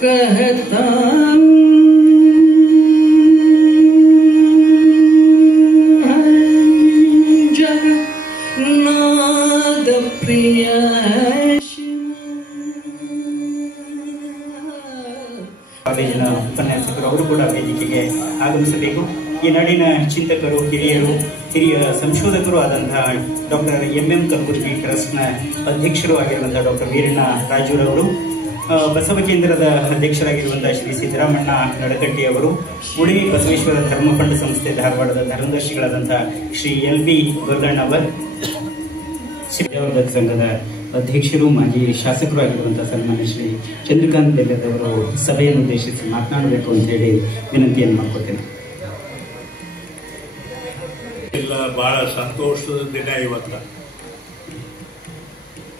कहता जगन्नाथ प्रिय ಕಾಲೇಜಿನ ಉಪನ್ಯಾಸಕರು ಅವರು ಕೂಡ ವೇದಿಕೆಗೆ ಆಗಮಿಸಬೇಕು. ಈ ನಾಡಿನ ಚಿಂತಕರು, ಹಿರಿಯ ಸಂಶೋಧಕರು ಆದಂತಹ ಡಾಕ್ಟರ್ ಎಂ ಕಲಬುರ್ಗಿ ಟ್ರಸ್ಟ್ನ ಅಧ್ಯಕ್ಷರು ಆಗಿರುವಂತಹ ಡಾಕ್ಟರ್ ವೀರಣ್ಣ ರಾಜೂರವರು, ಬಸವ ಕೇಂದ್ರದ ಅಧ್ಯಕ್ಷರಾಗಿರುವಂತಹ ಶ್ರೀ ಸಿದ್ದರಾಮಣ್ಣ ನಡಕಟ್ಟಿ ಅವರು, ಉಳಿ ಬಸವೇಶ್ವರ ಧರ್ಮ ಫಂಡ್ ಸಂಸ್ಥೆ ಧಾರವಾಡದ ಧರ್ಮದರ್ಶಿಗಳಾದಂತಹ ಶ್ರೀ LB ಗೊಲ್ಲಣ್ಣವರ್, ಶ್ರೀ ದೇವರ ಸಂಘದ ಅಧ್ಯಕ್ಷರು, ಮಾಜಿ ಶಾಸಕರು ಆಗಿರುವಂತಹ ಸನ್ಮಾನ್ಯ ಶ್ರೀ ಚಂದ್ರಕಾಂತ್ ಬೆಲ್ಲದವರು ಸಭೆಯನ್ನು ಉದ್ದೇಶಿಸಿ ಮಾತನಾಡಬೇಕು ಅಂತ ಹೇಳಿ ವಿನಂತಿಯನ್ನು ಮಾಡ್ಕೊತೇನೆ. ಎಲ್ಲ ಬಹಳ ಸಂತೋಷದ ದಿನ ಇವತ್ತು.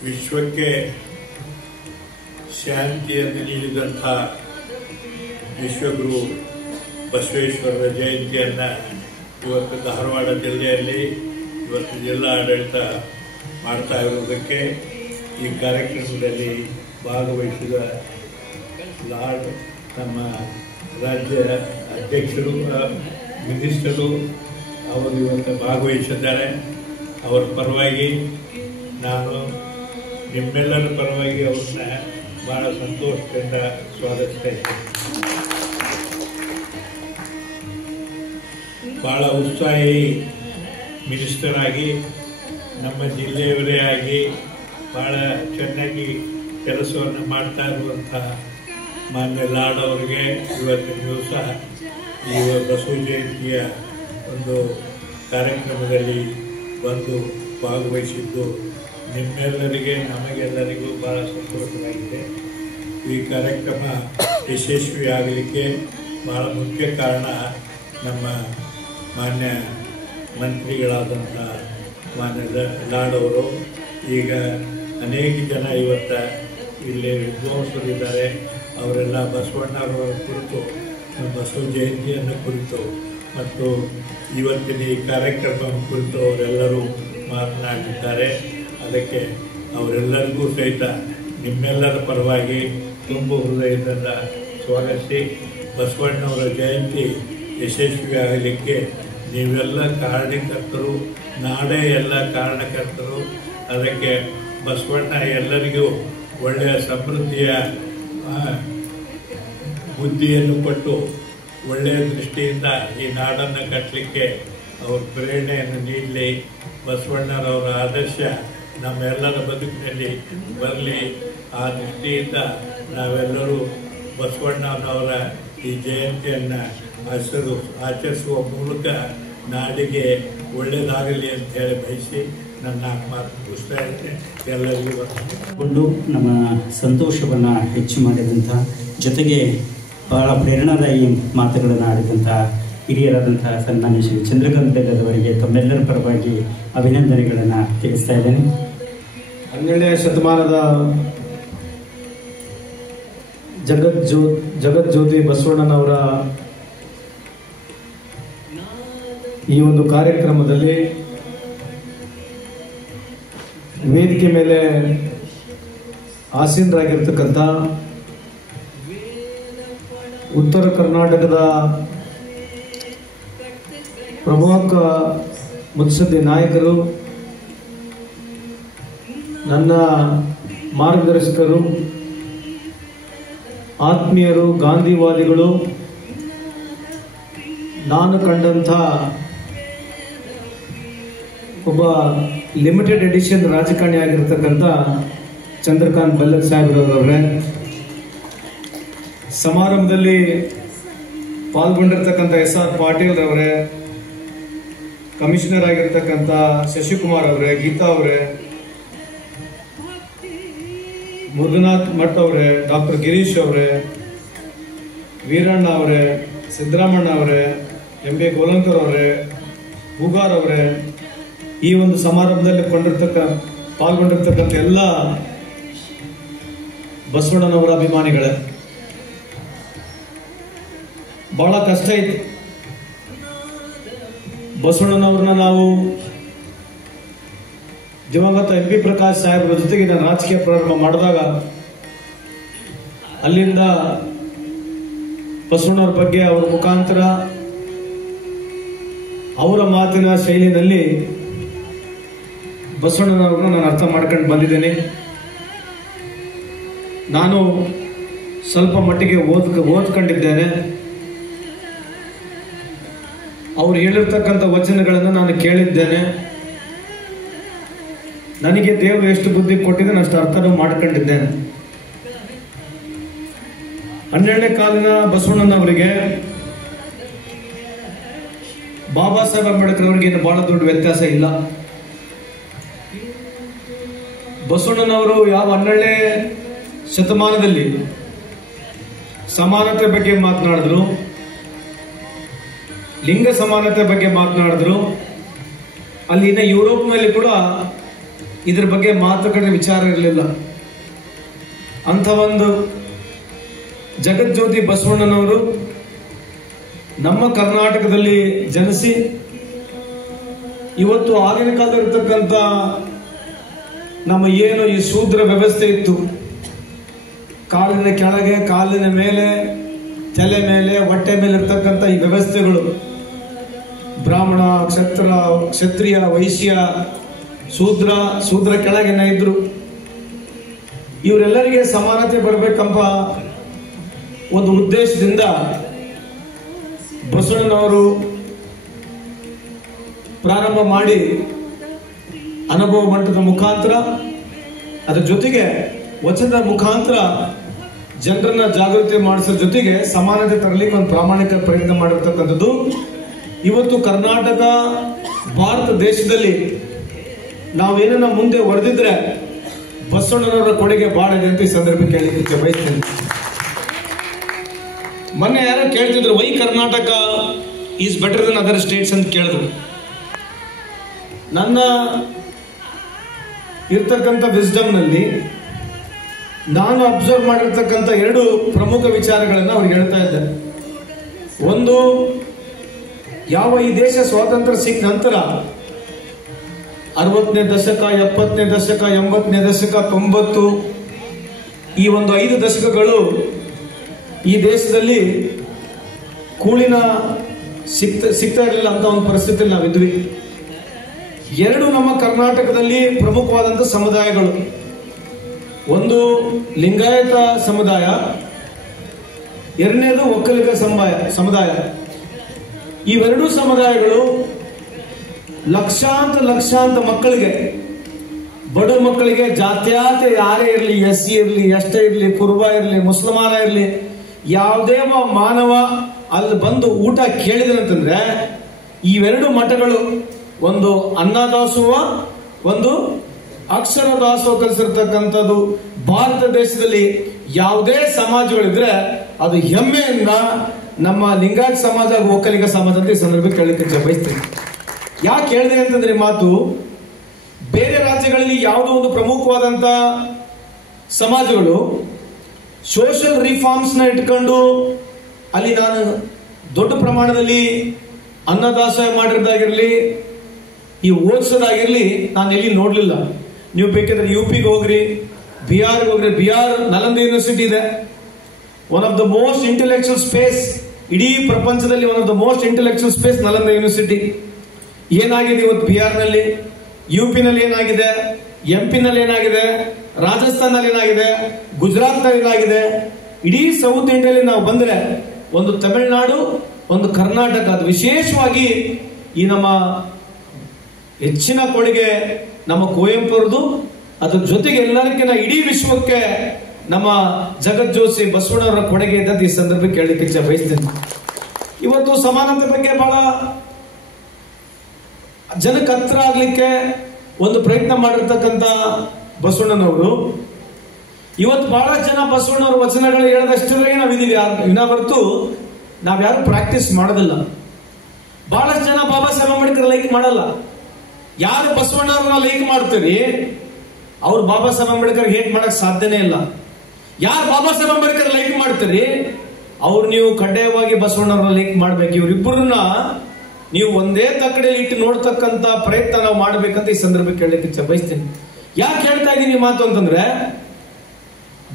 ವಿಶ್ವಕ್ಕೆ ಶಾಂತಿಯನ್ನು ನೀಡಿದಂಥ ವಿಶ್ವಗುರು ಬಸವೇಶ್ವರರ ಜಯಂತಿಯನ್ನು ಇವತ್ತು ಧಾರವಾಡ ಜಿಲ್ಲೆಯಲ್ಲಿ ಇವತ್ತು ಜಿಲ್ಲಾ ಆಡಳಿತ ಮಾಡ್ತಾ ಇರುವುದಕ್ಕೆ ಈ ಕಾರ್ಯಕ್ರಮದಲ್ಲಿ ಭಾಗವಹಿಸಿದ ಲಾರ್ಡ್ ನಮ್ಮ ರಾಜ್ಯ ಅಧ್ಯಕ್ಷರು, ಮಿನಿಸ್ಟರು ಅವರು ಇವತ್ತು ಭಾಗವಹಿಸಿದ್ದಾರೆ. ಅವರ ಪರವಾಗಿ ನಾನು ನಿಮ್ಮೆಲ್ಲರ ಪರವಾಗಿ ಅವ್ರನ್ನ ಬಹಳ ಸಂತೋಷದಿಂದ ಸ್ವಾಗತಿಸ್ತಾ ಇದ್ದೇನೆ. ಬಹಳ ಉತ್ಸಾಹಿ ಮಿನಿಸ್ಟರ್ ಆಗಿ ನಮ್ಮ ಜಿಲ್ಲೆಯವರೇ ಆಗಿ ಬಹಳ ಚೆನ್ನಾಗಿ ಕೆಲಸವನ್ನು ಮಾಡ್ತಾ ಇರುವಂಥ ಮಾನ್ಯ ಲಾಡ್ ಅವರಿಗೆ ಇವತ್ತಿನ ದಿವಸ ಈ ಬಸವ ಜಯಂತಿಯ ಒಂದು ಕಾರ್ಯಕ್ರಮದಲ್ಲಿ ಬಂದು ಭಾಗವಹಿಸಿದ್ದು ನಿಮ್ಮೆಲ್ಲರಿಗೆ ನಮಗೆಲ್ಲರಿಗೂ ಬಹಳ ಸಂತೋಷವಾಗಿದೆ. ಈ ಕಾರ್ಯಕ್ರಮ ಯಶಸ್ವಿ ಆಗಲಿಕ್ಕೆ ಬಹಳ ಮುಖ್ಯ ಕಾರಣ ನಮ್ಮ ಮಾನ್ಯ ಮಂತ್ರಿಗಳಾದಂಥ ಮಾನ್ಯ ಲಾಡ್ ಅವರು. ಈಗ ಅನೇಕ ಜನ ಇವತ್ತು ಇಲ್ಲಿ ವಿದ್ವಾಂಸರಿದ್ದಾರೆ, ಅವರೆಲ್ಲ ಬಸವಣ್ಣರವರ ಕುರಿತು, ಬಸವ ಜಯಂತಿಯನ್ನು ಕುರಿತು ಮತ್ತು ಇವತ್ತಿನ ಈ ಕಾರ್ಯಕ್ರಮ ಕುರಿತು ಅವರೆಲ್ಲರೂ ಮಾತನಾಡಿದ್ದಾರೆ. ಅದಕ್ಕೆ ಅವರೆಲ್ಲರಿಗೂ ಸಹಿತ ನಿಮ್ಮೆಲ್ಲರ ಪರವಾಗಿ ತುಂಬ ಹೃದಯದಿಂದ ಸ್ವಾಗತಿಸಿ ಬಸವಣ್ಣವರ ಜಯಂತಿ ಯಶಸ್ವಿಯಾಗಲಿಕ್ಕೆ ನೀವೆಲ್ಲ ಕಾರಣಕರ್ತರು, ನಾಡೇ ಎಲ್ಲ ಕಾರಣಕರ್ತರು. ಅದಕ್ಕೆ ಬಸವಣ್ಣ ಎಲ್ಲರಿಗೂ ಒಳ್ಳೆಯ ಸಮೃದ್ಧಿಯ ಬುದ್ಧಿಯನ್ನು ಕೊಟ್ಟು ಒಳ್ಳೆಯ ದೃಷ್ಟಿಯಿಂದ ಈ ನಾಡನ್ನು ಕಟ್ಟಲಿಕ್ಕೆ ಅವ್ರ ಪ್ರೇರಣೆಯನ್ನು ನೀಡಲಿ. ಬಸವಣ್ಣರವರ ಆದರ್ಶ ನಮ್ಮೆಲ್ಲರ ಬದುಕಿನಲ್ಲಿ ಬರಲಿ. ಆ ದೃಷ್ಟಿಯಿಂದ ನಾವೆಲ್ಲರೂ ಬಸವಣ್ಣನವರ ಈ ಜಯಂತಿಯನ್ನು ಆಚರಿಸುವ ಮೂಲಕ ನಾಡಿಗೆ ಒಳ್ಳೆಯದಾಗಲಿ ಅಂತ ಹೇಳಿ ಬಯಸಿ ನನ್ನ ಮಾತು ಮುಗಿಸ್ತಾ ಇದ್ದೇನೆ. ಎಲ್ಲರಿಗೂ ನಮ್ಮ ಸಂತೋಷವನ್ನು ಹೆಚ್ಚು ಮಾಡಿದಂಥ, ಜೊತೆಗೆ ಬಹಳ ಪ್ರೇರಣಾದಾಯಿ ಮಾತುಗಳನ್ನು ಆಡಿದಂಥ ಹಿರಿಯರಾದಂಥ ಸನ್ಮಾನ್ಯ ಶ್ರೀ ಚಂದ್ರಕಾಂತ್ ಬೆಲ್ಲದವರಿಗೆ ತಮ್ಮೆಲ್ಲರ ಪರವಾಗಿ ಅಭಿನಂದನೆಗಳನ್ನು ತಿಳಿಸ್ತಾ ಇದ್ದೇನೆ. 12ನೇ ಶತಮಾನದ ಜಗಜ್ಯೋತಿ ಬಸವಣ್ಣನವರ ಈ ಒಂದು ಕಾರ್ಯಕ್ರಮದಲ್ಲಿ ವೇದಿಕೆ ಮೇಲೆ ಆಸೀನರಾಗಿರ್ತಕ್ಕಂಥ ಉತ್ತರ ಕರ್ನಾಟಕದ ಪ್ರಮುಖ ಮುತ್ಸದ್ದಿ ನಾಯಕರು, ನನ್ನ ಮಾರ್ಗದರ್ಶಕರು, ಆತ್ಮೀಯರು, ಗಾಂಧಿವಾದಿಗಳು, ನಾನು ಕಂಡಂಥ ಒಬ್ಬ ಲಿಮಿಟೆಡ್ ಎಡಿಷನ್ ರಾಜಕಾರಣಿ ಆಗಿರ್ತಕ್ಕಂಥ ಚಂದ್ರಕಾಂತ್ ಬೆಲ್ಲದ್ ಸಾಹೇಬ್ರವರವರೇ, ಸಮಾರಂಭದಲ್ಲಿ ಪಾಲ್ಗೊಂಡಿರ್ತಕ್ಕಂಥ SR ಪಾಟೀಲ್ ರವರೇ, ಕಮಿಷನರ್ ಆಗಿರ್ತಕ್ಕಂಥ ಶಶಿಕುಮಾರ್ ಅವರೇ, ಗೀತಾ ಅವರೇ, ಮುರುಘನಾಥ್ ಮಠ್ ಅವರೇ, ಡಾಕ್ಟರ್ ಗಿರೀಶ್ ಅವರೇ, ವೀರಣ್ಣ ಅವರೇ, ಸಿದ್ದರಾಮಣ್ಣ ಅವರೇ, MB ಗೋಲಂಕರ್ ಅವರೇ, ಬೂಗಾರ್ ಅವರೇ, ಈ ಒಂದು ಸಮಾರಂಭದಲ್ಲಿ ಪಾಲ್ಗೊಂಡಿರ್ತಕ್ಕಂಥ ಎಲ್ಲ ಬಸವಣ್ಣನವರ ಅಭಿಮಾನಿಗಳೇ, ಬಹಳ ಕಷ್ಟ ಇತ್ತು. ಬಸವಣ್ಣನವ್ರನ್ನ ನಾವು ದಿವಂಗತ MP ಪ್ರಕಾಶ್ ಸಾಹೇಬ್ರ ಜೊತೆಗೆ ನಾನು ರಾಜಕೀಯ ಪ್ರಾರಂಭ ಮಾಡಿದಾಗ ಅಲ್ಲಿಂದ ಬಸವಣ್ಣವ್ರ ಬಗ್ಗೆ ಅವರ ಮುಖಾಂತರ ಅವರ ಮಾತಿನ ಶೈಲಿನಲ್ಲಿ ಬಸವಣ್ಣನವ್ರನ್ನ ನಾನು ಅರ್ಥ ಮಾಡ್ಕೊಂಡು ಬಂದಿದ್ದೇನೆ. ನಾನು ಸ್ವಲ್ಪ ಮಟ್ಟಿಗೆ ಓದ್ಕೊಂಡಿದ್ದೇನೆ. ಅವ್ರು ಹೇಳಿರ್ತಕ್ಕಂಥ ವಚನಗಳನ್ನು ನಾನು ಕೇಳಿದ್ದೇನೆ. ನನಗೆ ದೇವರು ಎಷ್ಟು ಬುದ್ಧಿ ಕೊಟ್ಟಿದ್ದಾನೆ ಅಷ್ಟು ಅರ್ಥನೂ ಮಾಡ್ಕೊಂಡಿದ್ದೇನೆ. 12ನೇ ಕಾಲಿನ ಬಸವಣ್ಣನವರಿಗೆ ಬಾಬಾ ಸಾಹೇಬ್ ಅಂಬೇಡ್ಕರ್ ಅವರಿಗೆ ಏನು ಬಹಳ ದೊಡ್ಡ ವ್ಯತ್ಯಾಸ ಇಲ್ಲ. ಬಸವಣ್ಣನವರು ಯಾವ 12ನೇ ಶತಮಾನದಲ್ಲಿ ಸಮಾನತೆ ಬಗ್ಗೆ ಮಾತನಾಡಿದ್ರು, ಲಿಂಗ ಸಮಾನತೆ ಬಗ್ಗೆ ಮಾತನಾಡಿದ್ರು, ಅಲ್ಲಿನ ಯುರೋಪ್ನಲ್ಲಿ ಕೂಡ ಇದ್ರ ಬಗ್ಗೆ ಮಾತುಕತೆ ವಿಚಾರ ಇರಲಿಲ್ಲ. ಅಂಥ ಒಂದು ಜಗಜ್ಯೋತಿ ಬಸವಣ್ಣನವರು ನಮ್ಮ ಕರ್ನಾಟಕದಲ್ಲಿ ಜನಿಸಿ ಇವತ್ತು ಆಗಿನ ಕಾಲದಲ್ಲಿರ್ತಕ್ಕಂಥ ನಮ್ಮ ಏನು ಈ ಶೂದ್ರ ವ್ಯವಸ್ಥೆ ಇತ್ತು, ಕಾಲಿನ ಕೆಳಗೆ ಕಾಲಿನ ಮೇಲೆ ತಲೆ ಮೇಲೆ ಹೊಟ್ಟೆ ಮೇಲೆ ಇರ್ತಕ್ಕಂಥ ಈ ವ್ಯವಸ್ಥೆಗಳು, ಬ್ರಾಹ್ಮಣ ಕ್ಷತ್ರಿಯ ವೈಶ್ಯ ಶೂದ್ರ ಕೆಳಗಿನ ಇದ್ರು, ಇವರೆಲ್ಲರಿಗೆ ಸಮಾನತೆ ಬರಬೇಕೆಂಬ ಒಂದು ಉದ್ದೇಶದಿಂದ ಬಸವಣ್ಣನವರು ಪ್ರಾರಂಭ ಮಾಡಿ ಅನುಭವ ಮಂಟದ ಮುಖಾಂತರ, ಅದರ ಜೊತೆಗೆ ವಚನದ ಮುಖಾಂತರ ಜನರನ್ನ ಜಾಗೃತಿ ಮಾಡಿಸೋ ಜೊತೆಗೆ ಸಮಾನತೆ ತರಲಿಕ್ಕೆ ಒಂದು ಪ್ರಾಮಾಣಿಕ ಪ್ರಯತ್ನ ಮಾಡಿರ್ತಕ್ಕಂಥದ್ದು. ಇವತ್ತು ಕರ್ನಾಟಕ ಭಾರತ ದೇಶದಲ್ಲಿ ನಾವೇನನ್ನ ಮುಂದೆ ಹೊಡೆದಿದ್ರೆ ಬಸವಣ್ಣನವರ ಕೊಡುಗೆ ಬಹಳ ಇದೆ ಅಂತ ಈ ಸಂದರ್ಭಕ್ಕೆ ಹೇಳಲಿಕ್ಕೆ ಬಯಸ್ತೇನೆ. ಮೊನ್ನೆ ಯಾರೋ ಕೇಳ್ತಿದ್ರು, why Karnataka is better than other states ಅಂತ ಕೇಳಿದ್ರು. ನನ್ನ ಇರ್ತಕ್ಕಂಥ ವಿಸ್ಡಮ್ನಲ್ಲಿ ನಾನು ಅಬ್ಸರ್ವ್ ಮಾಡಿರ್ತಕ್ಕಂಥ 2 ಪ್ರಮುಖ ವಿಚಾರಗಳನ್ನು ಅವ್ರಿಗೆ ಹೇಳ್ತಾ ಇದ್ದೆ. ಒಂದು, ಯಾವ ಈ ದೇಶ ಸ್ವಾತಂತ್ರ್ಯ ಸಿಕ್ಕ ನಂತರ 60ನೇ ದಶಕ, 70ನೇ ದಶಕ, 80ನೇ ದಶಕ, 90 ಈ ಒಂದು 5 ದಶಕಗಳು ಈ ದೇಶದಲ್ಲಿ ಕೂಳಿನ ಸಿಗ್ತಾ ಇರಲಿಲ್ಲ ಅಂತ ಒಂದು ಪರಿಸ್ಥಿತಿಯಲ್ಲಿ ನಾವಿದ್ವಿ. 2 ನಮ್ಮ ಕರ್ನಾಟಕದಲ್ಲಿ ಪ್ರಮುಖವಾದಂಥ ಸಮುದಾಯಗಳು, ಒಂದು ಲಿಂಗಾಯತ ಸಮುದಾಯ, 2ನೇದು ಒಕ್ಕಲಿಗ ಸಮುದಾಯ. ಇವೆರಡೂ ಸಮುದಾಯಗಳು ಲಕ್ಷಾಂತ ಮಕ್ಕಳಿಗೆ, ಬಡ ಮಕ್ಕಳಿಗೆ, ಜಾತ್ಯಾತೆ ಯಾರೇ ಇರಲಿ, ಎಸ್ ಸಿ ಇರಲಿ, ಎಷ್ಟೇ ಇರಲಿ, ಕುರುಬ ಇರಲಿ, ಮುಸಲ್ಮಾನ ಇರಲಿ, ಯಾವುದೇ ಮಾನವ ಅಲ್ಲಿ ಬಂದು ಊಟ ಕೇಳಿದನಂತಂದ್ರೆ ಇವೆರಡು ಮಠಗಳು, ಒಂದು ಅನ್ನದಾಸೋಹ, ಒಂದು ಅಕ್ಷರ ದಾಸೋಹ ಕಲಿಸಿರ್ತಕ್ಕಂಥದ್ದು. ಭಾರತ ದೇಶದಲ್ಲಿ ಯಾವುದೇ ಸಮಾಜಗಳಿದ್ರೆ ಅದು ಹೆಮ್ಮೆಯಿಂದ ನಮ್ಮ ಲಿಂಗಾಯತ ಸಮಾಜ, ಒಕ್ಕಲಿಗ ಸಮಾಜ ಅಂತ ಈ ಸಂದರ್ಭಕ್ಕೆ ಕೇಳಲಿಕ್ಕೆ ಬಯಸ್ತೀನಿ. ಯಾಕೆ ಹೇಳಿದೆ ಅಂತಂದ್ರೆ, ಮಾತು ಬೇರೆ ರಾಜ್ಯಗಳಲ್ಲಿ ಯಾವುದೋ ಒಂದು ಪ್ರಮುಖವಾದಂತ ಸಮಾಜಗಳು ಸೋಷಿಯಲ್ ರಿಫಾರ್ಮ್ಸ್ ನ ಇಟ್ಕೊಂಡು ಅಲ್ಲಿ ನಾನು ದೊಡ್ಡ ಪ್ರಮಾಣದಲ್ಲಿ ಅನ್ನದಾಸೋಹ ಮಾಡಿರೋದಾಗಿರ್ಲಿ, ಈ ಓದಿಸೋದಾಗಿರ್ಲಿ ನಾನು ಎಲ್ಲಿ ನೋಡ್ಲಿಲ್ಲ. ನೀವು ಬೇಕಿದ್ರೆ ಯುಪಿಗೆ ಹೋಗ್ರಿ, ಬಿಹಾರ್ಗೆ ಹೋಗ್ರಿ. ಬಿಹಾರ್ ನಲಂದ ಯೂನಿವರ್ಸಿಟಿ ಇದೆ, one of the most intellectual space ಇಡೀ ಪ್ರಪಂಚದಲ್ಲಿ, one of the most intellectual space Nalanda university. ಏನಾಗಿದೆ ಇವತ್ತು ಬಿಹಾರ್ನಲ್ಲಿ, ಯುಪಿನಲ್ಲಿ ಏನಾಗಿದೆ, ಎಂಪಿನಲ್ಲಿ ಏನಾಗಿದೆ, ರಾಜಸ್ಥಾನಲ್ಲಿ ಏನಾಗಿದೆ, ಗುಜರಾತ್ನಲ್ಲಿ ಏನಾಗಿದೆ, ಇಡೀ ಸೌತ್ ಇಂಡಿಯಾದಲ್ಲಿ ನಾವು ಬಂದ್ರೆ ಒಂದು ತಮಿಳುನಾಡು, ಒಂದು ಕರ್ನಾಟಕ, ಅದು ವಿಶೇಷವಾಗಿ ಈ ನಮ್ಮ ಹೆಚ್ಚಿನ ಕೊಡುಗೆ ನಮ್ಮ ಕುವೆಂಪುರದು. ಅದ್ರ ಜೊತೆಗೆ ಎಲ್ಲರಿಗಿಂತ ಇಡೀ ವಿಶ್ವಕ್ಕೆ ನಮ್ಮ ಜಗಜ್ಯೋತಿ ಬಸವಣ್ಣವರ ಕೊಡುಗೆ ಇದ್ದಂತ ಈ ಸಂದರ್ಭಕ್ಕೆ ಹೇಳಲಿಕ್ಕೆ ಇಚ್ಛೆ ಬಯಸ್ತೇನೆ. ಇವತ್ತು ಸಮಾನತೆ ಬಗ್ಗೆ ಬಹಳ ಜನಕ್ಕೆ ಹತ್ರ ಆಗ್ಲಿಕ್ಕೆ ಒಂದು ಪ್ರಯತ್ನ ಮಾಡಿರ್ತಕ್ಕಂಥ ಬಸವಣ್ಣನವರು, ಇವತ್ತು ಬಹಳ ಜನ ಬಸವಣ್ಣವರ ವಚನಗಳು ಹೇಳದಷ್ಟೇ ನಾವಿದೀವಿ, ವಿನ ಹೊರತು ನಾವ್ಯಾರು ಪ್ರಾಕ್ಟೀಸ್ ಮಾಡೋದಿಲ್ಲ. ಬಹಳಷ್ಟು ಜನ ಬಾಬಾ ಸಾಹೇಬ್ ಅಂಬೇಡ್ಕರ್ ಲೈಕ್ ಮಾಡಲ್ಲ. ಯಾರು ಬಸವಣ್ಣವ್ರನ್ನ ಲೈಕ್ ಮಾಡ್ತೀರಿ ಅವ್ರು ಬಾಬಾ ಸಾಹೇಬ್ ಅಂಬೇಡ್ಕರ್ ಹೇಟ್ ಮಾಡಕ್ ಸಾಧ್ಯನೇ ಇಲ್ಲ. ಯಾರು ಬಾಬಾ ಸಾಹೇಬ್ ಅಂಬೇಡ್ಕರ್ ಲೈಕ್ ಮಾಡ್ತೀರಿ ಅವ್ರು ನೀವು ಕಡ್ಡಾಯವಾಗಿ ಬಸವಣ್ಣವ್ರನ್ನ ಲೈಕ್ ಮಾಡ್ಬೇಕು. ಇವ್ರಿಬ್ಬರನ್ನ ನೀವು ಒಂದೇ ತಕ್ಕಡೆಯಲ್ಲಿ ಇಟ್ಟು ನೋಡ್ತಕ್ಕಂತ ಪ್ರಯತ್ನ ನಾವು ಮಾಡ್ಬೇಕಂತ ಈ ಸಂದರ್ಭಕ್ಕೆ ಹೇಳಲಿಕ್ಕೆ ಇಚ್ಛೆ ಬಯಸ್ತೀನಿ. ಯಾಕೆ ಹೇಳ್ತಾ ಇದ್ದೀನಿ ಮಾತು ಅಂತಂದ್ರೆ,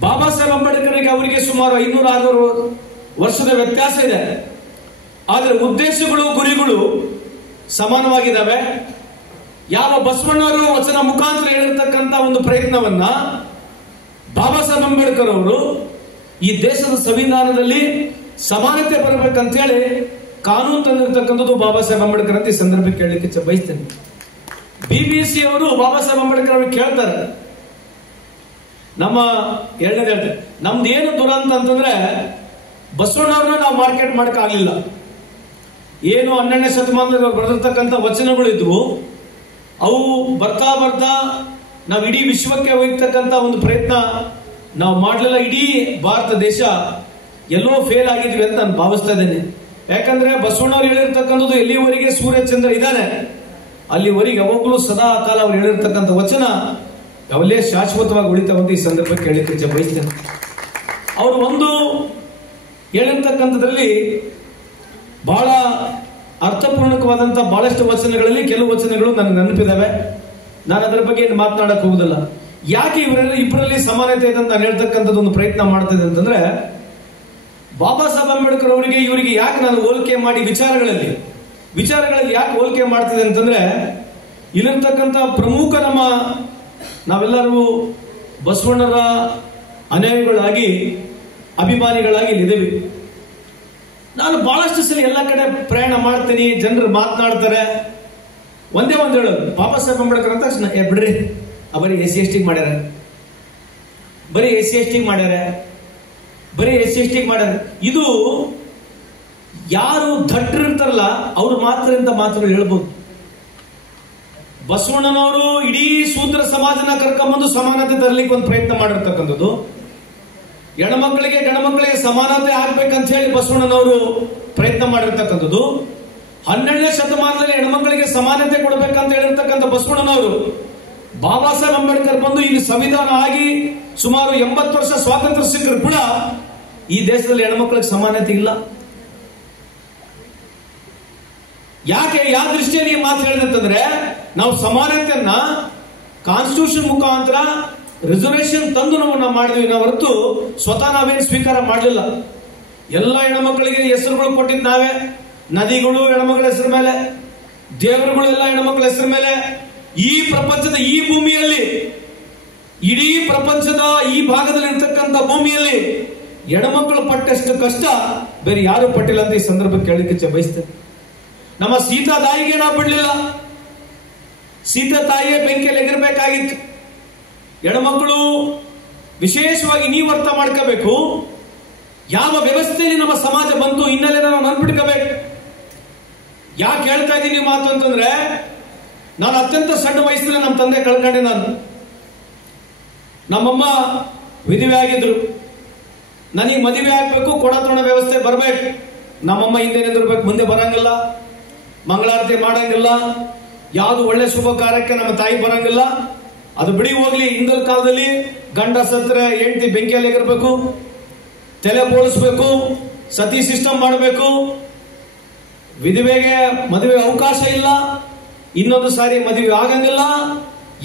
ಬಾಬಾ ಸಾಹೇಬ್ ಅಂಬೇಡ್ಕರ್ಗೆ ಅವರಿಗೆ ಸುಮಾರು 500-600 ವರ್ಷದ ವ್ಯತ್ಯಾಸ ಇದೆ. ಆದರೆ ಉದ್ದೇಶಗಳು ಗುರಿಗಳು ಸಮಾನವಾಗಿದ್ದಾವೆ. ಯಾವ ಬಸವಣ್ಣವರು ವಚನ ಮುಖಾಂತರ ಹೇಳಿರ್ತಕ್ಕಂಥ ಒಂದು ಪ್ರಯತ್ನವನ್ನ ಬಾಬಾ ಸಾಹೇಬ್ ಅಂಬೇಡ್ಕರ್ ಅವರು ಈ ದೇಶದ ಸಂವಿಧಾನದಲ್ಲಿ ಸಮಾನತೆ ಬರಬೇಕಂತ ಹೇಳಿ ಕಾನೂನು ತಂದಿರತಕ್ಕಂಥದ್ದು ಬಾಬಾ ಸಾಹೇಬ್ ಅಂಬೇಡ್ಕರ್ ಅಂತ ಈ ಸಂದರ್ಭಕ್ಕೆ ಹೇಳಲಿಕ್ಕೆ ಬಯಸ್ತೇನೆ. BBC ಅವರು ಬಾಬಾ ಸಾಹೇಬ್ ಅಂಬೇಡ್ಕರ್ ಅವ್ರಿಗೆ ಕೇಳ್ತಾರೆ, ನಮ್ಮ ಎರಡನೇದು ಹೇಳ್ತಾರೆ, ನಮ್ದು ಏನು ದುರಂತ ಅಂತಂದ್ರೆ ಬಸವಣ್ಣವ್ರನ್ನ ನಾವು ಮಾರ್ಕೆಟ್ ಮಾಡಕ್ ಆಗ್ಲಿಲ್ಲ. ಏನು 12ನೇ ಶತಮಾನದಲ್ಲಿ ಬರೆದಿರ್ತಕ್ಕಂಥ ವಚನಗಳಿದ್ವು, ಅವು ಬರ್ತಾ ಬರ್ತಾ ನಾವು ಇಡೀ ವಿಶ್ವಕ್ಕೆ ಒಯ್ತಕ್ಕಂಥ ಒಂದು ಪ್ರಯತ್ನ ನಾವು ಮಾಡಲಿಲ್ಲ. ಇಡೀ ಭಾರತ ದೇಶ ಎಲ್ಲೋ ಫೇಲ್ ಆಗಿದ್ವಿ ಅಂತ ನಾನು ಭಾವಿಸ್ತಾ ಇದ್ದೇನೆ. ಯಾಕಂದ್ರೆ ಬಸವಣ್ಣವ್ರು ಹೇಳಿರ್ತಕ್ಕಂಥದ್ದು ಎಲ್ಲಿವರೆಗೆ ಸೂರ್ಯಚಂದ್ರ ಇದ್ದಾನೆ ಅಲ್ಲಿವರೆಗೆ ಯಾವಾಗಲೂ ಸದಾ ಕಾಲ ಅವ್ರು ಹೇಳಿರ್ತಕ್ಕಂಥ ವಚನ ಯಾವಲ್ಲೇ ಶಾಶ್ವತವಾಗಿ ಉಳಿತಾವಂತ ಈ ಸಂದರ್ಭಕ್ಕೆ ಹೇಳಲಿಕ್ಕೆ ಬಯಸ್ತೇನೆ. ಅವರು ಒಂದು ಹೇಳಿರ್ತಕ್ಕಂಥದ್ರಲ್ಲಿ ಬಹಳ ಅರ್ಥಪೂರ್ಣಕವಾದಂತಹ ಬಹಳಷ್ಟು ವಚನಗಳಲ್ಲಿ ಕೆಲವು ವಚನಗಳು ನನಗೆ ನೆನಪಿದ್ದಾವೆ. ನಾನು ಅದರ ಬಗ್ಗೆ ಏನು ಮಾತನಾಡಕ್ ಹೋಗುದಿಲ್ಲ. ಯಾಕೆ ಇಬ್ಬರಲ್ಲಿ ಸಮಾನತೆ ಇದೆ ಅಂತ ನಾನು ಹೇಳ್ತಕ್ಕಂಥದ್ದು ಒಂದು ಪ್ರಯತ್ನ ಮಾಡ್ತಿದ್ದೆ ಅಂತಂದ್ರೆ, ಬಾಬಾ ಸಾಹೇಬ್ ಅಂಬೇಡ್ಕರ್ ಅವರಿಗೆ ಇವರಿಗೆ ಯಾಕೆ ನಾನು ಹೋಲಿಕೆ ಮಾಡಿ ವಿಚಾರಗಳಲ್ಲಿ ಯಾಕೆ ಹೋಲಿಕೆ ಮಾಡ್ತಿದೆ ಅಂತಂದ್ರೆ, ಇಲ್ಲಿರ್ತಕ್ಕಂಥ ಪ್ರಮುಖ ನಾವೆಲ್ಲರೂ ಬಸವಣ್ಣರ ಅನುಯಾಯಿಗಳಾಗಿ ಅಭಿಮಾನಿಗಳಾಗಿ ಇಲ್ಲಿದ್ದೇವೆ. ನಾನು ಬಹಳಷ್ಟು ಸಲ ಎಲ್ಲ ಕಡೆ ಪ್ರಯಾಣ ಮಾಡ್ತೀನಿ, ಜನರು ಮಾತನಾಡ್ತಾರೆ, ಒಂದೇ ಒಂದು ಹೇಳೋದು, ಬಾಬಾ ಸಾಹೇಬ್ ಅಂಬೇಡ್ಕರ್ ಅಂತ ತಕ್ಷಣ ಬಿಡ್ರಿ ಬರೀ SC/ST ಮಾಡ್ಯಾರ, ಬರೀ SC/ST ಮಾಡ್ಯಾರ. ಇದು ಯಾರು ದಟ್ಟರಿರ್ತಾರಲ್ಲ ಅವ್ರು ಮಾತ್ರ ಅಂತ ಮಾತ್ರ ಹೇಳ್ಬೋದು. ಬಸವಣ್ಣನವರು ಇಡೀ ಶೂದ್ರ ಸಮಾಜನ ಕರ್ಕೊಂಡ್ಬಂದು ಸಮಾನತೆ ತರಲಿಕ್ಕೆ ಒಂದು ಪ್ರಯತ್ನ ಮಾಡಿರ್ತಕ್ಕಂಥದ್ದು. ಹೆಣ್ಮಕ್ಳಿಗೆ ಗಣಮಕ್ಕಳಿಗೆ ಸಮಾನತೆ ಆಗ್ಬೇಕಂತ ಹೇಳಿ ಬಸವಣ್ಣನವರು ಪ್ರಯತ್ನ ಮಾಡಿರ್ತಕ್ಕಂಥದ್ದು. 12ನೇ ಶತಮಾನದಲ್ಲಿ ಹೆಣ್ಮಕ್ಳಿಗೆ ಸಮಾನತೆ ಕೊಡಬೇಕಂತ ಹೇಳಿರ್ತಕ್ಕಂಥ ಬಸವಣ್ಣನವರು ಬಾಬಾ ಸಾಹೇಬ್ ಅಂಬೇಡ್ಕರ್ ಬಂದು ಇಲ್ಲಿ ಸಂವಿಧಾನ ಆಗಿ ಸುಮಾರು 80 ವರ್ಷ ಸ್ವಾತಂತ್ರ್ಯ ಸಿಕ್ಕರು ಕೂಡ ಈ ದೇಶದಲ್ಲಿ ಹೆಣ್ಮಕ್ಳಿಗೆ ಸಮಾನತೆ ಇಲ್ಲ. ಯಾಕೆ ಯಾವ ದೃಷ್ಟಿಯಲ್ಲಿ ಈ ಮಾತು ಹೇಳಿದಂತಂದ್ರೆ, ನಾವು ಸಮಾನತೆಯನ್ನ ಕಾನ್ಸ್ಟಿಟ್ಯೂಷನ್ ಮುಖಾಂತರ ರಿಸರ್ವೇಶನ್ ತಂದು ನಾವು ಮಾಡಿದ್ವಿ, ನಾವು ಹೊರತು ಸ್ವತಃ ನಾವೇನು ಸ್ವೀಕಾರ ಮಾಡಲಿಲ್ಲ. ಎಲ್ಲ ಹೆಣ್ಮಕ್ಳಿಗೆ ಹೆಸರುಗಳು ಕೊಟ್ಟಿದ್ದು ನಾವೇ. ನದಿಗಳು ಹೆಣ್ಮಕ್ಳ ಹೆಸರು ಮೇಲೆ, ದೇವರುಗಳು ಎಲ್ಲ ಹೆಣ್ಮಕ್ಳ ಹೆಸರು ಮೇಲೆ. ಈ ಪ್ರಪಂಚದ ಈ ಭೂಮಿಯಲ್ಲಿ, ಇಡೀ ಪ್ರಪಂಚದ ಈ ಭಾಗದಲ್ಲಿ ಇರ್ತಕ್ಕಂಥ ಭೂಮಿಯಲ್ಲಿ ಹೆಣ್ಮಕ್ಳು ಪಟ್ಟಷ್ಟು ಕಷ್ಟ ಬೇರೆ ಯಾರು ಪಟ್ಟಿಲ್ಲ ಅಂತ ಈ ಸಂದರ್ಭಕ್ಕೆ ಕೇಳಲಿಕ್ಕೆ ಬಯಸ್ತೇನೆ. ನಮ್ಮ ಸೀತಾ ತಾಯಿಗೆ ನಾವು ಬಿಡ್ಲಿಲ್ಲ. ಸೀತಾ ತಾಯಿಯೇ ಬೆಂಕಿಯಲ್ಲಿ ಎಗರಬೇಕಾಗಿತ್ತು. ಹೆಣ್ಮಕ್ಳು ವಿಶೇಷವಾಗಿ ನೀವು ಅರ್ಥ ಮಾಡ್ಕೋಬೇಕು, ಯಾವ ವ್ಯವಸ್ಥೆಯಲ್ಲಿ ನಮ್ಮ ಸಮಾಜ ಬಂತು ಹಿನ್ನೆಲೆ ನಾವು ನೆನ್ಪಿಟ್ಕೋಬೇಕು. ಯಾಕೆ ಹೇಳ್ತಾ ಇದ್ದೀನಿ ಮಾತು ಅಂತಂದ್ರೆ, ನಾನು ಅತ್ಯಂತ ಸಣ್ಣ ವಯಸ್ಸಿನಲ್ಲಿ ನಮ್ಮ ತಂದೆ ಕಳ್ಕೊಂಡೆ. ನಮ್ಮಮ್ಮ ವಿಧವೆ ಆಗಿದ್ರು. ನನಗೆ ಮದುವೆ ಆಗ್ಬೇಕು, ಕೊಡ ತೊಣ ವ್ಯವಸ್ಥೆ ಬರಬೇಕು. ನಮ್ಮಮ್ಮ ಹಿಂದೆ ನಿಂದಿರ್ಬೇಕು, ಮುಂದೆ ಬರಂಗಿಲ್ಲ, ಮಂಗಳಾರತಿ ಮಾಡಂಗಿಲ್ಲ, ಯಾವುದು ಒಳ್ಳೆ ಶುಭ ಕಾರ್ಯಕ್ಕೆ ನಮ್ಮ ತಾಯಿ ಬರಂಗಿಲ್ಲ. ಅದು ಬಿಡಿ ಹೋಗ್ಲಿ, ಹಿಂದಿನ ಕಾಲದಲ್ಲಿ ಗಂಡ ಸತ್ತರೆ ಹೆಂಡತಿ ಬೆಂಕಿಯಲ್ಲಿ ಎಗರಬೇಕು, ತಲೆ ಬೋಳಿಸ್ಬೇಕು, ಸತಿ ಸಿಸ್ಟಮ್ ಮಾಡಬೇಕು. ವಿಧವೆಗೆ ಮದುವೆ ಅವಕಾಶ ಇಲ್ಲ, ಇನ್ನೊಂದು ಸಾರಿ ಮದುವೆ ಆಗಂಗಿಲ್ಲ,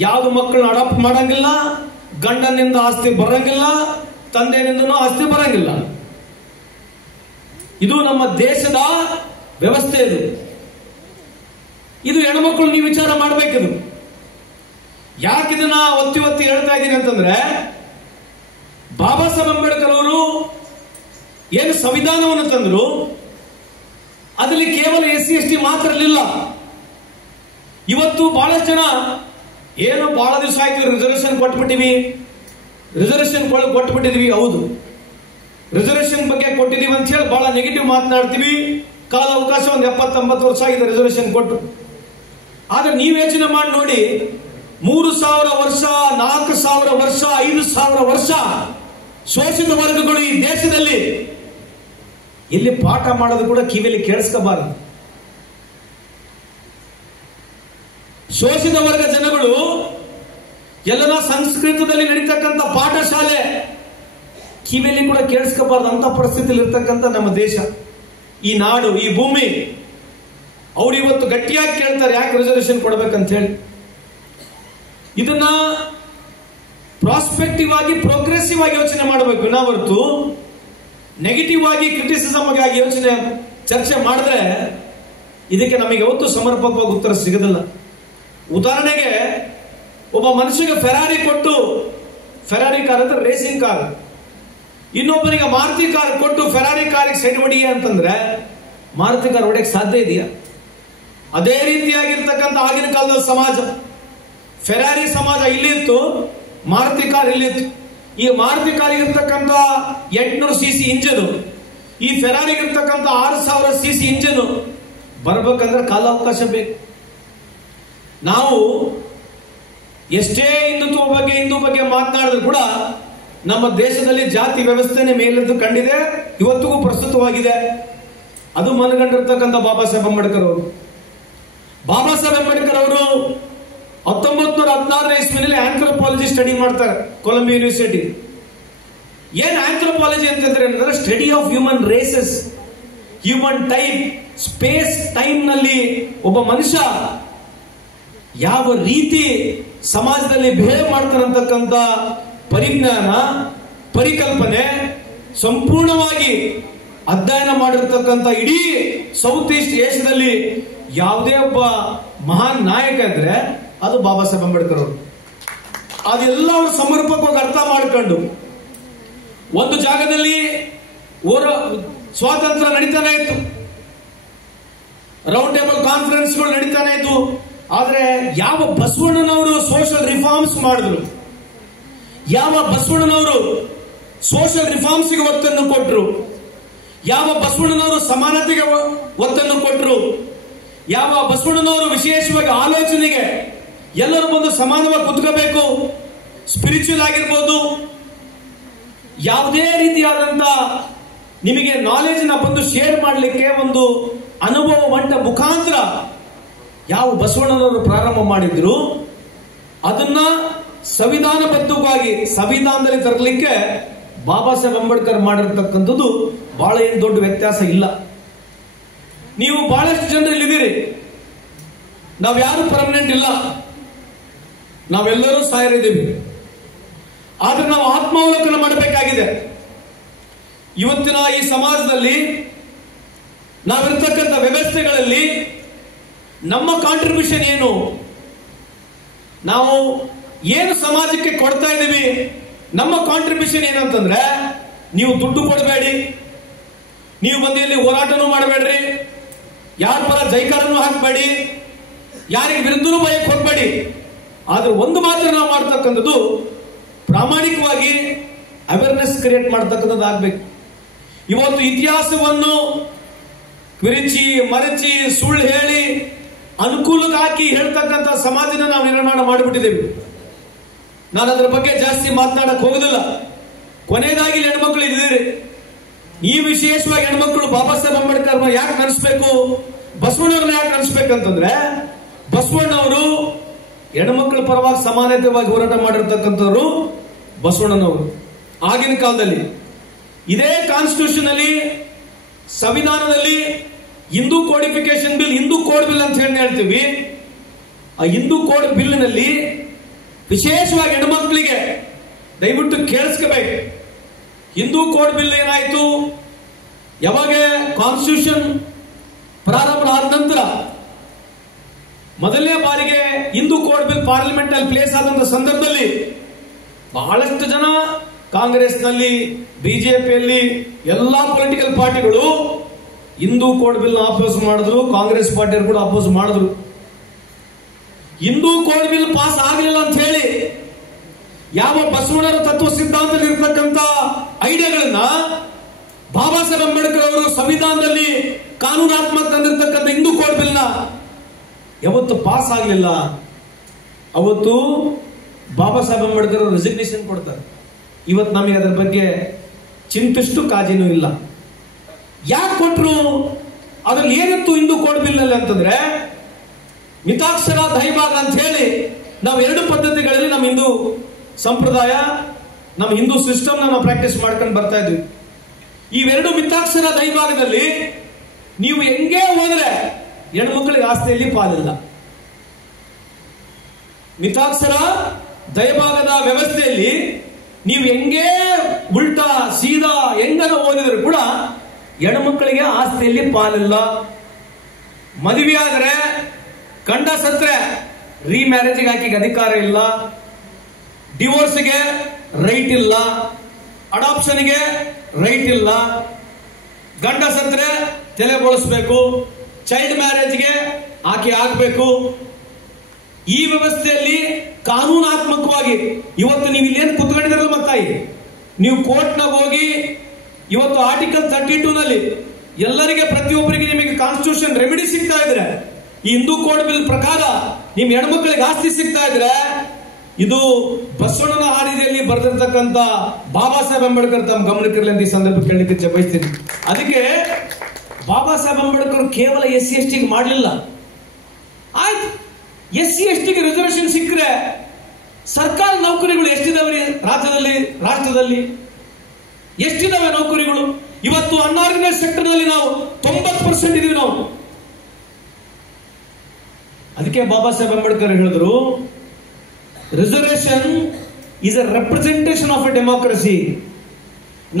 ಯಾವ್ದು ಮಕ್ಕಳನ್ನ ಅಡಾಪ್ಟ್ ಮಾಡಂಗಿಲ್ಲ, ಗಂಡನಿಂದ ಆಸ್ತಿ ಬರಂಗಿಲ್ಲ, ತಂದೆನಿಂದನೂ ಆಸ್ತಿ ಬರಂಗಿಲ್ಲ. ಇದು ನಮ್ಮ ದೇಶದ ವ್ಯವಸ್ಥೆ. ಇದು ಹೆಣ್ಮಕ್ಳು ನೀವು ವಿಚಾರ ಮಾಡಬೇಕಿದು. ಯಾಕಿದನ್ನ ಒತ್ತಿ ಹೇಳ್ತಾ ಇದ್ದೀನಿ ಅಂತಂದ್ರೆ, ಬಾಬಾ ಸಾಹೇಬ್ ಅಂಬೇಡ್ಕರ್ ಅವರು ಏನು ಸಂವಿಧಾನವನ್ನು ತಂದ್ರು, ಅದರಲ್ಲಿ ಕೇವಲ SC/ST ಮಾತ್ರ ಇರಲಿಲ್ಲ. ಇವತ್ತು ಬಹಳಷ್ಟು ಜನ ಏನು ಬಹಳ ದಿವಸ ಆಯ್ತು ರಿಸರ್ವೇಶನ್ ಕೊಟ್ಬಿಟ್ಟಿದ್ವಿ. ಹೌದು, ರಿಸರ್ವೇಶನ್ ಬಗ್ಗೆ ಕೊಟ್ಟಿದೀವಿ ಅಂತ ಹೇಳಿ ಬಹಳ ನೆಗೆಟಿವ್ ಮಾತನಾಡ್ತೀವಿ. ಕಾಲ ಅವಕಾಶ ಒಂದು 70-80 ವರ್ಷ ಆಗಿದೆ ರಿಸರ್ವೇಶನ್ ಕೊಟ್ಟು. ಆದ್ರೆ ನೀವು ಯೋಚನೆ ಮಾಡಿ ನೋಡಿ, 3000 ವರ್ಷ, 4000 ವರ್ಷ, 5000 ವರ್ಷ ಶೋಷಿತ ವರ್ಗಗಳು ಈ ದೇಶದಲ್ಲಿ ಇಲ್ಲಿ ಪಾಠ ಮಾಡೋದು ಕೂಡ ಕಿವಿಯಲ್ಲಿ ಕೇಳಿಸ್ಕೋಬಾರದು. ಶೋಷಿತ ವರ್ಗ ಜನಗಳು ಎಲ್ಲನ ಸಂಸ್ಕೃತದಲ್ಲಿ ನಡೀತಕ್ಕಂಥ ಪಾಠಶಾಲೆ ಕಿವಿಯಲ್ಲಿ ಕೂಡ ಕೇಳಿಸ್ಕೋಬಾರ್ದು ಅಂತ ಪರಿಸ್ಥಿತಿಯಲ್ಲಿ ಇರ್ತಕ್ಕಂಥ ನಮ್ಮ ದೇಶ, ಈ ನಾಡು, ಈ ಭೂಮಿ. ಅವ್ರು ಇವತ್ತು ಗಟ್ಟಿಯಾಗಿ ಕೇಳ್ತಾರೆ ಯಾಕೆ ರಿಸರ್ವೇಶನ್ ಕೊಡ್ಬೇಕಂತ ಹೇಳಿ. ಇದನ್ನ ಪ್ರಾಸ್ಪೆಕ್ಟಿವ್ ಆಗಿ ಪ್ರೋಗ್ರೆಸಿವ್ ಆಗಿ ಯೋಚನೆ ಮಾಡಬೇಕು, ವಿನಾ ಹೊರತು ನೆಗೆಟಿವ್ ಆಗಿ ಕ್ರಿಟಿಸಿಸಮ್ ಆಗಿ ಯೋಚನೆ ಚರ್ಚೆ ಮಾಡಿದ್ರೆ ಇದಕ್ಕೆ ನಮಗೆ ಯಾವತ್ತೂ ಸಮರ್ಪಕವಾಗಿ ಉತ್ತರ ಸಿಗೋದಿಲ್ಲ. ಉದಾಹರಣೆಗೆ, ಒಬ್ಬ ಮನುಷ್ಯಗೆ ಫೆರಾರಿ ಕೊಟ್ಟು, ಫೆರಾರಿ ಕಾರ್ ಅಂದ್ರೆ ರೇಸಿಂಗ್ ಕಾರ್, ಇನ್ನೊಬ್ಬನಿಗೆ ಮಾರುತಿ ಕಾರ್ ಕೊಟ್ಟು ಫೆರಾರಿ ಕಾರಿಗೆ ಸೈಡ್ ಹೊಡಿಯ ಅಂತಂದ್ರೆ ಮಾರುತಿ ಕಾರ್ ಹೊಡೆಯಕ್ಕೆ ಸಾಧ್ಯ ಇದೆಯಾ? ಅದೇ ರೀತಿಯಾಗಿರ್ತಕ್ಕಂಥ ಆಗಿನ ಕಾಲದ ಸಮಾಜ, ಫೆರಾರಿ ಸಮಾಜ ಇಲ್ಲಿತ್ತು, ಮಾರುತಿ ಕಾರ್ ಇಲ್ಲಿತ್ತು. ಈ ಮಾರುತಿ ಕಾರಿಗೆ ಇರ್ತಕ್ಕಂಥ 800 cc ಇಂಜನ್, ಈ ಫೆರಾರಿಗೆ ಇರ್ತಕ್ಕಂಥ 6000 cc ಇಂಜನ್ ಬರ್ಬೇಕಂದ್ರೆ ಕಾಲಾವಕಾಶ ಬೇಕು. ನಾವು ಎಷ್ಟೇ ಹಿಂದೂ ಬಗ್ಗೆ ಮಾತನಾಡಿದ್ರು ಕೂಡ ನಮ್ಮ ದೇಶದಲ್ಲಿ ಜಾತಿ ವ್ಯವಸ್ಥೆನೇ ಮೇಲೆದ್ದು ಕಂಡಿದೆ, ಇವತ್ತಿಗೂ ಪ್ರಸ್ತುತವಾಗಿದೆ. ಅದು ಮನಗಂಡಿರ್ತಕ್ಕಂಥ ಬಾಬಾ ಸಾಹೇಬ್ ಅಂಬೇಡ್ಕರ್ ಅವರು. ಬಾಬಾ ಸಾಹೇಬ್ ಅಂಬೇಡ್ಕರ್ ಅವರು 1916ನೇ ಇಸ್ವಿನಲ್ಲಿ ಆಂಥ್ರೋಪಾಲಜಿ ಸ್ಟಡಿ ಮಾಡ್ತಾರೆ ಕೊಲಂಬಿಯಾ ಯೂನಿವರ್ಸಿಟಿ. ಏನ್ ಆಂಥ್ರೋಪಾಲಜಿ ಅಂತಂದ್ರೆ study of human races, human type, space time ನಲ್ಲಿ ಒಬ್ಬ ಮನುಷ್ಯ ಯಾವ ರೀತಿ ಸಮಾಜದಲ್ಲಿ ಬಿಹೇವ್ ಮಾಡ್ತಾರಂತಕ್ಕಂಥ ಪರಿಜ್ಞಾನ, ಪರಿಕಲ್ಪನೆ ಸಂಪೂರ್ಣವಾಗಿ ಅಧ್ಯಯನ ಮಾಡಿರ್ತಕ್ಕಂಥ ಇಡೀ ಸೌತ್ ಈಸ್ಟ್ ಏಷ್ಯಾದಲ್ಲಿ ಯಾವುದೇ ಒಬ್ಬ ಮಹಾನ್ ನಾಯಕ ಅಂದ್ರೆ ಅದು ಬಾಬಾ ಸಾಹೇಬ್ ಅಂಬೇಡ್ಕರ್ ಅವರು. ಅದೆಲ್ಲ ಅವರು ಸಮರ್ಪಕವಾಗಿ ಅರ್ಥ ಮಾಡಿಕೊಂಡು ಒಂದು ಜಾಗದಲ್ಲಿ ಸ್ವಾತಂತ್ರ್ಯ ನಡೀತಾನೆ ಇತ್ತು, ರೌಂಡ್ ಟೇಬಲ್ ಕಾನ್ಫರೆನ್ಸ್ಗಳು ನಡೀತಾನೆ ಇತ್ತು. ಆದ್ರೆ ಯಾವ ಬಸವಣ್ಣನವರು ಸೋಷಿಯಲ್ ರಿಫಾರ್ಮ್ಸ್ ಮಾಡಿದ್ರು, ಯಾವ ಬಸವಣ್ಣನವರು ಸೋಷಿಯಲ್ ರಿಫಾರ್ಮ್ಸ್ಗೆ ಒತ್ತನ್ನು ಕೊಟ್ಟರು, ಯಾವ ಬಸವಣ್ಣನವರು ಸಮಾನತೆಗೆ ಒತ್ತನ್ನು ಕೊಟ್ಟರು, ಯಾವ ಬಸವಣ್ಣನವರು ವಿಶೇಷವಾಗಿ ಆಲೋಚನೆಗೆ ಎಲ್ಲರೂ ಬಂದು ಸಮಾನವಾಗಿ ಕುತ್ಕೋಬೇಕು, ಸ್ಪಿರಿಚುವಲ್ ಆಗಿರ್ಬೋದು, ಯಾವುದೇ ರೀತಿಯಾದಂತ ನಿಮಗೆ ನಾಲೆಜ್ ನ ಬಂದು ಶೇರ್ ಮಾಡಲಿಕ್ಕೆ ಒಂದು ಅನುಭವ ಮಂಟ ಮುಖಾಂತರ ಯಾವ ಬಸವಣ್ಣನವರು ಪ್ರಾರಂಭ ಮಾಡಿದ್ರು ಅದನ್ನ ಸಂವಿಧಾನಬದ್ಧವಾಗಿ ಸಂವಿಧಾನದಲ್ಲಿ ತರಲಿಕ್ಕೆ ಬಾಬಾ ಸಾಹೇಬ್ ಅಂಬೇಡ್ಕರ್ ಮಾಡಿರ್ತಕ್ಕಂಥದ್ದು ಬಹಳ ಏನು ದೊಡ್ಡ ವ್ಯತ್ಯಾಸ ಇಲ್ಲ. ನೀವು ಬಹಳಷ್ಟು ಜನರಲ್ಲಿ ಇದ್ದೀರಿ, ನಾವ್ಯಾರು ಪರ್ಮನೆಂಟ್ ಇಲ್ಲ, ನಾವೆಲ್ಲರೂ ಸಾಯರಿದ್ದೀವಿ. ಆದ್ರೆ ನಾವು ಆತ್ಮಾವಲೋಕನ ಮಾಡಬೇಕಾಗಿದೆ. ಇವತ್ತಿನ ಈ ಸಮಾಜದಲ್ಲಿ ನಾವಿರ್ತಕ್ಕಂಥ ವ್ಯವಸ್ಥೆಗಳಲ್ಲಿ ನಮ್ಮ ಕಾಂಟ್ರಿಬ್ಯೂಷನ್ ಏನು, ನಾವು ಏನು ಸಮಾಜಕ್ಕೆ ಕೊಡ್ತಾ ಇದ್ದೀವಿ, ನಮ್ಮ ಕಾಂಟ್ರಿಬ್ಯೂಷನ್ ಏನಂತಂದ್ರೆ ನೀವು ದುಡ್ಡು ಕೊಡಬೇಡಿ, ನೀವು ಬಂದಿಯಲ್ಲಿ ಹೋರಾಟನೂ ಮಾಡಬೇಡ್ರಿ, ಯಾರ ಪರ ಜೈಕಾರನೂ ಹಾಕಬೇಡಿ, ಯಾರಿಗೆ ವಿರುದ್ಧನೂ ಭಯಕ್ಕೆ ಹೋಗಬೇಡಿ. ಆದ್ರೆ ಒಂದು ಮಾತ್ರ ನಾವು ಮಾಡ್ತಕ್ಕಂಥದ್ದು ಪ್ರಾಮಾಣಿಕವಾಗಿ ಅವೇರ್ನೆಸ್ ಕ್ರಿಯೇಟ್ ಮಾಡ್ತಕ್ಕಂಥದ್ದು ಆಗ್ಬೇಕು. ಇವತ್ತು ಇತಿಹಾಸವನ್ನು ವಿರಿಚಿ ಮರಚಿ ಸುಳ್ಳು ಹೇಳಿ ಅನುಕೂಲಕ್ಕೆ ಹಾಕಿ ಹೇಳ್ತಕ್ಕಂಥ ಸಮಾಜನ ನಾವು ನಿರ್ಮಾಣ ಮಾಡಿಬಿಟ್ಟಿದ್ದೇವೆ. ನಾನು ಅದರ ಬಗ್ಗೆ ಜಾಸ್ತಿ ಮಾತನಾಡಕ್ ಹೋಗುದಿಲ್ಲ. ಕೊನೆಯದಾಗಿ ಹೆಣ್ಮಕ್ಳು ಇದ್ದೀರಿ, ಈ ವಿಶೇಷವಾಗಿ ಹೆಣ್ಮಕ್ಳು ಬಾಬಾ ಸಾಹೇಬ್ ಅಂಬೇಡ್ಕರ್ ಯಾಕೆ ನೆನೆಸ್ಬೇಕು, ಬಸವಣ್ಣವ್ರನ್ನ ಯಾಕೆ ನೆನೆಸ್ಬೇಕಂತಂದ್ರೆ ಬಸವಣ್ಣವರು ಹೆಣ್ಮಕ್ಳ ಪರವಾಗಿ ಸಮಾನತೆವಾಗಿ ಹೋರಾಟ ಮಾಡಿರ್ತಕ್ಕಂಥವ್ರು ಬಸವಣ್ಣನವರು. ಆಗಿನ ಕಾಲದಲ್ಲಿ ಇದೇ ಕಾನ್ಸ್ಟಿಟ್ಯೂಷನ್ ಅಲ್ಲಿ, ಸಂವಿಧಾನದಲ್ಲಿ Hindu codification bill, Hindu code bill ಅಂತ ಹೇಳ್ತೀವಿ. ಆ ಹಿಂದೂ ಕೋಡ್ ಬಿಲ್ ನಲ್ಲಿ ವಿಶೇಷವಾಗಿ ಹೆಣ್ಮಕ್ಳಿಗೆ ದಯವಿಟ್ಟು ಕೇಳಿಸ್ಕೋಬೇಕು. ಹಿಂದೂ ಕೋಡ್ ಬಿಲ್ ಏನಾಯ್ತು, ಯಾವಾಗ ಕಾನ್ಸ್ಟಿಟ್ಯೂಷನ್ ಪ್ರಾರಂಭ ಆದ ನಂತರ ಮೊದಲನೇ ಬಾರಿಗೆ ಹಿಂದೂ ಕೋಡ್ ಬಿಲ್ ಪಾರ್ಲಿಮೆಂಟ್ ಅಲ್ಲಿ ಪ್ಲೇಸ್ ಆದಂತ ಸಂದರ್ಭದಲ್ಲಿ ಬಹಳಷ್ಟು ಜನ ಕಾಂಗ್ರೆಸ್ ನಲ್ಲಿ, ಬಿಜೆಪಿಯಲ್ಲಿ ಎಲ್ಲಾ ಪೊಲಿಟಿಕಲ್ ಪಾರ್ಟಿಗಳು ಹಿಂದೂ ಕೋಡ್ ಬಿಲ್ ಅಪೋಸ್ ಮಾಡಿದ್ರು, ಕಾಂಗ್ರೆಸ್ ಪಾರ್ಟಿಯವರು ಕೂಡ ಅಪೋಸ್ ಮಾಡಿದ್ರು. ಹಿಂದೂ ಕೋಡ್ ಬಿಲ್ ಪಾಸ್ ಆಗಲಿಲ್ಲ ಅಂತ ಹೇಳಿ ಯಾವ ಬಸವಣ್ಣರ ತತ್ವ ಸಿದ್ಧಾಂತದಲ್ಲಿ ಇರತಕ್ಕಂತ ಐಡಿಯಾಗಳನ್ನ ಬಾಬಾ ಸಾಹೇಬ್ ಅಂಬೇಡ್ಕರ್ ಅವರು ಸಂವಿಧಾನದಲ್ಲಿ ಕಾನೂನಾತ್ಮಕ ತಂದಿರತಕ್ಕಂಥ ಹಿಂದೂ ಕೋಡ್ ಬಿಲ್ ನ ಯಾವತ್ತು ಪಾಸ್ ಆಗಲಿಲ್ಲ, ಅವತ್ತು ಬಾಬಾ ಸಾಹೇಬ್ ಅಂಬೇಡ್ಕರ್ ಅವರು ರೆಸಿಗ್ನೇಷನ್ ಕೊಡ್ತಾರೆ. ಇವತ್ತು ನಮಗೆ ಅದರ ಬಗ್ಗೆ ಚಿಂತಿಷ್ಟು ಕಾಜಿನೂ ಇಲ್ಲ. ಯಾಕೆ ಕೊಟ್ರು, ಅದ್ರಲ್ಲಿ ಏನಿತ್ತು ಹಿಂದೂ ಕೋಡ್ ಬಿಲ್ ನಲ್ಲಿ ಅಂತಂದ್ರೆ ಮಿತಾಕ್ಷರ ದೈಭಾಗ ಅಂತ ಹೇಳಿ ನಾವು ಎರಡು ಪದ್ಧತಿಗಳಲ್ಲಿ ನಮ್ಮ ಹಿಂದೂ ಸಂಪ್ರದಾಯ, ನಮ್ಮ ಹಿಂದೂ ಸಿಸ್ಟಮ್ ನಾವು ಪ್ರಾಕ್ಟೀಸ್ ಮಾಡ್ಕೊಂಡು ಬರ್ತಾ ಇದ್ವಿ. ಇವೆರಡು ಮಿತಾಕ್ಷರ ದೈಭಾಗದಲ್ಲಿ ನೀವು ಹೆಂಗೆ ಹೋದ್ರೆ ಹೆಣ್ಮಕ್ಳಿಗೆ ಆಸ್ತಿಯಲ್ಲಿ ಪಾಲಿಲ್ಲ. ಮಿತಾಕ್ಷರ ದಯಭಾಗದ ವ್ಯವಸ್ಥೆಯಲ್ಲಿ ನೀವು ಹೆಂಗೇ ಉಲ್ಟಾ ಸೀದಾ ಹೆಂಗನ ಓದಿದ್ರು ಕೂಡ ಹೆಣ್ಮಕ್ಕಳಿಗೆ ಆಸ್ತಿಯಲ್ಲಿ ಪಾಲಿಲ್ಲ. ಮದುವೆ ಆದ್ರೆ ಗಂಡ ಸತ್ರೆ ರೀಮ್ಯಾರೇಜ್ಗೆ ಆಕೆಗೆ ಅಧಿಕಾರ ಇಲ್ಲ, ಡಿವೋರ್ಸ್ಗೆ ರೈಟ್ ಇಲ್ಲ, ಅಡಾಪ್ಷನ್ಗೆ ರೈಟ್ ಇಲ್ಲ, ಗಂಡ ಸತ್ರೆ ತಲೆ ಬೋಳಿಸ್ಬೇಕು, ಚೈಲ್ಡ್ ಮ್ಯಾರೇಜ್ಗೆ ಆಕೆ ಆಗ್ಬೇಕು. ಈ ವ್ಯವಸ್ಥೆಯಲ್ಲಿ ಕಾನೂನಾತ್ಮಕವಾಗಿ ಇವತ್ತು ನೀವು ಇಲ್ಲೇನು ಕುತ್ಕೊಂಡಿದ್ರಲ್ಲ ಮತ್ತಾಯಿ, ನೀವು ಕೋರ್ಟ್ನಾಗ ಹೋಗಿ ಇವತ್ತು ಆರ್ಟಿಕಲ್ 32 ನಲ್ಲಿ ಎಲ್ಲರಿಗೆ ಪ್ರತಿಯೊಬ್ಬರಿಗೆ ನಿಮಗೆ ಕಾನ್ಸ್ಟಿಟ್ಯೂಷನ್ ರೆಮಿಡಿ ಸಿಗ್ತಾ ಇದ್ರೆ, ಈ ಹಿಂದೂ ಕೋಡ್ ಬಿಲ್ ಪ್ರಕಾರ ನಿಮ್ ಹೆಣ್ಮಕ್ಳಿಗೆ ಆಸ್ತಿ ಸಿಗ್ತಾ ಇದ್ರೆ, ಇದು ಬಸವಣ್ಣನ ಹಾದಿಯಲ್ಲಿ ಬರೆದಿರ್ತಕ್ಕಂಥ ಬಾಬಾ ಸಾಹೇಬ್ ಅಂಬೇಡ್ಕರ್ ತಮ್ಮ ಗಮನಕ್ಕಿರಲಿ ಅಂತ ಈ ಸಂದರ್ಭ ಕೇಳಲಿಕ್ಕೆ ಬಯಸ್ತೀನಿ. ಅದಕ್ಕೆ ಬಾಬಾ ಸಾಹೇಬ್ ಅಂಬೇಡ್ಕರ್ ಕೇವಲ SC/ST ಮಾಡಲಿಲ್ಲ. ಆಯ್ತು, SC/ST ರಿಸರ್ವೇಶನ್ ಸಿಕ್ಕರೆ ಸರ್ಕಾರಿ ನೌಕರಿಗಳು ಎಷ್ಟಿದಾವೆ ರಾಷ್ಟ್ರದಲ್ಲಿ ಎಷ್ಟಿದಾವೆ ನೌಕರಿಗಳು? ಇವತ್ತು ಅನ್ಆರ್ಗನೈಸ್ ಸೆಕ್ಟರ್ ನಲ್ಲಿ ನಾವು 90% ಇದೀವಿ ನಾವು. ಅದಕ್ಕೆ ಬಾಬಾ ಸಾಹೇಬ್ ಅಂಬೇಡ್ಕರ್ ಹೇಳಿದ್ರು, reservation is a representation of A democracy.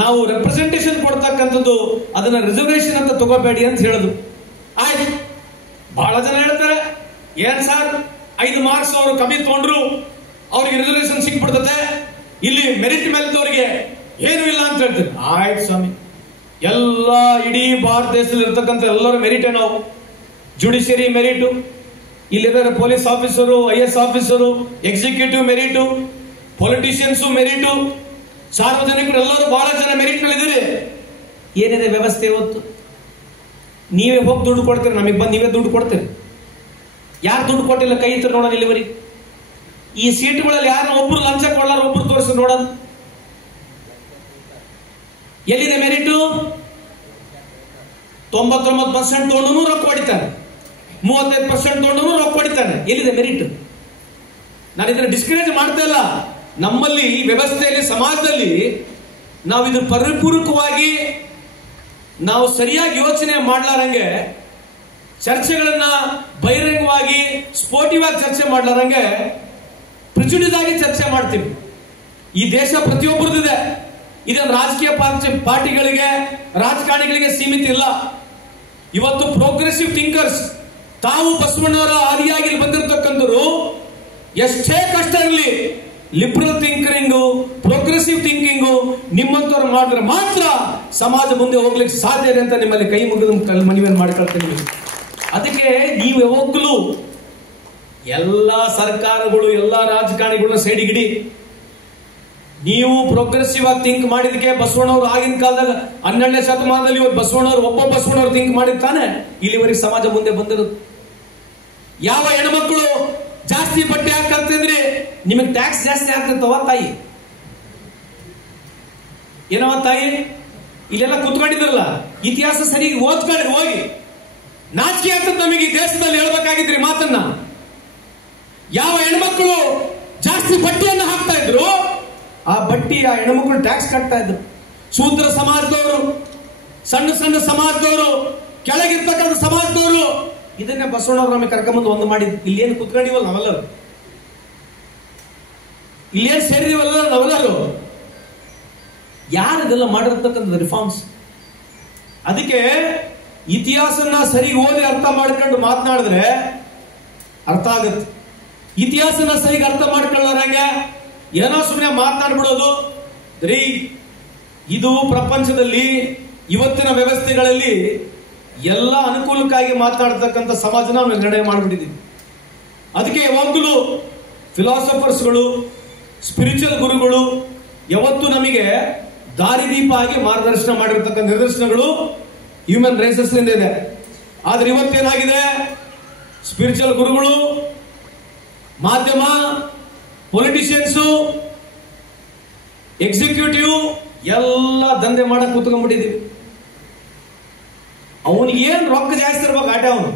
ನಾವು ರೆಪ್ರೆಸೆಂಟೇಷನ್ ಕೊಡ್ತಕ್ಕಂಥದ್ದು ಅದನ್ನ ರಿಸರ್ವೇಶನ್ ಅಂತ ತಗೋಬೇಡಿ ಅಂತ ಹೇಳಿದ್ರು. ಆಯ್ತು, ಬಹಳ ಜನ ಹೇಳ್ತಾರೆ, ಏನ್ ಸರ್ 5 ಮಾರ್ಕ್ಸ್ ಅವರು ಕಮ್ಮಿ ತಗೊಂಡ್ರು ಅವ್ರಿಗೆ ರಿಸರ್ವೇಶನ್ ಸಿಕ್ಬಿಡ್ತದೆ, ಇಲ್ಲಿ ಮೆರಿಟ್ ಮೇಲಿದ್ದವರಿಗೆ ಏನು ಇಲ್ಲ ಅಂತ ಹೇಳ್ತಾರೆ. ಆಯ್ತು ಸ್ವಾಮಿ, ಎಲ್ಲ ಇಡೀ ಭಾರತ ದೇಶದಲ್ಲಿ ಇರ್ತಕ್ಕಂಥ ಎಲ್ಲರೂ ಮೆರಿಟ್. ನಾವು ಜುಡಿಷಿಯರಿ ಮೆರಿಟ್, ಇಲ್ಲಿದ್ದಾರೆ police officer, IAS officer, executive merit, politicians merit, ಸಾರ್ವಜನಿಕರು ಎಲ್ಲರೂ ಬಹಳ ಜನ ಮೆರಿಟ್ ಗಳಿದ್ದೀರಿ. ಏನಿದೆ ವ್ಯವಸ್ಥೆ ಇವತ್ತು? ನೀವೇ ಹೋಗಿ ದುಡ್ಡು ಕೊಡ್ತೀರಿ, ನಮಗೆ ಬಂದು ನೀವೇ ದುಡ್ಡು ಕೊಡ್ತೀರಿ. ಯಾರು ದುಡ್ಡು ಕೊಟ್ಟಿಲ್ಲ ಕೈ ಇತ್ತು ನೋಡೋಣ ಇಲ್ಲಿವರೆಗೆ. ಈ ಸೀಟ್ಗಳಲ್ಲಿ ಯಾರು ಒಬ್ರು ಲಂಚ ಕೊಳ್ಳಾರ, ಒಬ್ರು ತೋರಿಸಿ ನೋಡೋಣ. ಎಲ್ಲಿದೆ ಮೆರಿಟ್? 99% ತೊಗೊಂಡು ರೊಕ್ಕ ಹೊಡಿತಾನೆ, 35% ತೊಗೊಂಡು ರೊಕ್ಕ ಹೊಡಿತಾನೆ. ಎಲ್ಲಿದೆ ಮೆರಿಟ್? ನಾನು ಇದನ್ನ ಡಿಸ್ಕರೇಜ್ ಮಾಡ್ತಾ ಇಲ್ಲ. ನಮ್ಮಲ್ಲಿ ಈ ವ್ಯವಸ್ಥೆಯಲ್ಲಿ, ಸಮಾಜದಲ್ಲಿ ನಾವು ಇದು ಪರಿಪೂರ್ವಕವಾಗಿ ನಾವು ಸರಿಯಾಗಿ ಯೋಚನೆ ಮಾಡ್ಲಾರಂಗೆ, ಚರ್ಚೆಗಳನ್ನ ಬಹಿರಂಗವಾಗಿ ಸ್ಪೋರ್ಟಿವ್ ಆಗಿ ಚರ್ಚೆ ಮಾಡ್ಲಾರಂಗೆ ಪ್ರಿಜುಡಿಸ್ ಆಗಿ ಚರ್ಚೆ ಮಾಡ್ತೀವಿ. ಈ ದೇಶ ಪ್ರತಿಯೊಬ್ಬರದಿದೆ. ಇದನ್ನು ರಾಜಕೀಯ ಪಾರ್ಟಿಗಳಿಗೆ, ರಾಜಕಾರಣಿಗಳಿಗೆ ಸೀಮಿತ ಇಲ್ಲ. ಇವತ್ತು ಪ್ರೋಗ್ರೆಸಿವ್ ಥಿಂಕರ್ಸ್, ತಾವು ಬಸವಣ್ಣವರ ಆದಿಯಾಗಿ ಬಂದಿರತಕ್ಕಂಥವ್ರು, ಎಷ್ಟೇ ಕಷ್ಟ ಇರಲಿ ಲಿಬರಲ್ ಥಿಂಕಿಂಗು, ಪ್ರೋಗ್ರೆಸಿವ್ ಥಿಂಕಿಂಗು ನಿಮ್ಮಂತವ್ರು ಮಾಡಿದ್ರೆ ಮಾತ್ರ ಸಮಾಜ ಮುಂದೆ ಹೋಗ್ಲಿಕ್ಕೆ ಸಾಧ್ಯ ಇದೆ ಅಂತ ನಿಮ್ಮಲ್ಲಿ ಕೈ ಮುಗಿದು ಮನವಿಯನ್ನು ಮಾಡಿಕೊಳ್ತೀನಿ. ಅದಕ್ಕೆ ನೀವು ಯಾವಾಗಲೂ ಎಲ್ಲ ಸರ್ಕಾರಗಳು, ಎಲ್ಲ ರಾಜಕಾರಣಿಗಳನ್ನ ಸೈಡಿಗಿಡಿ. ನೀವು ಪ್ರೋಗ್ರೆಸಿವ್ ಆಗಿ ಥಿಂಕ್ ಮಾಡಿದಕ್ಕೆ ಬಸವಣ್ಣವರು ಆಗಿನ ಕಾಲದಾಗ 12ನೇ ಶತಮಾನದಲ್ಲಿ ಬಸವಣ್ಣವರು, ಒಬ್ಬ ಬಸವಣ್ಣವರು ಥಿಂಕ್ ಮಾಡಿರ್ತಾನೆ ಇಲ್ಲಿವರೆಗೆ ಸಮಾಜ ಮುಂದೆ ಬಂದಿರುತ್ತೆ. ಯಾವ ಹೆಣ್ಮಕ್ಳು ಜಾಸ್ತಿ ಬಟ್ಟೆ ಹಾಕಂತಂದ್ರೆ ನಿಮಗೆ ಟ್ಯಾಕ್ಸ್ ಜಾಸ್ತಿ ಆಗ್ತವ ತಾಯಿ? ಏನವ ತಾಯಿ? ಇಲ್ಲೆಲ್ಲ ಕುತ್ಕೊಂಡಿದ್ರಲ್ಲ, ಇತಿಹಾಸ ಸರಿಯಾಗಿ ಓದ್ಕೊಂಡ್ರಿ, ಹೋಗಿ ನಾಚಿಕೆ ಆಗ್ತದೆ ನಮಗೆ ದೇಶದಲ್ಲಿ ಹೇಳ್ಬೇಕಾಗಿದ್ರಿ ಮಾತನ್ನ. ಯಾವ ಹೆಣ್ಮಕ್ಳು ಜಾಸ್ತಿ ಬಟ್ಟೆಯನ್ನು ಹಾಕ್ತಾ ಇದ್ರು ಆ ಬಟ್ಟಿ ಆ ಹೆಣ್ಮಕ್ಳು ಟ್ಯಾಕ್ಸ್ ಕಟ್ತಾ ಇದ್ರು. ಶೂದ್ರ ಸಮಾಜದವರು, ಸಣ್ಣ ಸಣ್ಣ ಸಮಾಜದವರು, ಕೆಳಗಿರ್ತಕ್ಕಂಥ ಸಮಾಜದವರು, ಇದನ್ನೇ ಬಸವಣ್ಣವ್ರು ನಮಗೆ ಕರ್ಕೊಂಬಂದು ಒಂದು ಮಾಡಿದ್ರು. ಇಲ್ಲೇನು ಕುತ್ಕೊಂಡಿವಲ್ಲ ನಾವೆಲ್ಲರೂ, ಇಲ್ಲೇನು ಸೇರಿದೀವಲ್ಲ ನಾವೆಲ್ಲರೂ, ಯಾರು ಇದೆಲ್ಲ ಮಾಡಿರ್ತಕ್ಕಂಥ ರಿಫಾರ್ಮ್ಸ್? ಅದಕ್ಕೆ ಇತಿಹಾಸನ ಸರಿ ಓದಿ ಅರ್ಥ ಮಾಡ್ಕೊಂಡು ಮಾತನಾಡಿದ್ರೆ ಅರ್ಥ ಆಗುತ್ತೆ. ಇತಿಹಾಸನ ಸರಿಗೆ ಅರ್ಥ ಮಾಡ್ಕೊಳ್ಳೋರಂಗೆ ಏನೋ ಸುಮ್ಮನೆ ಮಾತನಾಡ್ಬಿಡೋದು ರೀ. ಇದು ಪ್ರಪಂಚದಲ್ಲಿ ಇವತ್ತಿನ ವ್ಯವಸ್ಥೆಗಳಲ್ಲಿ ಎಲ್ಲ ಅನುಕೂಲಕ್ಕಾಗಿ ಮಾತನಾಡ್ತಕ್ಕಂಥ ಸಮಾಜ ನಾವು ನಿರ್ಣಯ ಮಾಡಿಬಿಟ್ಟಿದ್ದೀವಿ. ಅದಕ್ಕೆ ಯಾವಾಗಲೂ ಫಿಲಾಸಫರ್ಸ್ಗಳು, ಸ್ಪಿರಿಚುವಲ್ ಗುರುಗಳು ಯಾವತ್ತು ನಮಗೆ ದಾರಿದೀಪ ಆಗಿ ಮಾರ್ಗದರ್ಶನ ಮಾಡಿರ್ತಕ್ಕಂಥ ನಿದರ್ಶನಗಳು ಹ್ಯೂಮನ್ ರೈಸಸ್ ಇದೆ. ಆದ್ರೆ ಇವತ್ತೇನಾಗಿದೆ, ಸ್ಪಿರಿಚುವಲ್ ಗುರುಗಳು, ಮಾಧ್ಯಮ, ಪೊಲಿಟಿಷಿಯನ್ಸು, ಎಕ್ಸಿಕ್ಯೂಟಿವ್ ಎಲ್ಲ ದಂಧೆ ಮಾಡಕ್ ಕೂತ್ಕೊಂಡ್ಬಿಟ್ಟಿದೀವಿ. ಅವನಿಗೆ ಏನ್ ರೊಕ್ಕ ಜಾಸ್ತಿ ಇರ್ಬೇಕು ಆಟ, ಅವನು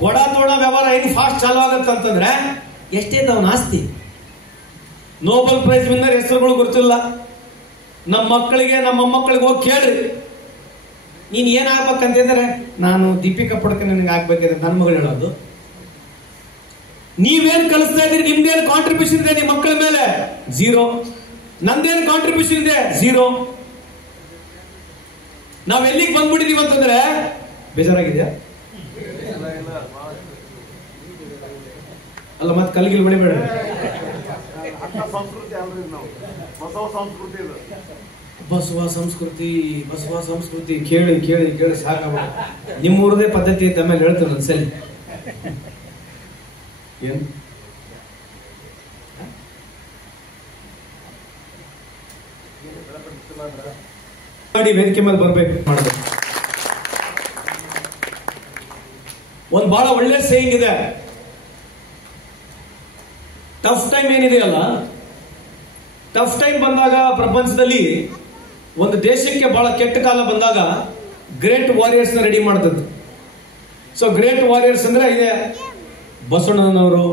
ಕೊಡ ತೋಡ ವ್ಯವಹಾರ ಹೆಂಗ್ ಫಾಸ್ಟ್ ಚಾಲು ಆಗತ್ತಂತಂದ್ರೆ ಎಷ್ಟೇ ಅವನ ಆಸ್ತಿ. ನೋಬೆಲ್ ಪ್ರೈಸ್ ವಿನ್ನರ್ ಹೆಸರುಗಳು ಗೊತ್ತಿಲ್ಲ. ನಮ್ಮ ಮಕ್ಕಳಿಗೆ, ನಮ್ಮ ಮೊಮ್ಮಕ್ಕಳಿಗೆ ಹೋಗಿ ಕೇಳ್ರಿ, ನೀನ್ ಏನಾಗ್ಬೇಕಂತಿದ್ರೆ ನಾನು ದೀಪಿಕಾ ಪಡ್ಕನ್ ನನಗೆ ಆಗ್ಬೇಕಿದ್ರೆ ನನ್ನ ಮಗಳು ಹೇಳೋದು. ನೀವೇನ್ ಕಳಿಸ್ತಾ ಇದ್ದೀರಿ, ನಿಮ್ದೇನು ಕಾಂಟ್ರಿಬ್ಯೂಷನ್ ಇದೆ ನಿಮ್ಮ ಮಕ್ಕಳ ಮೇಲೆ? ಝೀರೋ. ನಂದೇನು ಕಾಂಟ್ರಿಬ್ಯೂಷನ್ ಇದೆ? ಝೀರೋ. ನಾವ್ ಎಲ್ಲಿಗೆ ಬಂದ್ಬಿಟ್ಟಿದೀವಿ ಅಂತಂದ್ರೆ, ಬೇಜಾರಾಗಿದೆಯಾ? ಅಲ್ಲ, ಮತ್ತೆ ಕಲ್ಗಿಲ್ ಬೆಳಿಬೇಡ. ಬಸವ ಸಂಸ್ಕೃತಿ ಕೇಳಿ ಕೇಳಿ ಕೇಳಿ ಸಾಕಾಗ. ನಿಮ್ಮೂರದೇ ಪದ್ಧತಿ ಐತೆ, ಆಮೇಲೆ ಹೇಳ್ತೇನೆ ಒಂದ್ಸಲಿ. ಏನು ಮಾಡಿ ವೇದಿಕೆ ಮೇಲೆ ಬರ್ಬೇಕು ಮಾಡಿದೆ. ಒಂದು ಬಹಳ ಒಳ್ಳೆ ಸೇಯಿಂಗ್ ಇದೆ. ಟಫ್ ಟೈಮ್ ಏನಿದೆಯಲ್ಲ, ಟಫ್ ಟೈಮ್ ಬಂದಾಗ ಪ್ರಪಂಚದಲ್ಲಿ ಒಂದು ದೇಶಕ್ಕೆ ಬಹಳ ಕೆಟ್ಟ ಕಾಲ ಬಂದಾಗ ಗ್ರೇಟ್ ವಾರಿಯರ್ಸ್ ನ ರೆಡಿ ಮಾಡ್ತದ್ದು. ಸೊ ಗ್ರೇಟ್ ವಾರಿಯರ್ಸ್ ಅಂದ್ರೆ ಇದೆ ಬಸವಣ್ಣನವರು,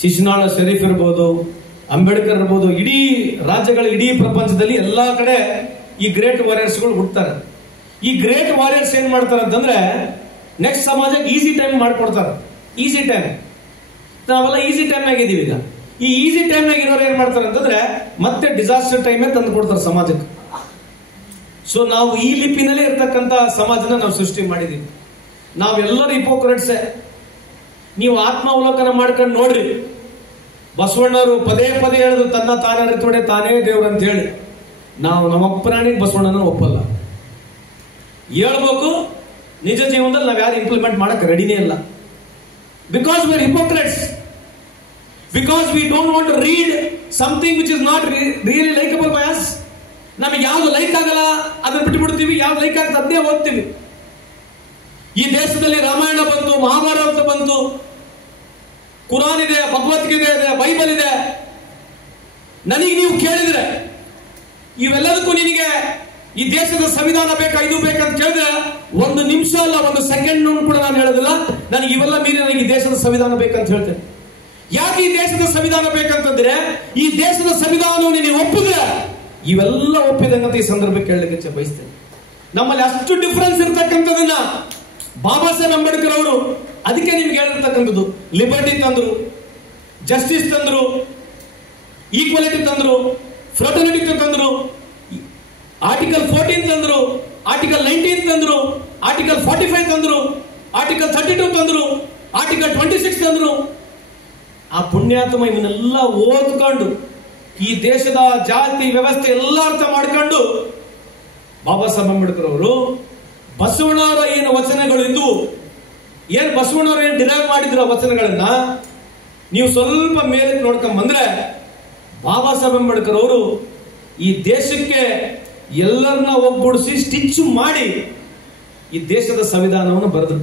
ಶಿಶುನಾಳ ಶರೀಫ್ ಇರ್ಬೋದು, ಅಂಬೇಡ್ಕರ್ ಇರ್ಬೋದು. ಇಡೀ ರಾಜ್ಯಗಳ, ಇಡೀ ಪ್ರಪಂಚದಲ್ಲಿ ಎಲ್ಲಾ ಕಡೆ ಈ ಗ್ರೇಟ್ ವಾರಿಯರ್ಸ್ ಗಳು ಹುಡ್ತಾರೆ. ಈ ಗ್ರೇಟ್ ವಾರಿಯರ್ಸ್ ಏನ್ ಮಾಡ್ತಾರೆ ಅಂತಂದ್ರೆ, ನೆಕ್ಸ್ಟ್ ಸಮಾಜಕ್ಕೆ ಈಸಿ ಟೈಮ್ ಮಾಡ್ಕೊಡ್ತಾರೆ. ಈಸಿ ಟೈಮ್, ನಾವೆಲ್ಲ ಈಸಿ ಟೈಮ್ ಆಗಿದ್ದೀವಿ. ಈಗ ಈ ಈಸಿ ಟೈಮ್ ನಾಗ ಇರೋರು ಏನ್ ಮಾಡ್ತಾರೆ ಅಂತಂದ್ರೆ, ಮತ್ತೆ ಡಿಸಾಸ್ಟರ್ ಟೈಮೇ ತಂದು ಕೊಡ್ತಾರೆ ಸಮಾಜಕ್ಕೆ. ಸೊ ನಾವು ಈ ಲಿಪಿನಲ್ಲೇ ಇರ್ತಕ್ಕಂಥ ಸಮಾಜನ ನಾವು ಸೃಷ್ಟಿ ಮಾಡಿದೀವಿ. ನಾವೆಲ್ಲರೂ ಹಿಪೋಕ್ರೆಟ್ಸೆ. ನೀವು ಆತ್ಮಾವಲೋಕನ ಮಾಡ್ಕೊಂಡು ನೋಡ್ರಿ. ಬಸವಣ್ಣವರು ಪದೇ ಪದೇ ಹೇಳಿದ್ರು, ತನ್ನ ತಾನೇ ಅರಿತೊಡೆ ತಾನೇ ದೇವ್ರು ಅಂತ ಹೇಳಿ. ನಾವು ನಮ್ಮ ಪ್ರಾಣಿಗೆ ಬಸವಣ್ಣನ ಒಪ್ಪಲ್ಲ. ಹೇಳ್ಬೇಕು, ನಿಜ ಜೀವನದಲ್ಲಿ ನಾವ್ ಯಾರು ಇಂಪ್ಲಿಮೆಂಟ್ ಮಾಡಕ್ ರೆಡಿನೇ ಇಲ್ಲ. Because we are hypocrites. Because we don't want to read something which is not really likeable by us. ನಮಗೆ ಯಾವ್ದು ಲೈಕ್ ಆಗಲ್ಲ ಅದನ್ನ ಬಿಟ್ಟು ಬಿಡ್ತೀವಿ, ಯಾವ್ದು ಲೈಕ್ ಆಗ್ತದೆ ಅದನ್ನೇ ಓದ್ತೀವಿ. ಈ ದೇಶದಲ್ಲಿ ರಾಮಾಯಣ ಬಂತು, ಮಹಾಭಾರತ ಬಂತು, ಕುರಾನ್ ಇದೆ, ಭಗವದ್ಗೀತೆ ಇದೆ, ಬೈಬಲ್ ಇದೆ. ನನಗೆ ನೀವು ಕೇಳಿದ್ರೆ ಇವೆಲ್ಲದಕ್ಕೂ ನಿನಗೆ ಈ ದೇಶದ ಸಂವಿಧಾನ ಬೇಕಾ, ಇದು ಬೇಕಂತ ಕೇಳಿದ್ರೆ ಒಂದು ನಿಮಿಷ ಅಲ್ಲ, ಒಂದು ಸೆಕೆಂಡ್ ಕೂಡ ನಾನು ಹೇಳೋದಿಲ್ಲ, ನನಗೆ ಇವೆಲ್ಲ ಮೀರಿ ನನಗೆ ಈ ದೇಶದ ಸಂವಿಧಾನ ಬೇಕಂತ ಹೇಳ್ತೇನೆ. ಯಾಕೆ ಈ ದೇಶದ ಸಂವಿಧಾನ ಬೇಕಂತಂದ್ರೆ, ಈ ದೇಶದ ಸಂವಿಧಾನವನ್ನು ನೀವು ಒಪ್ಪಿದ್ರೆ ಇವೆಲ್ಲ ಒಪ್ಪಿದಂಗಂತ ಈ ಸಂದರ್ಭಕ್ಕೆ ಹೇಳಲಿಕ್ಕೆ ಬಯಸ್ತೇನೆ. ನಮ್ಮಲ್ಲಿ ಅಷ್ಟು ಡಿಫರೆನ್ಸ್ ಇರ್ತಕ್ಕಂಥದನ್ನ ಬಾಬಾ ಸಾಹೇಬ್ ಅಂಬೇಡ್ಕರ್ ಅವರು ಅದಕ್ಕೆ ನಿಮ್ಗೆ ಹೇಳಿರ್ತಕ್ಕಂಥದ್ದು. ಲಿಬರ್ಟಿ ತಂದ್ರು, ಜಸ್ಟಿಸ್ ತಂದ್ರು, ಈಕ್ವಾಲಿಟಿ ತಂದ್ರು, ಫ್ರಟರ್ನಿಟಿ ತಂದ್ರು, ಆರ್ಟಿಕಲ್ 14 ತಂದ್ರು, ಆರ್ಟಿಕಲ್ 19 ತಂದ್ರು, ಆರ್ಟಿಕಲ್ 45 ತಂದ್ರು, ಆರ್ಟಿಕಲ್ 32 ತಂದ್ರು, ಆರ್ಟಿಕಲ್ 26 ತಂದ್ರು. ಆ ಪುಣ್ಯಾತ್ಮ ಇವನ್ನೆಲ್ಲ ಓದ್ಕೊಂಡು ಈ ದೇಶದ ಜಾತಿ ವ್ಯವಸ್ಥೆ ಎಲ್ಲ ಅರ್ಥ ಮಾಡ್ಕೊಂಡು ಬಾಬಾ ಸಾಹೇಬ್ ಅಂಬೇಡ್ಕರ್ ಅವರು ಬಸವಣ್ಣವರ ಏನು ವಚನಗಳು ಇದ್ವು, ಏನ್ ಬಸವಣ್ಣವರು ಏನ್ ಡಿರೈವ್ ಮಾಡಿದ್ರು ಆ ವಚನಗಳನ್ನ ನೀವು ಸ್ವಲ್ಪ ಮೇಲೆ ನೋಡ್ಕೊಂಡ್ ಬಂದ್ರೆ, ಬಾಬಾ ಸಾಹೇಬ್ ಅಂಬೇಡ್ಕರ್ ಅವರು ಈ ದೇಶಕ್ಕೆ ಎಲ್ಲರನ್ನ ಒಗ್ಗೂಡಿಸಿ ಸ್ಟಿಚ್ ಮಾಡಿ ಈ ದೇಶದ ಸಂವಿಧಾನವನ್ನು ಬರೆದರು.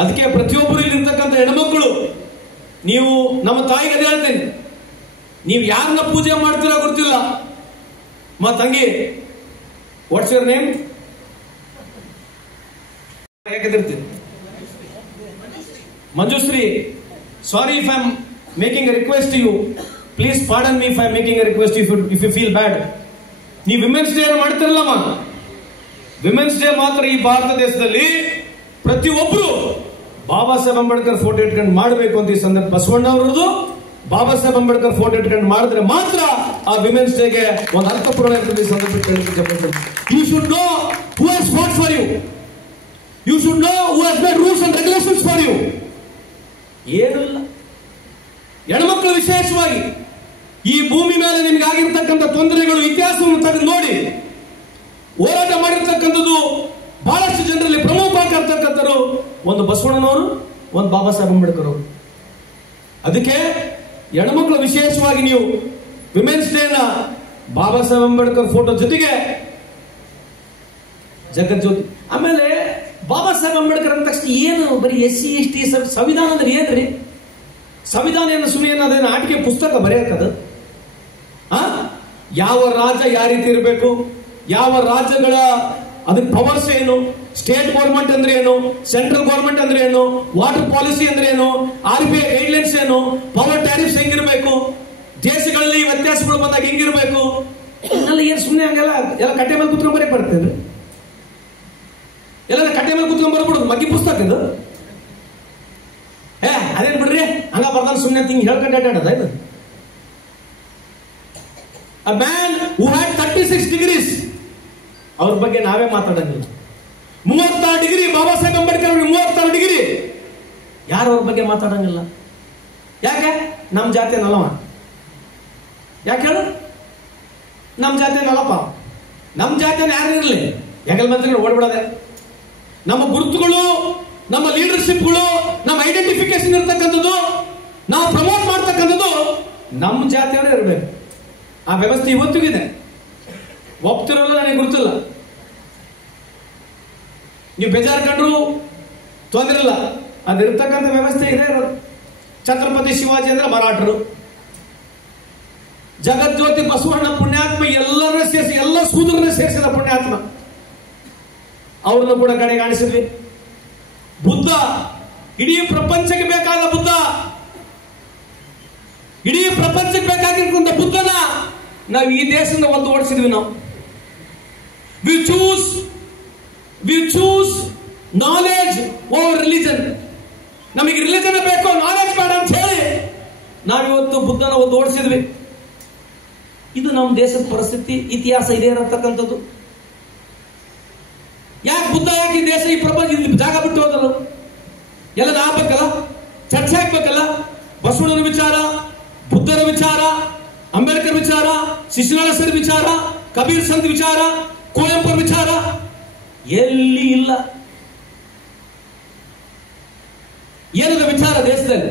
ಅದಕ್ಕೆ ಪ್ರತಿಯೊಬ್ಬರು ಇಲ್ಲಿರ್ತಕ್ಕಂಥ ಹೆಣ್ಮಕ್ಳು, ನೀವು ನಮ್ಮ ತಾಯಿಗೆ ಅದೇ ಹೇಳ್ತೇನೆ, ನೀವು ಯಾರನ್ನ ಪೂಜೆ ಮಾಡ್ತೀರಾ ಗೊತ್ತಿಲ್ಲ. ತಂಗಿ, ವಾಟ್ಸ್ ಯುವರ್ ನೇಮ್? ಯಾಕೆದಿರ್ತೀನಿ? Manjushree, sorry if I am making a request to you, please pardon me if I am making a request if you feel bad. ನೀವು ವಿಮೆನ್ಸ್ ಡೇ ಮಾಡ್ತಿರಲ್ಲಮ್ಮ, ವಿಮೆನ್ಸ್ ಡೇ ಮಾತ್ರ ಈ ಭಾರತ ದೇಶದಲ್ಲಿ ಪ್ರತಿಯೊಬ್ಬರು ಬಾಬಾ ಸಾಹೇಬ್ ಅಂಬೇಡ್ಕರ್ ಫೋಟೋ ಇಟ್ಕೊಂಡು ಮಾಡಬೇಕು ಅಂತ ಈ ಸಂದರ್ಭ ಬಸವಣ್ಣವರದು ಬಾಬಾ ಸಾಹೇಬ್ ಅಂಬೇಡ್ಕರ್ ಫೋಟೋ ಇಟ್ಕೊಂಡು ಮಾಡಿದ್ರೆ ಮಾತ್ರ ಆ ವಿಮೆನ್ಸ್ ಡೇಗೆ ಒಂದು ಅರ್ಥಪೂರ್ಣ ಈ ಸಂದರ್ಭ. You should know who has fought for you. You should know who has made rules and regulations for you. ಏನಿಲ್ಲ, ಹೆಣ್ಮಕ್ಳು ವಿಶೇಷವಾಗಿ ಈ ಭೂಮಿ ಮೇಲೆ ನಿಮ್ಗೆ ಆಗಿರ್ತಕ್ಕಂಥ ತೊಂದರೆಗಳು ಇತಿಹಾಸವನ್ನು ತೆಗೆದು ನೋಡಿ. ಹೋರಾಟ ಮಾಡಿರ್ತಕ್ಕಂಥದ್ದು ಬಹಳಷ್ಟು ಜನರಲ್ಲಿ ಪ್ರಮುಖ ಆಗ್ತಕ್ಕಂಥರು ಒಂದು ಬಸವಣ್ಣನವರು, ಒಂದು ಬಾಬಾ ಸಾಹೇಬ್ ಅಂಬೇಡ್ಕರ್ ಅವರು. ಅದಕ್ಕೆ ಹೆಣ್ಮಕ್ಳು ವಿಶೇಷವಾಗಿ ನೀವು ವಿಮೆನ್ಸ್ ಡೇನ ಬಾಬಾ ಸಾಹೇಬ್ ಅಂಬೇಡ್ಕರ್ ಫೋಟೋ ಜೊತೆಗೆ ಜಗಜ್ಯೋತಿ. ಆಮೇಲೆ ಬಾಬಾ ಸಾಹೇಬ್ ಅಂಬೇಡ್ಕರ್ ಅಂದ ತಕ್ಷಣ ಏನು ಬರೀ SC ST ಸಂವಿಧಾನ ಅಂದ್ರೆ ಏನ್ರಿ? ಸಂವಿಧಾನ ಏನು ಸುಮ್ಮನೆ ಅದೇನು ಆಟಿಕೆ ಪುಸ್ತಕ ಬರೆಯಕ್ಕದ? ಯಾವ ರಾಜ್ಯ ಯಾವ ರೀತಿ ಇರಬೇಕು, ಯಾವ ರಾಜ್ಯಗಳ ಅದಕ್ಕೆ ಪವರ್ಸ್ ಏನು, ಸ್ಟೇಟ್ ಗೌರ್ಮೆಂಟ್ ಅಂದ್ರೆ ಏನು, ಸೆಂಟ್ರಲ್ ಗೌರ್ಮೆಂಟ್ ಅಂದ್ರೆ ಏನು, ವಾಟರ್ ಪಾಲಿಸಿ ಅಂದ್ರೆ ಏನು, RBI ಗೈಡ್ಲೈನ್ಸ್ ಏನು, ಪವರ್ ಟ್ಯಾರಿಫ್ಸ್ ಹೆಂಗಿರ್ಬೇಕು, ದೇಶಗಳಲ್ಲಿ ವ್ಯತ್ಯಾಸಗಳು ಬಂದಾಗ ಹೆಂಗಿರ್ಬೇಕು, ಎಲ್ಲ ಏನು ಸುಮ್ಮನೆ ಹಂಗೆಲ್ಲ ಎಲ್ಲ ಕಟ್ಟೆ ಮೇಲೆ ಕುತ್ಕೊಂಡ್ ಬರಕ್ ಬರ್ತೇನೆ. ಎಲ್ಲ ಕಟ್ಟೆ ಮೇಲೆ ಕುತ್ಕೊಂಡ್ ಬರ್ಬಿಡುದು ಮಗ್ಗಿ ಪುಸ್ತಕ ಇದು. ಅದೇನ್ ಬಿಡ್ರಿ ಹಂಗ ಬರ್ದಾನ ಸುಮ್ಮನೆ ಹಿಂಗೆ ಹೇಳ್ಕೊಂಡು ಅಡ್ಡಾಡದ ಇದು. A man who had 36 degrees, ಅವ್ರ ಬಗ್ಗೆ ನಾವೇ ಮಾತಾಡಂಗಿಲ್ಲ. 36 ಡಿಗ್ರಿ ಬಾಬಾ ಸಾಹೇಬ್ ಅಂಬೇಡ್ಕರ್ ಅವ್ರಿಗೆ 36 ಡಿಗ್ರಿ, ಯಾರು ಅವ್ರ ಬಗ್ಗೆ ಮಾತಾಡಂಗಿಲ್ಲ. ಯಾಕೆ? ನಮ್ಮ ಜಾತಿ ನಲವ. ಯಾಕೆ ಹೇಳು? ನಮ್ಮ ಜಾತಿ ನಲಪ. ನಮ್ಮ ಜಾತಿಯನ್ನು ಯಾರು ಇರಲಿ ಯಾಕಲ್ ಮಂತ್ರಿಗಳು ಓಡ್ಬಿಡೋದೆ. ನಮ್ಮ ಗುರುತುಗಳು, ನಮ್ಮ ಲೀಡರ್ಶಿಪ್ಗಳು, ನಮ್ಮ ಐಡೆಂಟಿಫಿಕೇಶನ್ ಇರ್ತಕ್ಕಂಥದ್ದು, ನಾವು ಪ್ರಮೋಟ್ ಮಾಡ್ತಕ್ಕಂಥದ್ದು ನಮ್ಮ ಜಾತಿಯವರೇ ಇರಬೇಕು. ಆ ವ್ಯವಸ್ಥೆ ಇವತ್ತಿಗಿದೆ. ಒಪ್ತಿರೋಲ್ಲ ನನಗೆ ಗುರುತಿಲ್ಲ. ನೀವು ಬೇಜಾರು ಕಂಡ್ರು ತೊಂದರೆ ಇಲ್ಲ, ಅದಿರ್ತಕ್ಕಂಥ ವ್ಯವಸ್ಥೆ ಇದೆ. ಛತ್ರಪತಿ ಶಿವಾಜಿ ಅಂದ್ರೆ ಮರಾಠರು, ಜಗಜ್ಯೋತಿ ಬಸವಣ್ಣ ಪುಣ್ಯಾತ್ಮ ಎಲ್ಲರನ್ನ ಸೇರಿಸಿ, ಎಲ್ಲ ಸೂದರನ್ನ ಸೇರಿಸಿದ ಪುಣ್ಯಾತ್ಮ, ಅವ್ರನ್ನ ಕೂಡ ಕಡೆಗಾಣಿಸಿದ್ವಿ. ಬುದ್ಧ, ಇಡೀ ಪ್ರಪಂಚಕ್ಕೆ ಬೇಕಾದ ಬುದ್ಧ, ಇಡೀ ಪ್ರಪಂಚಕ್ಕೆ ಬೇಕಾಗಿರ್ತಕ್ಕಂಥ ಬುದ್ಧನ ನಾವು ಈ ದೇಶದಿಂದ ಒಂದು ಓಡಿಸಿದ್ವಿ. ನಾವು V choose knowledge over religion. ನಮಗೆ ರಿಲಿಜನ್ ಬೇಕು, ನಾಲೆಜ್ ಬೇಡ ಅಂತ ಹೇಳಿ ನಾವಿವತ್ತು ಬುದ್ಧನ ಒಂದು ಓಡಿಸಿದ್ವಿ. ಇದು ನಮ್ಮ ದೇಶದ ಪರಿಸ್ಥಿತಿ, ಇತಿಹಾಸ ಇದೇ ಇರತಕ್ಕಂಥದ್ದು. ಯಾಕೆ ಬುದ್ಧ, ಯಾಕೆ ಈ ದೇಶ, ಈ ಪ್ರಪಂಚ ಇಲ್ಲಿ ಜಾಗ ಬಿಟ್ಟು ಹೋದಲ್ಲ? ಎಲ್ಲ ಆಗ್ಬೇಕಲ್ಲ, ಚರ್ಚೆ ಆಗ್ಬೇಕಲ್ಲ. ಬಸವಣ್ಣನ ವಿಚಾರ, ಬುದ್ಧರ ವಿಚಾರ, ಅಂಬೇಡ್ಕರ್ ವಿಚಾರ, ಶಿಶುನಾಳ ಸರ್ ವಿಚಾರ, ಕಬೀರ್ ಸಂತ್ ವಿಚಾರ, ಕುವೆಂಪು ವಿಚಾರ ಎಲ್ಲಿ ಇಲ್ಲ. ಏನದ ವಿಚಾರ ದೇಶದಲ್ಲಿ?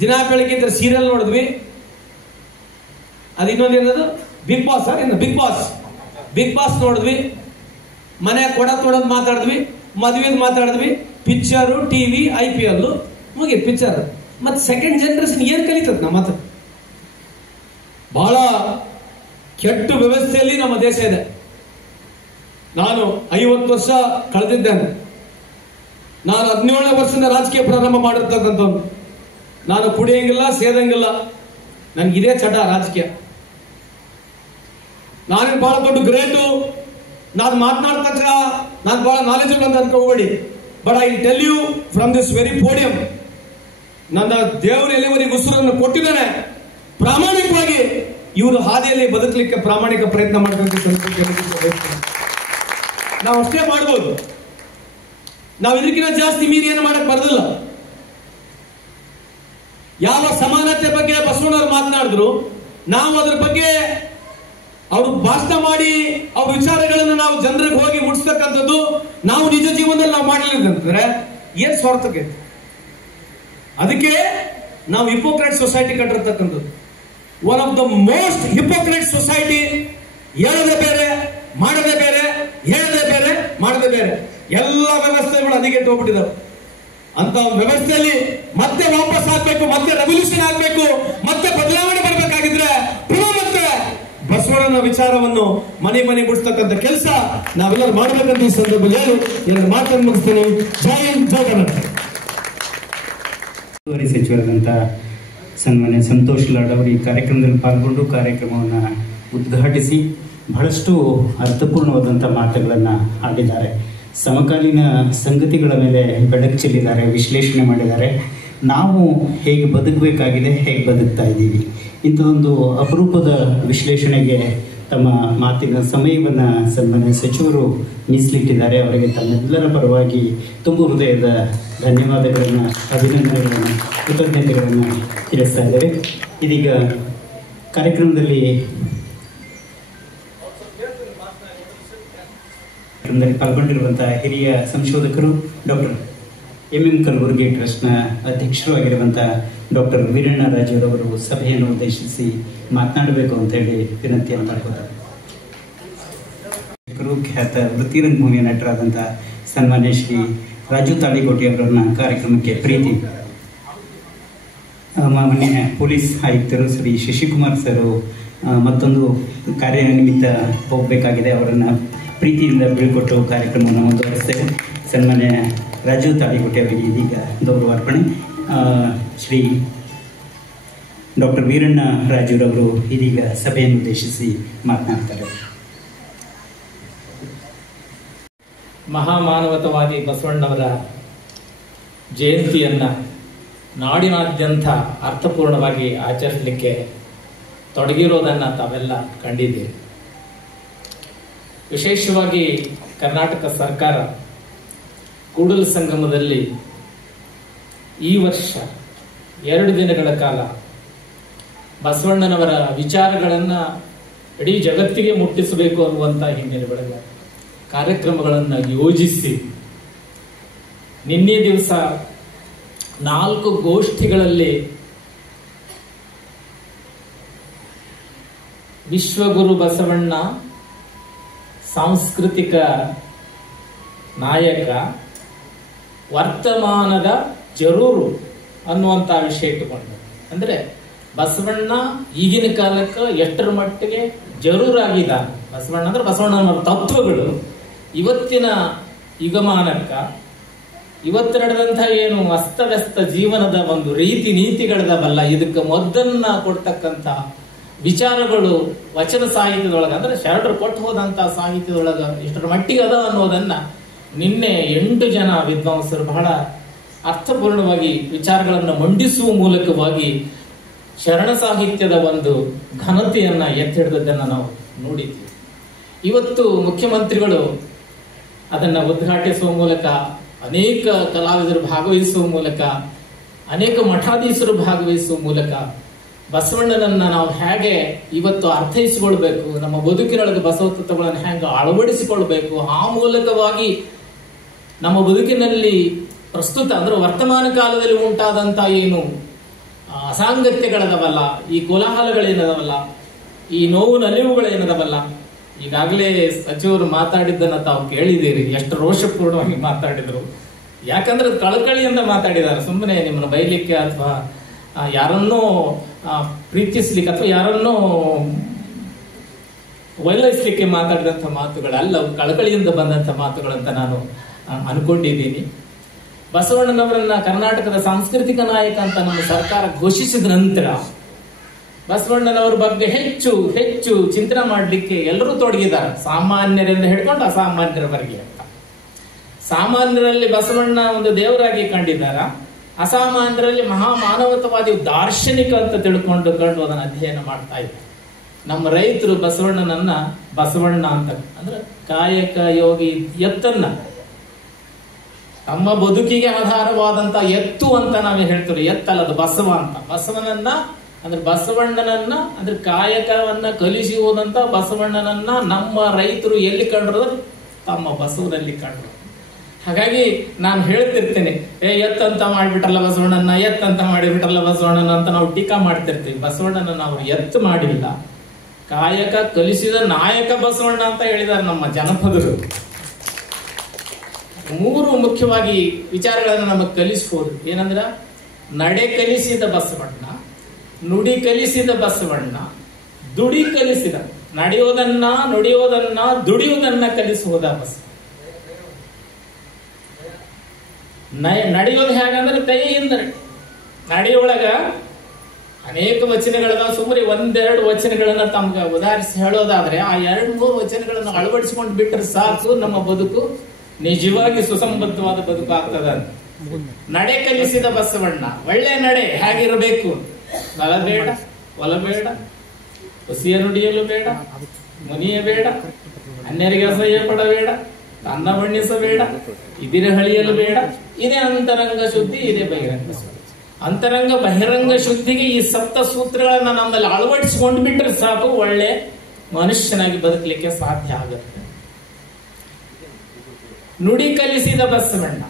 ದಿನ ಬೆಳಗ್ಗೆ ಇದ್ರೆ ಸೀರಿಯಲ್ ನೋಡಿದ್ವಿ. ಅದು ಇನ್ನೊಂದು ಏನದು, ಬಿಗ್ ಬಾಸ್. ಬಿಗ್ ಬಾಸ್ ನೋಡಿದ್ವಿ. ಮನೆ ಕೊಡ ತೊಡೋದು ಮಾತಾಡಿದ್ವಿ, ಮದುವೆದು ಮಾತಾಡಿದ್ವಿ, ಪಿಕ್ಚರು, ಟಿವಿ, IPL ಮುಗಿ ಪಿಕ್ಚರ್. ಮತ್ತೆ ಸೆಕೆಂಡ್ ಜನರೇಷನ್ ಏನ್ ಕಲಿತದ? ನಮ್ಮ ಮಾತು ಬಹಳ ಕೆಟ್ಟ ವ್ಯವಸ್ಥೆಯಲ್ಲಿ ನಮ್ಮ ದೇಶ ಇದೆ. ನಾನು 50 ವರ್ಷ ಕಳೆದಿದ್ದೇನೆ. ನಾನು 17ನೇ ವರ್ಷದಿಂದ ರಾಜಕೀಯ ಪ್ರಾರಂಭ ಮಾಡಿರ್ತಕ್ಕಂಥವ್ನು. ನಾನು ಕುಡಿಯಂಗಿಲ್ಲ, ಸೇದಂಗಿಲ್ಲ, ನನ್ಗಿದೇ ಚಟ ರಾಜಕೀಯ. ನಾನೇನು ಬಹಳ ದೊಡ್ಡ ಗ್ರೇಟು, ನಾನು ಮಾತನಾಡ್ತಕ್ಕ ನಾನು ಬಹಳ ನಾಲೆಜಬಲ್ ಅಂತ ಅನ್ಕೋಬೇಡಿ. But I tell you from this very podium, ನನ್ನ ದೇವರು ಎಲ್ಲಿವರೆಗೆ ಉಸಿರನ್ನು ಕೊಟ್ಟಿದ್ದಾನೆ, ಪ್ರಾಮಾಣಿಕವಾಗಿ ಇವರು ಹಾದಿಯಲ್ಲಿ ಬದುಕಲಿಕ್ಕೆ ಪ್ರಾಮಾಣಿಕ ಪ್ರಯತ್ನ ಮಾಡಬೇಕು. ನಾವು ಅಷ್ಟೇ ಮಾಡ್ಬೋದು, ನಾವು ಇದಕ್ಕಿಂತ ಜಾಸ್ತಿ ಮೀರಿ ಏನು ಮಾಡಕ್ ಬರೋದಿಲ್ಲ. ಯಾವ ಸಮಾನತೆ ಬಗ್ಗೆ ಬಸವಣ್ಣವ್ರು ಮಾತನಾಡಿದ್ರು, ನಾವು ಅದ್ರ ಬಗ್ಗೆ ಅವರು ಭಾಷಣ ಮಾಡಿ ಅವ್ರ ವಿಚಾರಗಳನ್ನು ನಾವು ಜನರಿಗೆ ಹೋಗಿ ಮುಟ್ಟಿಸ್ತಕ್ಕಂಥದ್ದು ನಾವು ನಿಜ ಜೀವನದಲ್ಲಿ ನಾವು ಮಾಡಲಿಲ್ಲ ಅಂತಂದ್ರೆ ಏನ್ ಸ್ವಾರ್ಥಕ್ಕೆ? ಅದಕ್ಕೆ ನಾವು ಹಿಪೋಕ್ರೇಟ್ ಸೊಸೈಟಿ ಕಟ್ಟಿರ್ತಕ್ಕಂಥದ್ದು. One of the most hypocrite society. ಹೇಳದೆ ಬೇರೆ, ಮಾಡದೆ ಬೇರೆ, ಹೇಳದೆ ಬೇರೆ, ಮಾಡದೆ ಬೇರೆ, ಎಲ್ಲ ವ್ಯವಸ್ಥೆಗಳು ಹದಿಗೆಟ್ಟು ಹೋಗ್ಬಿಟ್ಟಿದ್ದಾವೆ. ಅಂತ ವ್ಯವಸ್ಥೆಯಲ್ಲಿ ಮತ್ತೆ ವಾಪಸ್ ಆಗ್ಬೇಕು, ಮತ್ತೆ ರೆವಲ್ಯೂಷನ್ ಆಗ್ಬೇಕು, ಮತ್ತೆ ಬದಲಾವಣೆ ಬರಬೇಕಾಗಿದ್ರೆ ಮತ್ತೆ ಬಸವಣ್ಣನ ವಿಚಾರವನ್ನು ಮನೆ ಮುಡಿಸ್ತಕ್ಕಂಥ ಕೆಲಸ ನಾವೆಲ್ಲರೂ ಮಾಡಬೇಕಂತ ಈ ಸಂದರ್ಭದಲ್ಲಿ ಎರಡು ಮಾತನ್ನು ಮುಗಿಸ್ತೇನೆ. ಜೈ ಹಿಂದ್, ಜೈ ಕರ್ನಾಟಕ. ಸಚಿವರಾದಂಥ ಸನ್ಮಾನ್ಯ ಸಂತೋಷ್ ಲಾಡ್ ಅವರು ಈ ಕಾರ್ಯಕ್ರಮದಲ್ಲಿ ಪಾಲ್ಗೊಂಡು ಕಾರ್ಯಕ್ರಮವನ್ನು ಉದ್ಘಾಟಿಸಿ ಬಹಳಷ್ಟು ಅರ್ಥಪೂರ್ಣವಾದಂಥ ಮಾತುಗಳನ್ನು ಆಡಿದ್ದಾರೆ. ಸಮಕಾಲೀನ ಸಂಗತಿಗಳ ಮೇಲೆ ಬೆಳಕು ಚೆಲ್ಲಿದ್ದಾರೆ, ವಿಶ್ಲೇಷಣೆ ಮಾಡಿದ್ದಾರೆ. ನಾವು ಹೇಗೆ ಬದುಕಬೇಕಾಗಿದೆ, ಹೇಗೆ ಬದುಕ್ತಾ ಇದ್ದೀವಿ, ಇಂಥದೊಂದು ಅಪರೂಪದ ವಿಶ್ಲೇಷಣೆಗೆ ತಮ್ಮ ಮಾತಿನ ಸಮಯವನ್ನು ಸನ್ಮಾನ್ಯ ಸಚಿವರು ಮೀಸಲಿಟ್ಟಿದ್ದಾರೆ. ಅವರಿಗೆ ತಮ್ಮೆಲ್ಲರ ಪರವಾಗಿ ತುಂಬ ಹೃದಯದ ಧನ್ಯವಾದಗಳನ್ನು, ಅಭಿನಂದನೆಗಳನ್ನು, ಕೃತಜ್ಞತೆಗಳನ್ನು ತಿಳಿಸ್ತಾ ಇದ್ದೇವೆ. ಇದೀಗ ಕಾರ್ಯಕ್ರಮದಲ್ಲಿ ಪಾಲ್ಗೊಂಡಿರುವಂತಹ ಹಿರಿಯ ಸಂಶೋಧಕರು ಡಾಕ್ಟರ್ MM ಕಲಬುರ್ಗಿ ಟ್ರಸ್ಟ್ನ ಅಧ್ಯಕ್ಷರು ಆಗಿರುವಂತಹ ಡಾಕ್ಟರ್ ವೀರಣ್ಣ ರಾಜುರವರು ಸಭೆಯನ್ನು ಉದ್ದೇಶಿಸಿ ಮಾತನಾಡಬೇಕು ಅಂತ ಹೇಳಿ ವಿನಂತಿಯನ್ನು ಮಾಡಿದ್ದಾರೆ. ಖ್ಯಾತ ವೃತ್ತಿ ರಂಗಭೂಮಿಯ ನಟರಾದಂತಹ ಸನ್ಮಾನ್ಯ ಶ್ರೀ ರಾಜು ತಾಳಿಕೋಟೆ ಅವರನ್ನ ಕಾರ್ಯಕ್ರಮಕ್ಕೆ ಪ್ರೀತಿ. ಮಾನ್ಯ ಪೊಲೀಸ್ ಆಯುಕ್ತರು ಶ್ರೀ ಶಶಿಕುಮಾರ್ ಸರ್ ಮತ್ತೊಂದು ಕಾರ್ಯನಿಮಿತ್ತ ಹೋಗಬೇಕಾಗಿದೆ, ಅವರನ್ನು ಪ್ರೀತಿಯಿಂದ ಬೀಳ್ಕೊಟ್ಟು ಕಾರ್ಯಕ್ರಮವನ್ನು ಮುಂದುವರಿಸ್ತೇವೆ. ಸನ್ಮಾನ್ಯ ರಾಜು ತಾಳಿಕೋಟೆ ಅವರಿಗೆ ಇದೀಗ ಗೌರವಾರ್ಪಣೆ. ಶ್ರೀ ಡಾಕ್ಟರ್ ವೀರಣ್ಣ ರಾಜುರವರು ಇದೀಗ ಸಭೆಯನ್ನು ಉದ್ದೇಶಿಸಿ ಮಾತನಾಡ್ತಾರೆ. ಮಹಾಮಾನವತವಾದಿ ಬಸವಣ್ಣವರ ಜಯಂತಿಯನ್ನು ನಾಡಿನಾದ್ಯಂತ ಅರ್ಥಪೂರ್ಣವಾಗಿ ಆಚರಿಸಲಿಕ್ಕೆ ತೊಡಗಿರೋದನ್ನು ತಾವೆಲ್ಲ ಕಂಡಿದ್ದೀರಿ. ವಿಶೇಷವಾಗಿ ಕರ್ನಾಟಕ ಸರ್ಕಾರ ಕೂಡಲ ಸಂಗಮದಲ್ಲಿ ಈ ವರ್ಷ 2 ದಿನಗಳ ಕಾಲ ಬಸವಣ್ಣನವರ ವಿಚಾರಗಳನ್ನು ಇಡೀ ಜಗತ್ತಿಗೆ ಮುಟ್ಟಿಸಬೇಕು ಅನ್ನುವಂಥ ಹಿನ್ನೆಲೆ ಒಳಗೆ ಕಾರ್ಯಕ್ರಮಗಳನ್ನು ಯೋಜಿಸಿ ನಿನ್ನೆ ದಿವಸ 4 ಗೋಷ್ಠಿಗಳಲ್ಲಿ ವಿಶ್ವಗುರು ಬಸವಣ್ಣ ಸಾಂಸ್ಕೃತಿಕ ನಾಯಕ ವರ್ತಮಾನದ ಜರೂರು ಅನ್ನುವಂಥ ವಿಷಯ ಇಟ್ಟುಕೊಂಡು, ಅಂದ್ರೆ ಬಸವಣ್ಣ ಈಗಿನ ಕಾಲಕ್ಕೆ ಎಷ್ಟರ ಮಟ್ಟಿಗೆ ಜರೂರಾಗಿದ್ದಾನೆ. ಬಸವಣ್ಣ ಅಂದ್ರೆ ಬಸವಣ್ಣನವರ ತತ್ವಗಳು ಇವತ್ತಿನ ಯುಗಮಾನಕ್ಕ ಇವತ್ತು ನಡೆದಂತಹ ಏನು ಅಸ್ತವ್ಯಸ್ತ ಜೀವನದ ಒಂದು ರೀತಿ ನೀತಿಗಳದವಲ್ಲ, ಇದಕ್ಕೆ ಮೊದಲನ್ನ ಕೊಡ್ತಕ್ಕಂಥ ವಿಚಾರಗಳು ವಚನ ಸಾಹಿತ್ಯದೊಳಗೆ ಅಂದ್ರೆ ಶರಣರು ಕೊಟ್ಟು ಹೋದಂತ ಸಾಹಿತ್ಯದೊಳಗ ಇಷ್ಟರ ಮಟ್ಟಿಗೆ ಅದ ಅನ್ನೋದನ್ನ ನಿನ್ನೆ 8 ಜನ ವಿದ್ವಾಂಸರು ಬಹಳ ಅರ್ಥಪೂರ್ಣವಾಗಿ ವಿಚಾರಗಳನ್ನು ಮಂಡಿಸುವ ಮೂಲಕವಾಗಿ ಶರಣ ಸಾಹಿತ್ಯದ ಒಂದು ಘನತೆಯನ್ನ ಎತ್ತಿಡಿದದ್ದನ್ನು ನಾವು ನೋಡಿದ್ವಿ. ಇವತ್ತು ಮುಖ್ಯಮಂತ್ರಿಗಳು ಅದನ್ನ ಉದ್ಘಾಟಿಸುವ ಮೂಲಕ, ಅನೇಕ ಕಲಾವಿದರು ಭಾಗವಹಿಸುವ ಮೂಲಕ, ಅನೇಕ ಮಠಾಧೀಶರು ಭಾಗವಹಿಸುವ ಮೂಲಕ ಬಸವಣ್ಣನನ್ನ ನಾವು ಹೇಗೆ ಇವತ್ತು ಅರ್ಥೈಸಿಕೊಳ್ಬೇಕು, ನಮ್ಮ ಬದುಕಿನೊಳಗೆ ಬಸವ ತತ್ವಗಳನ್ನು ಹೇಗೆ ಅಳವಡಿಸಿಕೊಳ್ಬೇಕು, ಆ ಮೂಲಕವಾಗಿ ನಮ್ಮ ಬದುಕಿನಲ್ಲಿ ಪ್ರಸ್ತುತ ಅಂದ್ರೆ ವರ್ತಮಾನ ಕಾಲದಲ್ಲಿ ಉಂಟಾದಂತ ಏನು ಅಸಾಂಗತ್ಯಗಳದವಲ್ಲ, ಈ ಕೋಲಾಹಲಗಳೇನದವಲ್ಲ, ಈ ನೋವು ನಲಿವುಗಳೇನದವಲ್ಲ, ಈಗಾಗಲೇ ಸಚಿವರು ಮಾತಾಡಿದ್ದನ್ನ ತಾವು ಕೇಳಿದ್ದೀರಿ, ಎಷ್ಟು ರೋಷಪೂರ್ಣವಾಗಿ ಮಾತಾಡಿದ್ರು. ಯಾಕಂದ್ರೆ ಕಳಕಳಿಯಿಂದ ಮಾತಾಡಿದ್ದಾರೆ, ಸುಮ್ಮನೆ ನಿಮ್ಮನ್ನು ಬೈಲಿಕ್ಕೆ ಅಥವಾ ಯಾರನ್ನೋ ಪ್ರೀತಿಸ್ಲಿಕ್ಕೆ ಅಥವಾ ಯಾರನ್ನೋ ಒಲೈಸ್ಲಿಕ್ಕೆ ಮಾತಾಡಿದಂಥ ಮಾತುಗಳಲ್ಲ, ಕಳಕಳಿಯಿಂದ ಬಂದಂಥ ಮಾತುಗಳಂತ ನಾನು ಅನ್ಕೊಂಡಿದ್ದೀನಿ. ಬಸವಣ್ಣನವರನ್ನ ಕರ್ನಾಟಕದ ಸಾಂಸ್ಕೃತಿಕ ನಾಯಕ ಅಂತ ನಮ್ಮ ಸರ್ಕಾರ ಘೋಷಿಸಿದ ನಂತರ ಬಸವಣ್ಣನವರ ಬಗ್ಗೆ ಹೆಚ್ಚು ಹೆಚ್ಚು ಚಿಂತನೆ ಮಾಡಲಿಕ್ಕೆ ಎಲ್ಲರೂ ತೊಡಗಿದ್ದಾರೆ, ಸಾಮಾನ್ಯರಿಂದ ಹಿಡ್ಕೊಂಡು ಅಸಾಮಾನ್ಯರವರೆಗೆ ಅಂತ. ಸಾಮಾನ್ಯರಲ್ಲಿ ಬಸವಣ್ಣ ಒಂದು ದೇವರಾಗಿ ಕಂಡಿದ್ದಾರ, ಅಸಾಮಾನ್ಯರಲ್ಲಿ ಮಹಾ ಮಾನವತಾವಾದಿ ದಾರ್ಶನಿಕ ಅಂತ ತಿಳ್ಕೊಂಡು ಅದನ್ನು ಅಧ್ಯಯನ ಮಾಡ್ತಾ ಇದ್ದಾರೆ. ನಮ್ಮ ರೈತರು ಬಸವಣ್ಣನನ್ನ ಬಸವಣ್ಣ ಅಂತ ಅಂದ್ರೆ ಕಾಯಕ ಯೋಗಿ ಎತ್ತನ್ನ ತಮ್ಮ ಬದುಕಿಗೆ ಆಧಾರವಾದಂತ ಎತ್ತು ಅಂತ ನಾವೇ ಹೇಳ್ತೀವಿ, ಎತ್ತಲ್ಲ ಅದು ಬಸವ ಅಂತ. ಬಸವನನ್ನ ಅಂದ್ರೆ ಬಸವಣ್ಣನನ್ನ ಅಂದ್ರೆ ಕಾಯಕವನ್ನ ಕಲಿಸುವುದಂತ ಬಸವಣ್ಣನನ್ನ ನಮ್ಮ ರೈತರು ಎಲ್ಲಿ ಕಂಡ್ರು, ತಮ್ಮ ಬಸವನಲ್ಲಿ ಕಂಡ್ರು. ಹಾಗಾಗಿ ನಾನು ಹೇಳ್ತಿರ್ತೇನೆ, ಎತ್ತಂತ ಮಾಡ್ಬಿಟ್ರಲ್ಲ ಬಸವಣ್ಣನ, ಎತ್ತಂತ ಮಾಡಿಬಿಟ್ರಲ್ಲ ಬಸವಣ್ಣನ ಅಂತ ನಾವು ಟೀಕಾ ಮಾಡ್ತಿರ್ತೀವಿ. ಬಸವಣ್ಣನ ಅವರು ಎತ್ತು ಮಾಡಿಲ್ಲ, ಕಾಯಕ ಕಲಿಸಿದ ನಾಯಕ ಬಸವಣ್ಣ ಅಂತ ಹೇಳಿದ್ದಾರೆ ನಮ್ಮ ಜನಪದರು. 3 ಮುಖ್ಯವಾಗಿ ವಿಚಾರಗಳನ್ನು ನಮಗೆ ಕಲಿಸಬಹುದು. ಏನಂದ್ರ ನಡೆ ಕಲಿಸಿದ ಬಸವಣ್ಣ, ನುಡಿ ಕಲಿಸಿದ ಬಸವಣ್ಣ, ದುಡಿ ಕಲಿಸಿದ, ನಡೆಯೋದನ್ನ ನುಡಿಯೋದನ್ನ ದುಡಿಯೋದನ್ನ ಕಲಿಸುವುದ ಬಸವ. ನಡೆಯೋದು ಹೇಗಂದ್ರೆ ಕೈಯಿಂದ ನಡೆಯೊಳಗ ಅನೇಕ ವಚನಗಳನ್ನ ಸುಮ್ಮನೆ 1-2 ವಚನಗಳನ್ನ ತಮ್ಗೆ ಉದಾಹರಿಸಿ ಹೇಳೋದಾದ್ರೆ ಆ 2-3 ವಚನಗಳನ್ನು ಅಳವಡಿಸಿಕೊಂಡು ಬಿಟ್ಟರೆ ಸಾಕು, ನಮ್ಮ ಬದುಕು ನಿಜವಾಗಿ ಸುಸಂಬದ್ಧವಾದ ಬದುಕು ಆಗ್ತದ. ನಡೆ ಕಲಿಸಿದ ಬಸವಣ್ಣ, ಒಳ್ಳೆ ನಡೆ ಹೇಗಿರಬೇಕು, ನಲಬೇಡ, ಒಲಬೇಡ, ಹುಸಿಯ ನುಡಿಯಲು ಬೇಡ, ಮುನಿಯಬೇಡ, ಅನ್ಯರಿಗೆ ಅಸಹ್ಯ ಪಡಬೇಡ, ತನ್ನ ಬಣ್ಣಿಸಬೇಡ, ಇದಿರ ಹಳಿಯಲು ಬೇಡ. ಇದೇ ಅಂತರಂಗ ಶುದ್ಧಿ, ಇದೇ ಬಹಿರಂಗ ಶುದ್ಧಿ. ಅಂತರಂಗ ಬಹಿರಂಗ ಶುದ್ಧಿಗೆ ಈ 7 ಸೂತ್ರಗಳನ್ನ ನಮ್ಮಲ್ಲಿ ಅಳವಡಿಸಿಕೊಂಡು ಬಿಟ್ಟರೆ ಸಾಕು, ಒಳ್ಳೆ ಮನುಷ್ಯನಾಗಿ ಬದುಕಲಿಕ್ಕೆ ಸಾಧ್ಯ ಆಗುತ್ತೆ. ನುಡಿ ಕಲಿಸಿದ ಬಸವಣ್ಣ,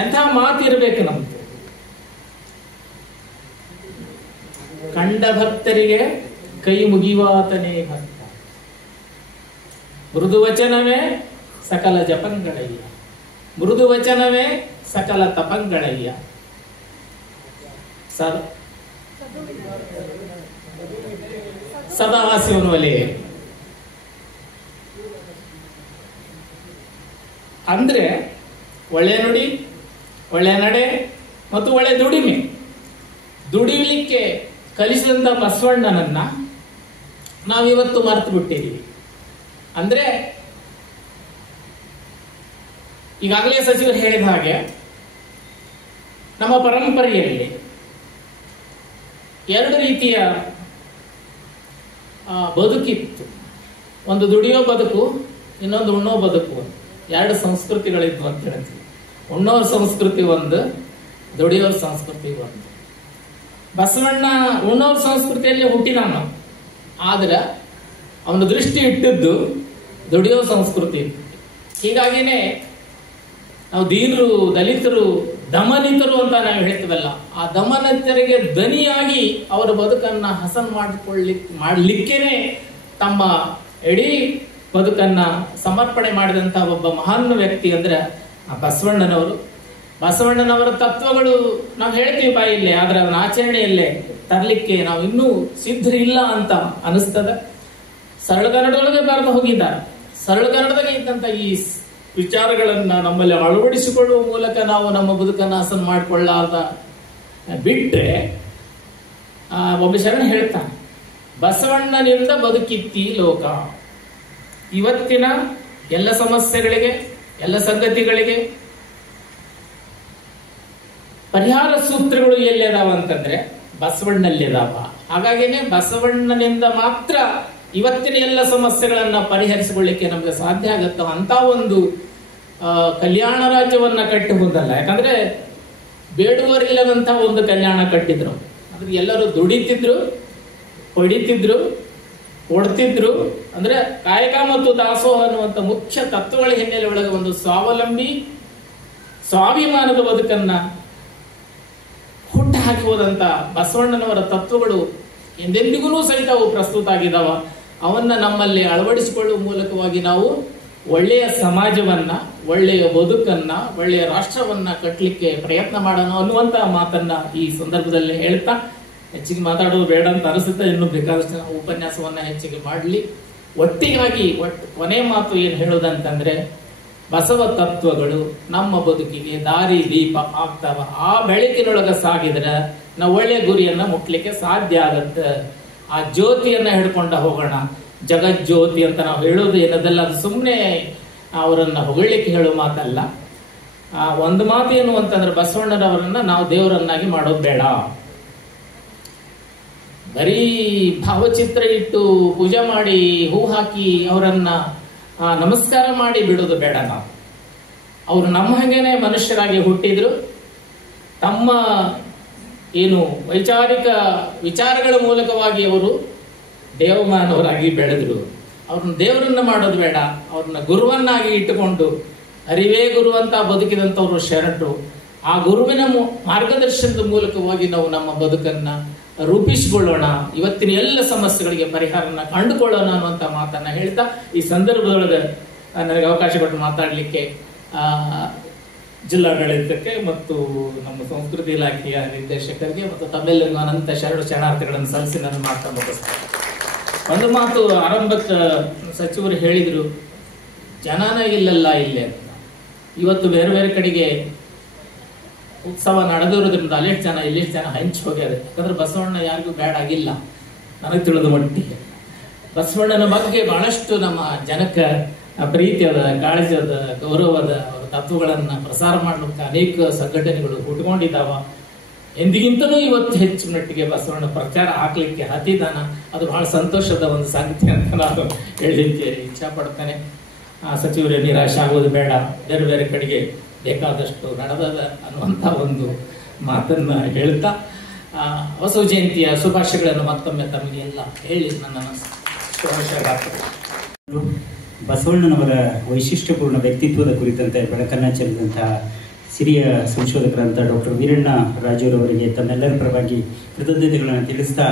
ಎಂಥ ಮಾತಿರ್ಬೇಕು ನಮ್ದು. ಕಂಡ ಭಕ್ತರಿಗೆ ಕೈ ಮುಗಿವಾತನೇ ಭಕ್ತ, ಮೃದು ವಚನವೇ ಸಕಲ ಜಪಂಗಳಯ್ಯ, ಮೃದು ವಚನವೇ ಸಕಲ ತಪಂಗಳಯ್ಯ. ಸದಾ ಶಿವನೊಲೆ ಅಂದ್ರೆ ಒಳ್ಳೆ ನುಡಿ, ಒಳ್ಳೆ ನಡೆ ಮತ್ತು ಒಳ್ಳೆ ದುಡಿಮೆ. ದುಡಿಲಿಕ್ಕೆ ಕಲಿಸಿದಂತ ಬಸವಣ್ಣನನ್ನ ನಾವಿವತ್ತು ಮರೆತು ಬಿಟ್ಟಿದ್ದೀವಿ. ಅಂದ್ರೆ ಈಗಾಗಲೇ ಸಚಿವರು ಹೇಳಿದ ಹಾಗೆ ನಮ್ಮ ಪರಂಪರೆಯಲ್ಲಿ ಎರಡು ರೀತಿಯ ಬದುಕಿತ್ತು. ಒಂದು ದುಡಿಯೋ ಬದುಕು, ಇನ್ನೊಂದು ಉಣ್ಣೋ ಬದುಕು. ಎರಡು ಸಂಸ್ಕೃತಿಗಳಿದ್ವು ಅಂತ ಹೇಳ್ತೀವಿ. ಉಣ್ಣೋರ ಸಂಸ್ಕೃತಿ ಒಂದು, ದುಡಿಯೋರ ಸಂಸ್ಕೃತಿ ಒಂದು. ಬಸವಣ್ಣ ಉಣ್ಣೋರ ಸಂಸ್ಕೃತಿಯಲ್ಲಿ ಹುಟ್ಟಿದಾನ, ಆದ್ರೆ ಅವನ ದೃಷ್ಟಿ ಇಟ್ಟಿದ್ದು ದುಡಿಯೋ ಸಂಸ್ಕೃತಿ. ಹೀಗಾಗಿನೇ ನಾವು ದೀನರು, ದಲಿತರು, ದಮನಿತರು ಅಂತ ನಾವು ಹೇಳ್ತೀವಲ್ಲ, ಆ ದಮನಿತರಿಗೆ ದನಿಯಾಗಿ ಅವರ ಬದುಕನ್ನ ಹಸನ್ ಮಾಡಲಿಕ್ಕೇನೆ ತಮ್ಮ ಇಡೀ ಬದುಕನ್ನ ಸಮರ್ಪಣೆ ಮಾಡಿದಂತ ಒಬ್ಬ ಮಹಾನ್ ವ್ಯಕ್ತಿ ಅಂದ್ರೆ ಆ ಬಸವಣ್ಣನವರು. ಬಸವಣ್ಣನವರ ತತ್ವಗಳು ನಾವು ಹೇಳ್ತೀವಿ ಬಾಯಿಲ್ಲೇ, ಆದ್ರೆ ಅವನ ಆಚರಣೆಯಲ್ಲೇ ತರಲಿಕ್ಕೆ ನಾವು ಇನ್ನೂ ಸಿದ್ಧರಿಲ್ಲ ಅಂತ ಅನಿಸ್ತದ. ಸರಳಗನ್ನಡದೊಳಗೆ ಬರೆದು ಹೋಗಿದ್ದಾರೆ. ಸರಳಗನ್ನಡದಾಗ ಇದ್ದಂತ ಈ ವಿಚಾರಗಳನ್ನ ನಮ್ಮಲ್ಲಿ ಅಳವಡಿಸಿಕೊಳ್ಳುವ ಮೂಲಕ ನಾವು ನಮ್ಮ ಬದುಕನ್ನ ಹಸನ್ ಮಾಡಿಕೊಳ್ಳಾರ್ದ ಬಿಟ್ರೆ, ಒಬ್ಬ ಶರಣ ಹೇಳ್ತಾನೆ, ಬಸವಣ್ಣನಿಂದ ಬದುಕಿತ್ತಿ ಲೋಕ. ಇವತ್ತಿನ ಎಲ್ಲ ಸಮಸ್ಯೆಗಳಿಗೆ, ಎಲ್ಲ ಸಂಗತಿಗಳಿಗೆ ಪರಿಹಾರ ಸೂತ್ರಗಳು ಎಲ್ಲಿದಾವ ಅಂತಂದ್ರೆ ಬಸವಣ್ಣಲ್ಲಿದಾವ. ಹಾಗಾಗಿನೇ ಬಸವಣ್ಣನಿಂದ ಮಾತ್ರ ಇವತ್ತಿನ ಎಲ್ಲ ಸಮಸ್ಯೆಗಳನ್ನ ಪರಿಹರಿಸಿಕೊಳ್ಳಿಕ್ಕೆ ನಮ್ಗೆ ಸಾಧ್ಯ ಆಗತ್ತ. ಅಂತ ಒಂದು ಕಲ್ಯಾಣ ರಾಜ್ಯವನ್ನ ಕಟ್ಟುವುದಲ್ಲ. ಯಾಕಂದ್ರೆ ಬೇಡುವರಿಲ್ಲದಂತ ಒಂದು ಕಲ್ಯಾಣ ಕಟ್ಟಿದ್ರು. ಅಂದ್ರೆ ಎಲ್ಲರೂ ದುಡಿತಿದ್ರು, ಹೊಡಿತಿದ್ರು, ಕೊಡ್ತಿದ್ರು. ಅಂದ್ರೆ ಕಾಯಕ ಮತ್ತು ದಾಸೋಹ ಅನ್ನುವಂಥ ಮುಖ್ಯ ತತ್ವಗಳ ಹಿನ್ನೆಲೆ ಒಳಗೆ ಒಂದು ಸ್ವಾವಲಂಬಿ, ಸ್ವಾಭಿಮಾನದ ಬದುಕನ್ನ ಹುಟ್ಟು ಹಾಕಿ ಹೋದಂತ ಬಸವಣ್ಣನವರ ತತ್ವಗಳು ಎಂದೆಂದಿಗೂ ಸಹಿತ ಅವು ಪ್ರಸ್ತುತ ಆಗಿದಾವ. ಅವನ್ನ ನಮ್ಮಲ್ಲಿ ಅಳವಡಿಸಿಕೊಳ್ಳುವ ಮೂಲಕವಾಗಿ ನಾವು ಒಳ್ಳೆಯ ಸಮಾಜವನ್ನ, ಒಳ್ಳೆಯ ಬದುಕನ್ನ, ಒಳ್ಳೆಯ ರಾಷ್ಟ್ರವನ್ನ ಕಟ್ಟಲಿಕ್ಕೆ ಪ್ರಯತ್ನ ಮಾಡೋಣ ಅನ್ನುವಂತ ಮಾತನ್ನ ಈ ಸಂದರ್ಭದಲ್ಲಿ ಹೇಳ್ತಾ, ಹೆಚ್ಚಿಗೆ ಮಾತಾಡೋದು ಬೇಡ ಅಂತ ಅನಿಸುತ್ತೆ. ಇನ್ನು ಬೇಕಾದಷ್ಟು ಉಪನ್ಯಾಸವನ್ನ ಹೆಚ್ಚಿಗೆ ಮಾಡಲಿ. ಒಟ್ಟಿಗಾಗಿ ಕೊನೆ ಮಾತು ಏನ್ ಹೇಳೋದಂತಂದ್ರೆ, ಬಸವ ತತ್ವಗಳು ನಮ್ಮ ಬದುಕಿಗೆ ದಾರಿ ದೀಪ ಆಗ್ತಾವ. ಆ ಬೆಳಕಿನೊಳಗ ಸಾಗಿದ್ರೆ ನಾವು ಒಳ್ಳೆ ಗುರಿಯನ್ನ ಮುಟ್ಲಿಕ್ಕೆ ಸಾಧ್ಯ ಆಗತ್ತೆ. ಆ ಜ್ಯೋತಿಯನ್ನ ಹಿಡ್ಕೊಂಡ ಹೋಗೋಣ. ಜಗಜ್ಯೋತಿ ಅಂತ ನಾವು ಹೇಳೋದು ಏನದಲ್ಲ, ಅದು ಸುಮ್ಮನೆ ಅವರನ್ನ ಹೊಗಳಿಕ್ಕೆ ಹೇಳೋ ಮಾತಲ್ಲ. ಒಂದು ಮಾತು ಏನು ಅಂತಂದ್ರೆ, ಬಸವಣ್ಣನವರನ್ನ ನಾವು ದೇವರನ್ನಾಗಿ ಮಾಡೋದು ಬೇಡ. ಬರೀ ಭಾವಚಿತ್ರ ಇಟ್ಟು ಪೂಜೆ ಮಾಡಿ ಹೂ ಹಾಕಿ ಅವರನ್ನ ನಮಸ್ಕಾರ ಮಾಡಿ ಬಿಡೋದು ಬೇಡ. ನಾವು ಅವರು ನಮ್ಮ ಹಾಗೇನೆ ಮನುಷ್ಯರಾಗಿ ಹುಟ್ಟಿದ್ರು. ತಮ್ಮ ಏನು ವೈಚಾರಿಕ ವಿಚಾರಗಳ ಮೂಲಕವಾಗಿ ಅವರು ದೇವಮಾನವರಾಗಿ ಬೆಳೆದ್ರು. ಅವ್ರನ್ನ ದೇವರನ್ನ ಮಾಡೋದು ಬೇಡ, ಅವ್ರನ್ನ ಗುರುವನ್ನಾಗಿ ಇಟ್ಟುಕೊಂಡು ಅರಿವೇ ಗುರು ಅಂತ ಬದುಕಿದಂಥವ್ರು ಶರಣರು. ಆ ಗುರುವಿನ ಮಾರ್ಗದರ್ಶನದ ಮೂಲಕವಾಗಿ ನಾವು ನಮ್ಮ ಬದುಕನ್ನ ರೂಪಿಸಿಕೊಳ್ಳೋಣ, ಇವತ್ತಿನ ಎಲ್ಲ ಸಮಸ್ಯೆಗಳಿಗೆ ಪರಿಹಾರನ ಕಂಡುಕೊಳ್ಳೋಣ ಅನ್ನುವಂಥ ಮಾತನ್ನ ಹೇಳ್ತಾ, ಈ ಸಂದರ್ಭದೊಳಗೆ ನನಗೆ ಅವಕಾಶ ಕೊಟ್ಟು ಮಾತಾಡಲಿಕ್ಕೆ ಜಿಲ್ಲಾಡಳಿತಕ್ಕೆ ಮತ್ತು ನಮ್ಮ ಸಂಸ್ಕೃತಿ ಇಲಾಖೆಯ ನಿರ್ದೇಶಕರಿಗೆ ಮತ್ತು ತಮ್ಮೆಲ್ಲರಿಗೂ ಅನಂತ ಶರಣಾರ್ಥಿಗಳನ್ನು ಸಲ್ಲಿಸಿ ನಾನು ಮಾತಾ ಮುಗಿಸ್ತೇನೆ. ಒಂದು ಮಾತು ಆರಂಭಕ್ಕೆ ಸಚಿವರು ಹೇಳಿದ್ರು, ಜನನ ಇಲ್ಲಲ್ಲ ಇಲ್ಲೇ ಅಂತ. ಇವತ್ತು ಬೇರೆ ಬೇರೆ ಕಡೆಗೆ ಉತ್ಸವ ನಡೆದಿರೋದ್ರಿಂದ ಅಲ್ಲಿಷ್ಟು ಜನ ಇಲ್ಲಿಷ್ಟು ಜನ ಹಂಚಿ ಹೋಗ್ಯದ. ಯಾಕಂದ್ರೆ ಬಸವಣ್ಣ ಯಾರಿಗೂ ಬೇಡ ಆಗಿಲ್ಲ ನನಗೆ ತಿಳಿದ ಮಟ್ಟಿಗೆ. ಬಸವಣ್ಣನ ಬಗ್ಗೆ ಬಹಳಷ್ಟು ನಮ್ಮ ಜನಕ್ಕೆ ಪ್ರೀತಿ ಅದ, ಕಾಳಜಿ ಅದ, ಗೌರವದ. ಅವರ ತತ್ವಗಳನ್ನ ಪ್ರಸಾರ ಮಾಡಲಿಕ್ಕೆ ಅನೇಕ ಸಂಘಟನೆಗಳು ಹುಟ್ಕೊಂಡಿದ್ದಾವ. ಎಂದಿಗಿಂತಲೂ ಇವತ್ತು ಹೆಚ್ಚು ಮಟ್ಟಿಗೆ ಬಸವಣ್ಣ ಪ್ರಚಾರ ಹಾಕ್ಲಿಕ್ಕೆ ಹತ್ತಿದಾನ. ಅದು ಬಹಳ ಸಂತೋಷದ ಒಂದು ಸಂಗತಿ ಅಂತ ನಾನು ಹೇಳಲಿಕ್ಕೆ ಇಚ್ಛಾ ಪಡ್ತೇನೆ. ಸಚಿವರೇ, ನಿರಾಶೆ ಆಗೋದು ಬೇಡ, ಬೇರೆ ಬೇರೆ ಕಡೆಗೆ ಬೇಕಾದಷ್ಟು ನಡೆದದ ಅನ್ನುವಂಥ ಒಂದು ಮಾತನ್ನ ಹೇಳ್ತಾ, ಬಸವ ಜಯಂತಿಯ ಶುಭಾಶಯಗಳನ್ನು ಮತ್ತೊಮ್ಮೆ ತಮಗೆಲ್ಲ ಹೇಳಿ ನನ್ನ ಬಸವಣ್ಣನವರ ವೈಶಿಷ್ಟ್ಯಪೂರ್ಣ ವ್ಯಕ್ತಿತ್ವದ ಕುರಿತಂತೆ ಬೆಳಕನ್ನ ಚೆಲ್ಲಿದಂತಹ ಹಿರಿಯ ಸಂಶೋಧಕರಂತ ಡಾಕ್ಟರ್ ವೀರಣ್ಣ ರಾಜೂರವರಿಗೆ ತಮ್ಮೆಲ್ಲರ ಪರವಾಗಿ ಕೃತಜ್ಞತೆಗಳನ್ನು ತಿಳಿಸ್ತಾ,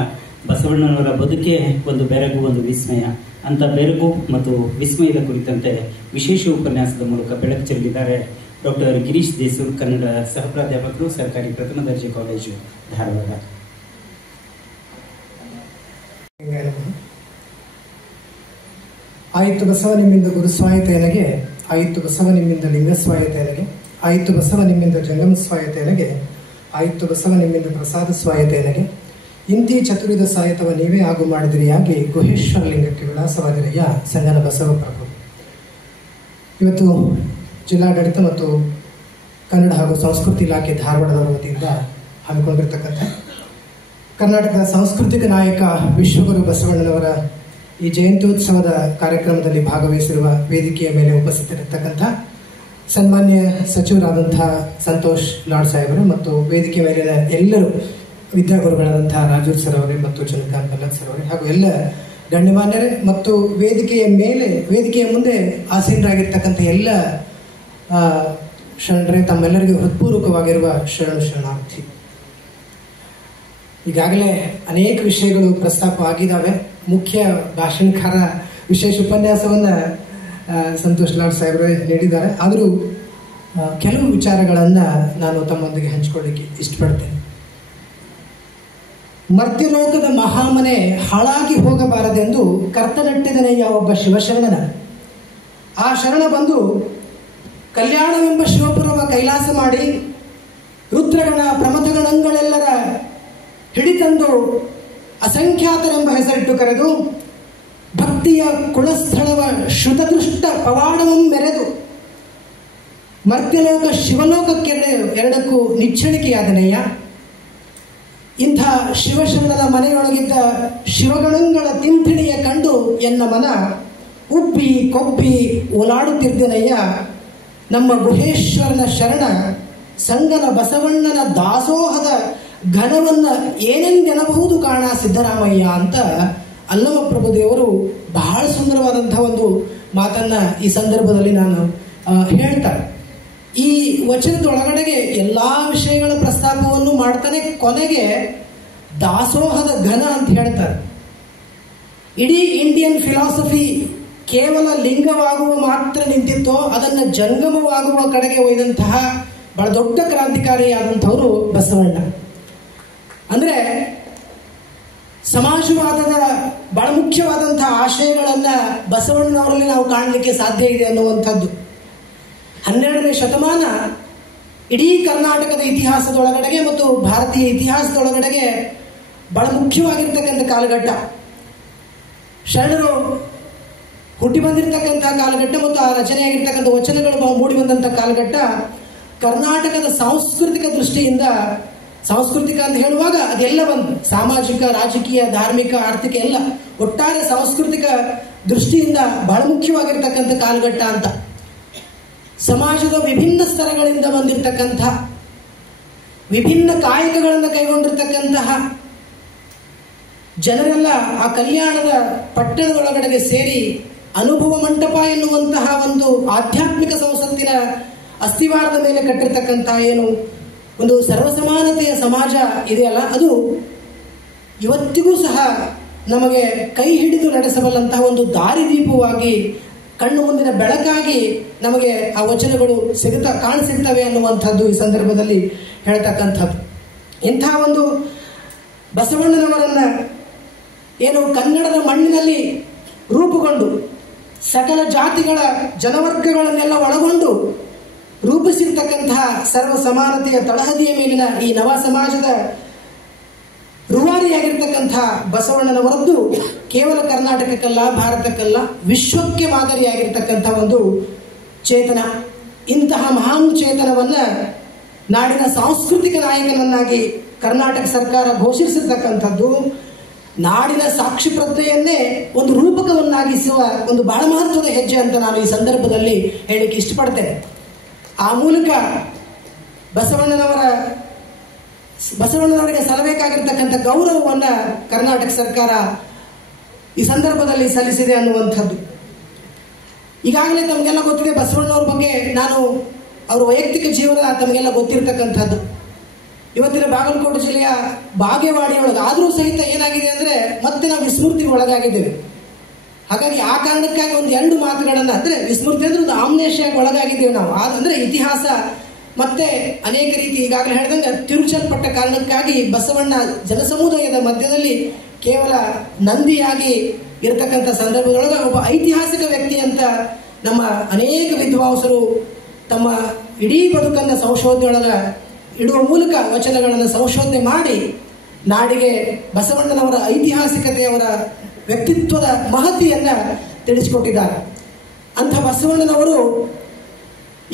ಬಸವಣ್ಣನವರ ಬದುಕೆ ಒಂದು ಬೆರಗು, ಒಂದು ವಿಸ್ಮಯ. ಅಂತ ಬೆರಗು ಮತ್ತು ವಿಸ್ಮಯದ ಕುರಿತಂತೆ ವಿಶೇಷ ಉಪನ್ಯಾಸದ ಮೂಲಕ ಬೆಳಕು ಚೆಲ್ಲಿದ್ದಾರೆ ಡಾಕ್ಟರ್ ಗಿರೀಶ್ ದೇಸೂರ್, ಕನ್ನಡ ಸಹ ಪ್ರಾಧ್ಯಾಪಕರು, ಸರ್ಕಾರಿ ಪ್ರಥಮ ದರ್ಜೆ ಕಾಲೇಜು, ಧಾರವಾಡ. ಆಯಿತು ಬಸವ ನಿಮ್ಮಿಂದ ಗುರುಸ್ವಾಯತೆಯನಗೆ, ಆಯಿತು ಬಸವ ನಿಮ್ಮಿಂದ ಲಿಂಗಸ್ವಾಯತೆಯನಗೆ, ಆಯಿತು ಬಸವ ನಿಮ್ಮಿಂದ ಜಂಗಮ ಸ್ವಾಯತೆಯನಗೆ, ಆಯಿತು ಬಸವ ನಿಮ್ಮಿಂದ ಪ್ರಸಾದ ಸ್ವಾಯತೆಯನಗೆ, ಇಂತಿ ಚತುರಿದ ಸಾಯತವ ನೀವೇ ಆಗು ಮಾಡಿದಿರಿಯಾಗಿ ಗುಹೇಶ್ವರ ಲಿಂಗಕ್ಕೆ ವಿಳಾಸವಾಗಿರಯ್ಯ ಸಂಗನ ಬಸವ ಪ್ರಭು. ಇವತ್ತು ಜಿಲ್ಲಾಡಳಿತ ಮತ್ತು ಕನ್ನಡ ಹಾಗೂ ಸಂಸ್ಕೃತಿ ಇಲಾಖೆ ಧಾರವಾಡದವರ ವತಿಯಿಂದ ಹಮ್ಮಿಕೊಂಡಿರ್ತಕ್ಕಂಥ ಕರ್ನಾಟಕದ ಸಾಂಸ್ಕೃತಿಕ ನಾಯಕ ವಿಶ್ವಗುರು ಬಸವಣ್ಣನವರ ಈ ಜಯಂತ್ಯೋತ್ಸವದ ಕಾರ್ಯಕ್ರಮದಲ್ಲಿ ಭಾಗವಹಿಸಿರುವ ವೇದಿಕೆಯ ಮೇಲೆ ಉಪಸ್ಥಿತರಿರ್ತಕ್ಕಂಥ ಸನ್ಮಾನ್ಯ ಸಚಿವರಾದಂತಹ ಸಂತೋಷ್ ಲಾಡ್ ಸಾಹೇಬರು ಮತ್ತು ವೇದಿಕೆ ಮೇಲಿನ ಎಲ್ಲರೂ ವಿದ್ಯಾಗುರುಗಳಾದಂತಹ ರಾಜೂರ್ ಸರ್ ಅವರೇ ಮತ್ತು ಚಂದ್ರಕಾಂತ್ ಪಲ್ಲಕ್ ಸರ್ ಅವರೇ ಹಾಗೂ ಎಲ್ಲ ಗಣ್ಯಮಾನ್ಯರೇ ಮತ್ತು ವೇದಿಕೆಯ ಮುಂದೆ ಆಸೀನರಾಗಿರ್ತಕ್ಕಂಥ ಎಲ್ಲ ಶರಣರೇ, ತಮ್ಮೆಲ್ಲರಿಗೂ ಹೃತ್ಪೂರ್ವಕವಾಗಿರುವ ಶರಣಾರ್ಥಿ. ಈಗಾಗಲೇ ಅನೇಕ ವಿಷಯಗಳು ಪ್ರಸ್ತಾಪ ಆಗಿದ್ದಾವೆ. ಮುಖ್ಯ ಭಾಷಣಕಾರ ವಿಶೇಷ ಉಪನ್ಯಾಸವನ್ನು ಸಂತೋಷ್ ಲಾಡ್ ಸಾಹೇಬರು ನೀಡಿದ್ದಾರೆ. ಆದರೂ ಕೆಲವು ವಿಚಾರಗಳನ್ನು ನಾನು ತಮ್ಮೊಂದಿಗೆ ಹಂಚಿಕೊಳ್ಳಿಕ್ಕೆ ಇಷ್ಟಪಡ್ತೇನೆ. ಮರ್ತ್ಯಲೋಕದ ಮಹಾಮನೆ ಹಾಳಾಗಿ ಹೋಗಬಾರದೆಂದು ಕರ್ತನಟ್ಟಿದನೆಯ ಒಬ್ಬ ಶಿವಶರಣನ. ಆ ಶರಣ ಬಂದು ಕಲ್ಯಾಣವೆಂಬ ಶಿವಪುರವ ಕೈಲಾಸ ಮಾಡಿ ರುದ್ರಗಣ ಪ್ರಮಥಗಣಗಳೆಲ್ಲರ ಹಿಡಿತಂದು ಅಸಂಖ್ಯಾತರೆಂಬ ಹೆಸರಿಟ್ಟು ಕರೆದು ಭಕ್ತಿಯ ಕುಳಸ್ಥಳವ ಶ್ರುತದೃಷ್ಟ ಪವಾಡವಂ ಮೆರೆದು ಮರ್ತ್ಯಲೋಕ ಶಿವಲೋಕಕ್ಕೆ ಎರಡಕ್ಕೂ ನಿಚ್ಚಣಿಕೆಯಾದನೆಯ. ಇಂಥ ಶಿವಶರಣನ ಮನೆಯೊಳಗಿದ್ದ ಶಿವಗಣಗಳ ತಿಂತಿಣಿಯ ಕಂಡು ಎನ್ನ ಮನ ಉಬ್ಬಿ ಕೊಬ್ಬಿ ಓಲಾಡುತ್ತಿದ್ದೆನಯ್ಯ. ನಮ್ಮ ಗುಹೇಶ್ವರನ ಶರಣ ಸಂಗನ ಬಸವಣ್ಣನ ದಾಸೋಹದ ಘನವನ್ನ ಏನೆಂದೆನಬಹುದು ಕಾಣ ಸಿದ್ದರಾಮಯ್ಯ ಅಂತ ಅಲ್ಲಮ ಪ್ರಭುದೇವರು ಬಹಳ ಸುಂದರವಾದಂತಹ ಒಂದು ಮಾತನ್ನ ಈ ಸಂದರ್ಭದಲ್ಲಿ ನಾನು ಹೇಳ್ತಾರೆ. ಈ ವಚನದೊಳಗಡೆಗೆ ಎಲ್ಲಾ ವಿಷಯಗಳ ಪ್ರಸ್ತಾಪವನ್ನು ಮಾಡ್ತಾನೆ, ಕೊನೆಗೆ ದಾಸೋಹದ ಘನ ಅಂತ ಹೇಳ್ತಾರೆ. ಇಡೀ ಇಂಡಿಯನ್ ಫಿಲಾಸಫಿ ಕೇವಲ ಲಿಂಗವಾಗುವ ಮಾತ್ರ ನಿಂತಿತ್ತೋ ಅದನ್ನ ಜಂಗಮವಾಗುವ ಕಡೆಗೆ ಒಯ್ದಂತಹ ಬಹಳ ದೊಡ್ಡ ಕ್ರಾಂತಿಕಾರಿಯಾದಂಥವರು ಬಸವಣ್ಣ. ಅಂದ್ರೆ ಸಮಾಜವಾದದ ಬಹಳ ಮುಖ್ಯವಾದಂತಹ ಆಶಯಗಳನ್ನ ಬಸವಣ್ಣನವರಲ್ಲಿ ನಾವು ಕಾಣಲಿಕ್ಕೆ ಸಾಧ್ಯ ಇದೆ ಅನ್ನುವಂಥದ್ದು. 12ನೇ ಶತಮಾನ ಇಡೀ ಕರ್ನಾಟಕದ ಇತಿಹಾಸದೊಳಗಡೆಗೆ ಮತ್ತು ಭಾರತೀಯ ಇತಿಹಾಸದೊಳಗಡೆಗೆ ಬಹಳ ಮುಖ್ಯವಾಗಿರ್ತಕ್ಕಂಥ ಕಾಲಘಟ್ಟ. ಶರಣರು ಹುಟ್ಟಿ ಬಂದಿರತಕ್ಕಂತಹ ಕಾಲಘಟ್ಟ ಮತ್ತು ಆ ರಚನೆಯಾಗಿರ್ತಕ್ಕಂಥ ವಚನಗಳು ಮೂಡಿ ಬಂದಂತಹ ಕಾಲಘಟ್ಟ. ಕರ್ನಾಟಕದ ಸಾಂಸ್ಕೃತಿಕ ದೃಷ್ಟಿಯಿಂದ, ಸಾಂಸ್ಕೃತಿಕ ಅಂತ ಹೇಳುವಾಗ ಅದೆಲ್ಲ ಬಂದು ಸಾಮಾಜಿಕ, ರಾಜಕೀಯ, ಧಾರ್ಮಿಕ, ಆರ್ಥಿಕ ಎಲ್ಲ ಒಟ್ಟಾರೆ ಸಾಂಸ್ಕೃತಿಕ ದೃಷ್ಟಿಯಿಂದ ಬಹಳ ಮುಖ್ಯವಾಗಿರ್ತಕ್ಕಂಥ ಕಾಲಘಟ್ಟ ಅಂತ. ಸಮಾಜದ ವಿಭಿನ್ನ ಸ್ತರಗಳಿಂದ ಬಂದಿರತಕ್ಕಂಥ, ವಿಭಿನ್ನ ಕಾಯಕಗಳನ್ನು ಕೈಗೊಂಡಿರ್ತಕ್ಕಂತಹ ಜನರೆಲ್ಲ ಆ ಕಲ್ಯಾಣದ ಪಟ್ಟಣದೊಳಗಡೆಗೆ ಸೇರಿ ಅನುಭವ ಮಂಟಪ ಎನ್ನುವಂತಹ ಒಂದು ಆಧ್ಯಾತ್ಮಿಕ ಸಂಸತ್ತಿನ ಅಸ್ತಿವಾರದ ಮೇಲೆ ಕಟ್ಟಿರ್ತಕ್ಕಂತಹ ಏನು ಒಂದು ಸರ್ವಸಮಾನತೆಯ ಸಮಾಜ ಇದೆಯಲ್ಲ, ಅದು ಇವತ್ತಿಗೂ ಸಹ ನಮಗೆ ಕೈ ಹಿಡಿದು ನಡೆಸಬಲ್ಲಂತಹ ಒಂದು ದಾರಿದೀಪವಾಗಿ, ಕಣ್ಣು ಮುಂದಿನ ಬೆಳಕಾಗಿ ನಮಗೆ ಆ ವಚನಗಳು ಕಾಣಸಿಗ್ತವೆ ಅನ್ನುವಂಥದ್ದು ಈ ಸಂದರ್ಭದಲ್ಲಿ ಹೇಳ್ತಕ್ಕಂಥದ್ದು. ಇಂಥ ಒಂದು ಬಸವಣ್ಣನವರನ್ನ ಏನು ಕನ್ನಡದ ಮಣ್ಣಿನಲ್ಲಿ ರೂಪುಗೊಂಡು ಸಕಲ ಜಾತಿಗಳ ಜನವರ್ಗಗಳನ್ನೆಲ್ಲ ಒಳಗೊಂಡು ರೂಪಿಸಿರ್ತಕ್ಕಂತಹ ಸರ್ವ ಸಮಾನತೆಯ ತಳಹದಿಯ ಮೇಲಿನ ಈ ನವ ಸಮಾಜದ ರೂವಾರಿಯಾಗಿರ್ತಕ್ಕಂಥ ಬಸವಣ್ಣನವರದ್ದು ಕೇವಲ ಕರ್ನಾಟಕಕ್ಕಲ್ಲ, ಭಾರತಕ್ಕಲ್ಲ, ವಿಶ್ವಕ್ಕೆ ಮಾದರಿಯಾಗಿರ್ತಕ್ಕಂಥ ಒಂದು ಚೇತನ. ಇಂತಹ ಮಹಾನ್ ಚೇತನವನ್ನ ನಾಡಿನ ಸಾಂಸ್ಕೃತಿಕ ನಾಯಕನನ್ನಾಗಿ ಕರ್ನಾಟಕ ಸರ್ಕಾರ ಘೋಷಿಸಿರ್ತಕ್ಕಂಥದ್ದು, ನಾಡಿನ ಸಾಕ್ಷಿ ಪ್ರಜ್ಞೆಯನ್ನೇ ಒಂದು ರೂಪಕವನ್ನಾಗಿಸುವ ಒಂದು ಬಹಳ ಮಹತ್ವದ ಹೆಜ್ಜೆ ಅಂತ ನಾನು ಈ ಸಂದರ್ಭದಲ್ಲಿ ಹೇಳಿಕ್ಕೆ ಇಷ್ಟಪಡ್ತೇನೆ. ಆ ಮೂಲಕ ಬಸವಣ್ಣನವರಿಗೆ ಸಲ್ಲಬೇಕಾಗಿರ್ತಕ್ಕಂಥ ಗೌರವವನ್ನು ಕರ್ನಾಟಕ ಸರ್ಕಾರ ಈ ಸಂದರ್ಭದಲ್ಲಿ ಸಲ್ಲಿಸಿದೆ ಅನ್ನುವಂಥದ್ದು. ಈಗಾಗಲೇ ತಮಗೆಲ್ಲ ಗೊತ್ತಿದೆ ಬಸವಣ್ಣವ್ರ ಬಗ್ಗೆ, ನಾನು ಅವರ ವೈಯಕ್ತಿಕ ಜೀವನ ತಮಗೆಲ್ಲ ಗೊತ್ತಿರತಕ್ಕಂಥದ್ದು. ಇವತ್ತಿನ ಬಾಗಲಕೋಟೆ ಜಿಲ್ಲೆಯ ಬಾಗೇವಾಡಿಯೊಳಗೆ ಆದರೂ ಸಹಿತ ಏನಾಗಿದೆ ಅಂದರೆ ಮತ್ತೆ ನಾವು ವಿಸ್ಮೃತಿಗೆ ಒಳಗಾಗಿದ್ದೇವೆ. ಹಾಗಾಗಿ ಆ ಕಾರಣಕ್ಕಾಗಿ ಒಂದು 2 ಮಾತುಗಳನ್ನು, ಅಂದರೆ ವಿಸ್ಮೃತಿ ಅಂದ್ರೆ ಒಂದು ಆಮ್ನೇಷಿಯಾಗಿ ಒಳಗಾಗಿದ್ದೇವೆ ನಾವು. ಅಂದರೆ ಇತಿಹಾಸ ಮತ್ತೆ ಅನೇಕ ರೀತಿ ಈಗಾಗಲೇ ಹೇಳಿದಂಗೆ ತಿರುಚಲ್ಪಟ್ಟ ಕಾರಣಕ್ಕಾಗಿ ಬಸವಣ್ಣ ಜನಸಮುದಾಯದ ಮಧ್ಯದಲ್ಲಿ ಕೇವಲ ನಂದಿಯಾಗಿ ಇರತಕ್ಕಂಥ ಸಂದರ್ಭದೊಳಗೆ ಒಬ್ಬ ಐತಿಹಾಸಿಕ ವ್ಯಕ್ತಿ ಅಂತ ನಮ್ಮ ಅನೇಕ ವಿದ್ವಾಂಸರು ತಮ್ಮ ಇಡೀ ಬದುಕನ್ನು ಸಂಶೋಧನೆಯೊಳಗೆ ಇಡುವ ಮೂಲಕ ವಚನಗಳನ್ನು ಸಂಶೋಧನೆ ಮಾಡಿ ನಾಡಿಗೆ ಬಸವಣ್ಣನವರ ಐತಿಹಾಸಿಕತೆ, ಅವರ ವ್ಯಕ್ತಿತ್ವದ ಮಹತಿಯನ್ನ ತಿಳಿಸಿಕೊಟ್ಟಿದ್ದಾರೆ. ಅಂಥ ಬಸವಣ್ಣನವರು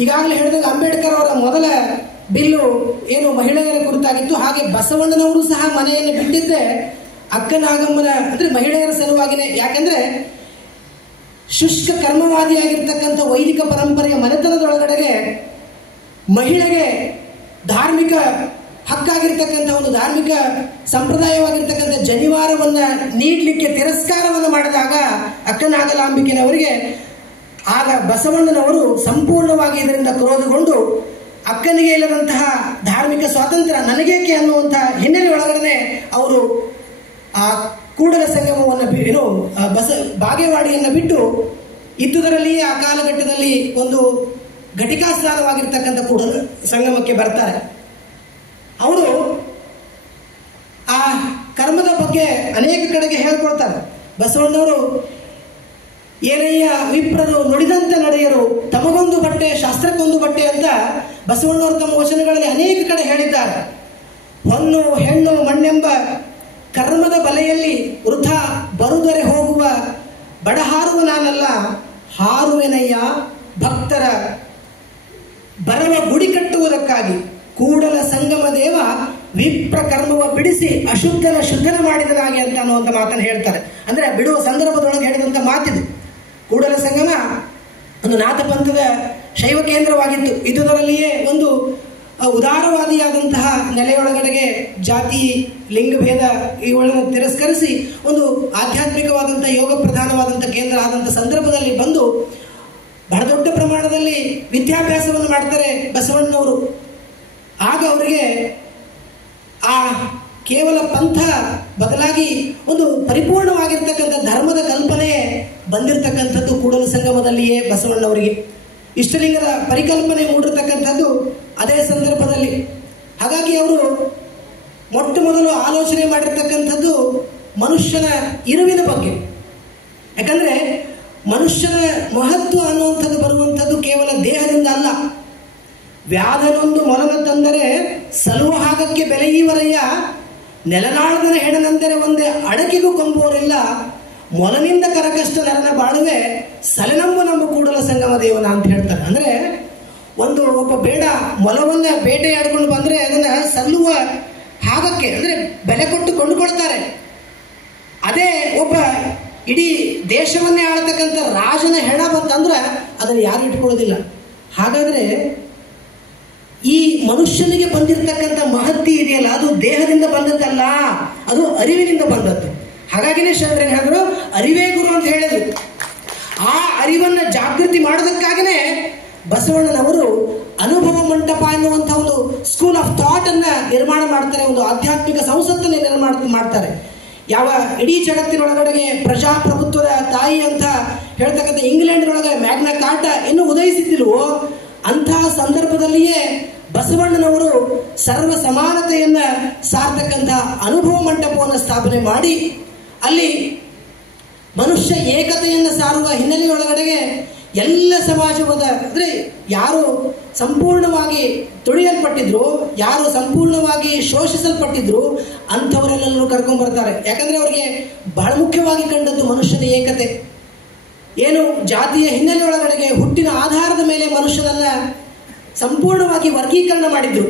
ಈಗಾಗಲೇ ಹೇಳಿದಾಗ ಅಂಬೇಡ್ಕರ್ ಅವರ ಮೊದಲ ಬಿಲ್ಲು ಏನು ಮಹಿಳೆಯರ ಕುರಿತಾಗಿತ್ತು. ಹಾಗೆ ಬಸವಣ್ಣನವರು ಸಹ ಮನೆಯನ್ನು ಬಿಟ್ಟಿದ್ದೆ ಅಕ್ಕನಾಗಮ್ಮನ ಅಂದ್ರೆ ಮಹಿಳೆಯರ ಸಲುವಾಗಿನೇ. ಯಾಕೆಂದ್ರೆ ಶುಷ್ಕ ಕರ್ಮವಾದಿಯಾಗಿರ್ತಕ್ಕಂಥ ವೈದಿಕ ಪರಂಪರೆಯ ಮನೆತನದೊಳಗಡೆಗೆ ಮಹಿಳೆಗೆ ಧಾರ್ಮಿಕ ಹಕ್ಕಾಗಿರ್ತಕ್ಕಂಥ ಒಂದು ಧಾರ್ಮಿಕ ಸಂಪ್ರದಾಯವಾಗಿರ್ತಕ್ಕಂಥ ಜನಿವಾರವನ್ನ ನೀಡಲಿಕ್ಕೆ ತಿರಸ್ಕಾರವನ್ನು ಮಾಡಿದಾಗ ಅಕ್ಕನಾಗಲಾಂಬಿಕೆನವರಿಗೆ ಆಗ ಬಸವಣ್ಣನವರು ಸಂಪೂರ್ಣವಾಗಿ ಇದರಿಂದ ಕ್ರೋಧಗೊಂಡು ಅಕ್ಕನಿಗೆ ಇಲ್ಲದಂತಹ ಧಾರ್ಮಿಕ ಸ್ವಾತಂತ್ರ್ಯ ನನಗೇಕೆ ಅನ್ನುವಂತಹ ಹಿನ್ನೆಲೆ ಒಳಗಡೆ ಅವರು ಆ ಕೂಡಲ ಸಂಗಮವನ್ನು ಬಾಗೇವಾಡಿಯನ್ನು ಬಿಟ್ಟು ಇದ್ದುದರಲ್ಲಿಯೇ ಆ ಕಾಲಘಟ್ಟದಲ್ಲಿ ಒಂದು ಘಟಿಕಾ ಸ್ನಾನವಾಗಿರ್ತಕ್ಕಂಥ ಕೂಡಲ ಸಂಗಮಕ್ಕೆ ಬರ್ತಾರೆ. ಅವರು ಆ ಕರ್ಮದ ಬಗ್ಗೆ ಅನೇಕ ಕಡೆಗೆ ಹೇಳ್ಕೊಳ್ತಾರೆ. ಬಸವಣ್ಣವರು ಏನಯ್ಯ ವಿಪ್ರರು ನುಡಿದಂತೆ ನಡೆಯರು, ತಮಗೊಂದು ಬಟ್ಟೆ ಶಾಸ್ತ್ರಕ್ಕೊಂದು ಬಟ್ಟೆ ಅಂತ ಬಸವಣ್ಣವರು ತಮ್ಮ ವಚನಗಳಲ್ಲಿ ಅನೇಕ ಕಡೆ ಹೇಳಿದ್ದಾರೆ. ಹೊನ್ನು ಹೆಣ್ಣು ಮಣ್ಣೆಂಬ ಕರ್ಮದ ಬಲೆಯಲ್ಲಿ ವೃಥಾ ಬರುದರೆ ಹೋಗುವ ಬಡಹಾರುವ ನಾನಲ್ಲ, ಹಾರುವೆನಯ್ಯ ಭಕ್ತರ ಬರವ ಗುಡಿ ಕಟ್ಟುವುದಕ್ಕಾಗಿ. ಕೂಡಲ ಸಂಗಮ ದೇವ ವಿಪ್ರ ಕರ್ಮವ ಬಿಡಿಸಿ ಅಶುದ್ಧನ ಶುದ್ಧನ ಮಾಡಿದನಾಗಿ ಅಂತ ಅನ್ನುವಂಥ ಮಾತನ್ನು ಹೇಳ್ತಾರೆ. ಅಂದ್ರೆ ಬಿಡುವ ಸಂದರ್ಭದೊಳಗೆ ಹೇಳಿದಂಥ ಮಾತಿದು. ಕೂಡಲ ಸಂಗಮ ಒಂದು ನಾಥಪಂಥದ ಶೈವ ಕೇಂದ್ರವಾಗಿತ್ತು. ಇದುದರಲ್ಲಿಯೇ ಒಂದು ಉದಾರವಾದಿಯಾದಂತಹ ನೆಲೆಯೊಳಗಡೆಗೆ ಜಾತಿ ಲಿಂಗಭೇದ ಇವುಗಳನ್ನು ತಿರಸ್ಕರಿಸಿ ಒಂದು ಆಧ್ಯಾತ್ಮಿಕವಾದಂತಹ ಯೋಗ ಪ್ರಧಾನವಾದಂತಹ ಕೇಂದ್ರ ಆದಂತಹ ಸಂದರ್ಭದಲ್ಲಿ ಬಂದು ಬಹಳ ದೊಡ್ಡ ಪ್ರಮಾಣದಲ್ಲಿ ವಿದ್ಯಾಭ್ಯಾಸವನ್ನು ಮಾಡ್ತಾರೆ ಬಸವಣ್ಣನವರು. ಆಗ ಅವರಿಗೆ ಆ ಕೇವಲ ಪಂಥ ಬದಲಾಗಿ ಒಂದು ಪರಿಪೂರ್ಣವಾಗಿರ್ತಕ್ಕಂಥ ಧರ್ಮದ ಕಲ್ಪನೆ ಬಂದಿರತಕ್ಕಂಥದ್ದು ಕೂಡಲ ಸಂಗಮದಲ್ಲಿಯೇ ಬಸವಣ್ಣವರಿಗೆ. ಇಷ್ಟಲಿಂಗದ ಪರಿಕಲ್ಪನೆ ಮೂಡಿರ್ತಕ್ಕಂಥದ್ದು ಅದೇ ಸಂದರ್ಭದಲ್ಲಿ. ಹಾಗಾಗಿ ಅವರು ಮೊಟ್ಟ ಮೊದಲು ಆಲೋಚನೆ ಮಾಡಿರ್ತಕ್ಕಂಥದ್ದು ಮನುಷ್ಯನ ಇರುವಿನ ಬಗ್ಗೆ. ಯಾಕಂದ್ರೆ ಮನುಷ್ಯನ ಮಹತ್ವ ಅನ್ನುವಂಥದ್ದು ಬರುವಂಥದ್ದು ಕೇವಲ ದೇಹದಿಂದ ಅಲ್ಲ. ವ್ಯಾಧನೊಂದು ಮೊಲನ ತಂದರೆ ಸಲುವ ಹಾಗಕ್ಕೆ ಬೆಲೆಯುವರಯ್ಯ, ನೆಲನಾಳದನ ಹೆಣನೆಂದರೆ ಒಂದೇ ಅಡಕೆಗೂ ಕೊಂಬುವರಿಲ್ಲ, ಮೊಲನಿಂದ ಕರಕಷ್ಟ ನರನ ಬಾಳುವೆ ಸಲೆನಂಬು ನಮ್ಮ ಕೂಡಲ ಸಂಗಮ ದೇವನ ಅಂತ ಹೇಳ್ತಾರೆ. ಅಂದ್ರೆ ಒಬ್ಬ ಬೇಡ ಮೊಲವನ್ನ ಬೇಟೆಯಾಡ್ಕೊಂಡು ಬಂದ್ರೆ ಅದನ್ನ ಸಲ್ಲುವ ಹಾಗಕ್ಕೆ ಅಂದ್ರೆ ಬೆಲೆ ಕೊಟ್ಟು ಕೊಂಡುಕೊಳ್ತಾರೆ. ಅದೇ ಒಬ್ಬ ಇಡೀ ದೇಶವನ್ನೇ ಆಳ್ತಕ್ಕಂಥ ರಾಜನ ಹೆಣ ಬಂತಂದ್ರೆ ಅದನ್ನು ಯಾರು ಇಟ್ಕೊಳ್ಳೋದಿಲ್ಲ. ಹಾಗಾದ್ರೆ ಈ ಮನುಷ್ಯನಿಗೆ ಬಂದಿರತಕ್ಕಂಥ ಮಹತ್ತಿ ಇದೆಯಲ್ಲ, ಅದು ದೇಹದಿಂದ ಬಂದದ್ದಲ್ಲ, ಅದು ಅರಿವಿನಿಂದ ಬಂದದ್ದು. ಹಾಗಾಗಿನೇ ಶಂಕರನ್ ಹೇಳಿದ್ರು ಅರಿವೇ ಗುರು ಅಂತ ಹೇಳಿದ್ರು. ಆ ಅರಿವನ್ನ ಜಾಗೃತಿ ಮಾಡೋದಕ್ಕಾಗಿನೇ ಬಸವಣ್ಣನವರು ಅನುಭವ ಮಂಟಪ ಎನ್ನುವಂತಹ ಒಂದು ಸ್ಕೂಲ್ ಆಫ್ ಥಾಟ್ ಅನ್ನ ನಿರ್ಮಾಣ ಮಾಡ್ತಾರೆ. ಒಂದು ಆಧ್ಯಾತ್ಮಿಕ ಸಂಸತ್ತನ್ನು ನಿರ್ಮಾಣ ಮಾಡ್ತಾರೆ. ಯಾವ ಇಡೀ ಜಗತ್ತಿನೊಳಗಡೆಗೆ ಪ್ರಜಾಪ್ರಭುತ್ವದ ತಾಯಿ ಅಂತ ಹೇಳ್ತಕ್ಕಂಥ ಇಂಗ್ಲೆಂಡ್ನೊಳಗೆ ಮ್ಯಾಗ್ನಾ ಕಾರ್ಟಾ ಇನ್ನೂ ಉದಯಿಸುತ್ತಿಲ್ವೋ ಅಂತಹ ಸಂದರ್ಭದಲ್ಲಿಯೇ ಬಸವಣ್ಣನವರು ಸರ್ವ ಸಮಾನತೆಯನ್ನ ಸಾರ್ತಕ್ಕಂಥ ಅನುಭವ ಮಂಟಪವನ್ನು ಸ್ಥಾಪನೆ ಮಾಡಿ ಅಲ್ಲಿ ಮನುಷ್ಯ ಏಕತೆಯನ್ನು ಸಾರುವ ಹಿನ್ನೆಲೆಯೊಳಗಡೆಗೆ ಎಲ್ಲ ಸಮಾಜವಾದ ಅಂದ್ರೆ ಯಾರು ಸಂಪೂರ್ಣವಾಗಿ ತುಳಿಯಲ್ಪಟ್ಟಿದ್ರು, ಯಾರು ಸಂಪೂರ್ಣವಾಗಿ ಶೋಷಿಸಲ್ಪಟ್ಟಿದ್ರು ಅಂಥವರೆಲ್ಲರೂ ಕರ್ಕೊಂಡ್ ಬರ್ತಾರೆ. ಯಾಕಂದ್ರೆ ಅವರಿಗೆ ಬಹಳ ಮುಖ್ಯವಾಗಿ ಕಂಡದ್ದು ಮನುಷ್ಯನ ಏಕತೆ. ಏನು ಜಾತಿಯ ಹಿನ್ನೆಲೆಯೊಳಗಡೆಗೆ ಹುಟ್ಟಿನ ಆಧಾರದ ಮೇಲೆ ಮನುಷ್ಯನನ್ನ ಸಂಪೂರ್ಣವಾಗಿ ವರ್ಗೀಕರಣ ಮಾಡಿದ್ರು.